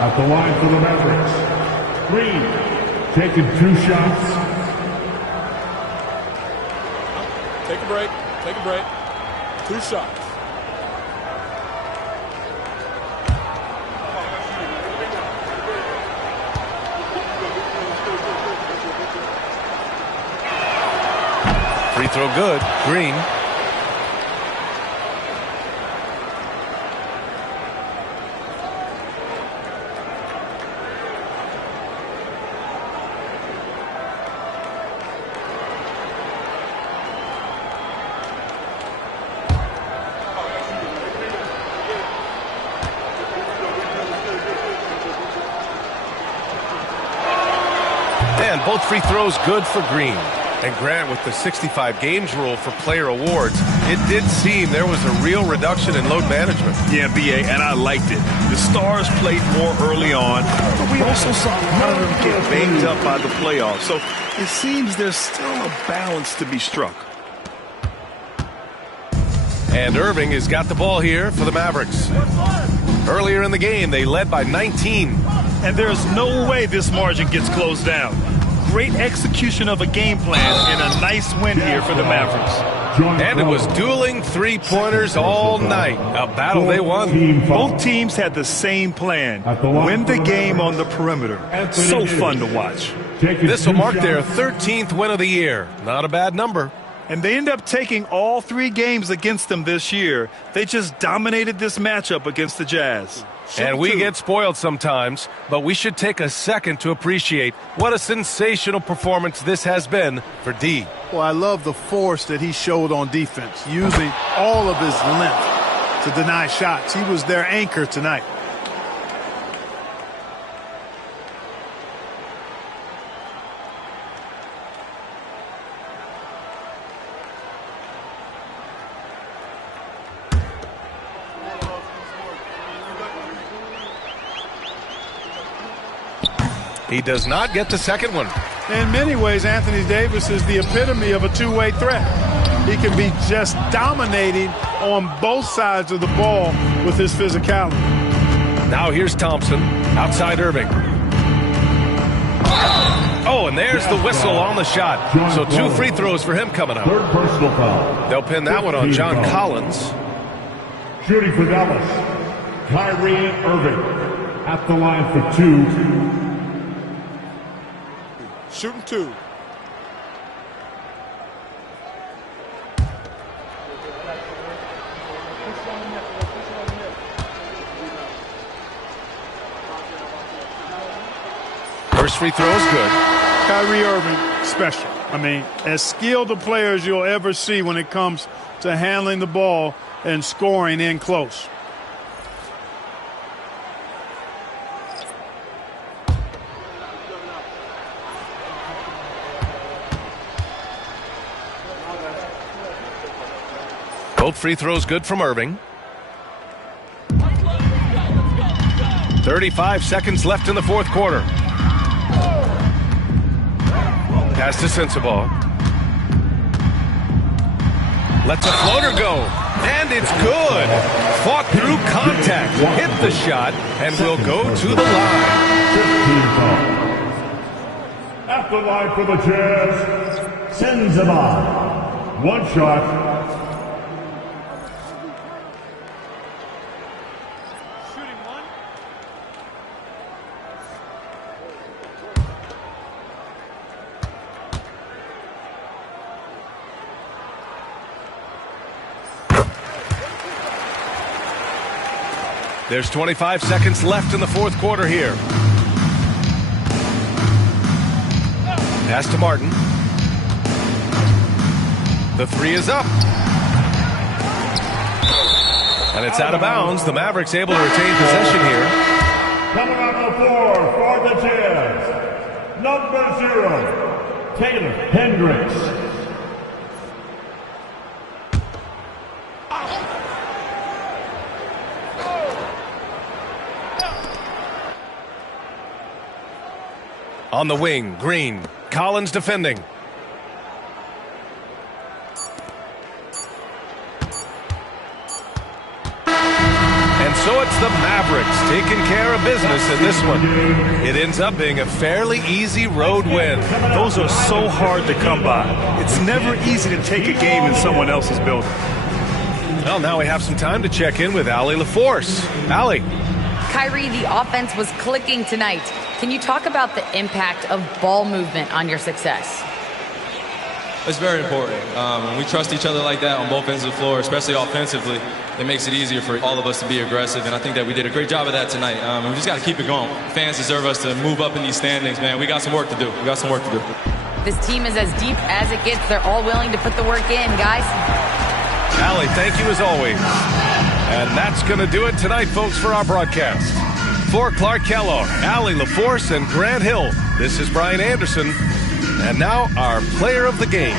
At the line for the Mavericks. Green taking 2 shots. Take a break. Take a break. 2 shots. Free throw good. Green. And both free throws good for Green. And Grant, with the 65 games rule for player awards, it did seem there was a real reduction in load management. Yeah, B.A., and I liked it. The Stars played more early on, but we also saw a lot of them get banged up by the playoffs. So it seems there's still a balance to be struck. And Irving has got the ball here for the Mavericks. Earlier in the game, they led by 19. And there's no way this margin gets closed down. Great execution of a game plan and a nice win here for the Mavericks. And it was dueling three-pointers all night. A battle they won. Both teams had the same plan. Win the game on the perimeter. So fun to watch. This will mark their 13th win of the year. Not a bad number. And they end up taking all 3 games against them this year. They just dominated this matchup against the Jazz. And we get spoiled sometimes, but we should take a second to appreciate what a sensational performance this has been for D. Well, I love the force that he showed on defense, using all of his length to deny shots. He was their anchor tonight. He does not get the second one. In many ways, Anthony Davis is the epitome of a two-way threat. He can be just dominating on both sides of the ball with his physicality. Now here's Thompson, outside Irving. Oh, and there's the whistle on the shot. So 2 free throws for him coming up. Third personal foul. They'll pin that one on John Collins. Shooting for Dallas, Kyrie Irving at the line for 2. Shooting 2. First free throw is good. Kyrie Irving, special. I mean, as skilled a player as you'll ever see when it comes to handling the ball and scoring in close. Both free throws good from Irving. 35 seconds left in the fourth quarter. Pass to Sensabaugh. Lets a floater go. And it's good. Fought through contact. Hit the shot and will go to the line. At the line for the Jazz, Sensabaugh. One shot. There's 25 seconds left in the fourth quarter here. Pass to Martin. The 3 is up. And it's out of bounds. The Mavericks able to retain possession here. Coming on the floor for the Jazz, number 0, Taylor Hendricks. On the wing, Green. Collins defending. And so it's the Mavericks taking care of business in this one. It ends up being a fairly easy road win. Those are so hard to come by. It's never easy to take a game in someone else's building. Well, now we have some time to check in with Allie LaForce. Allie. Kyrie, the offense was clicking tonight. Can you talk about the impact of ball movement on your success? It's very important. When we trust each other like that on both ends of the floor, especially offensively, it makes it easier for all of us to be aggressive, and I think that we did a great job of that tonight. We just got to keep it going. Fans deserve us to move up in these standings, man. We got some work to do. This team is as deep as it gets. They're all willing to put the work in, guys. Allie, thank you as always. And that's going to do it tonight, folks, for our broadcast. For Clark Kellogg, Allie LaForce, and Grant Hill, this is Brian Anderson. And now our player of the game.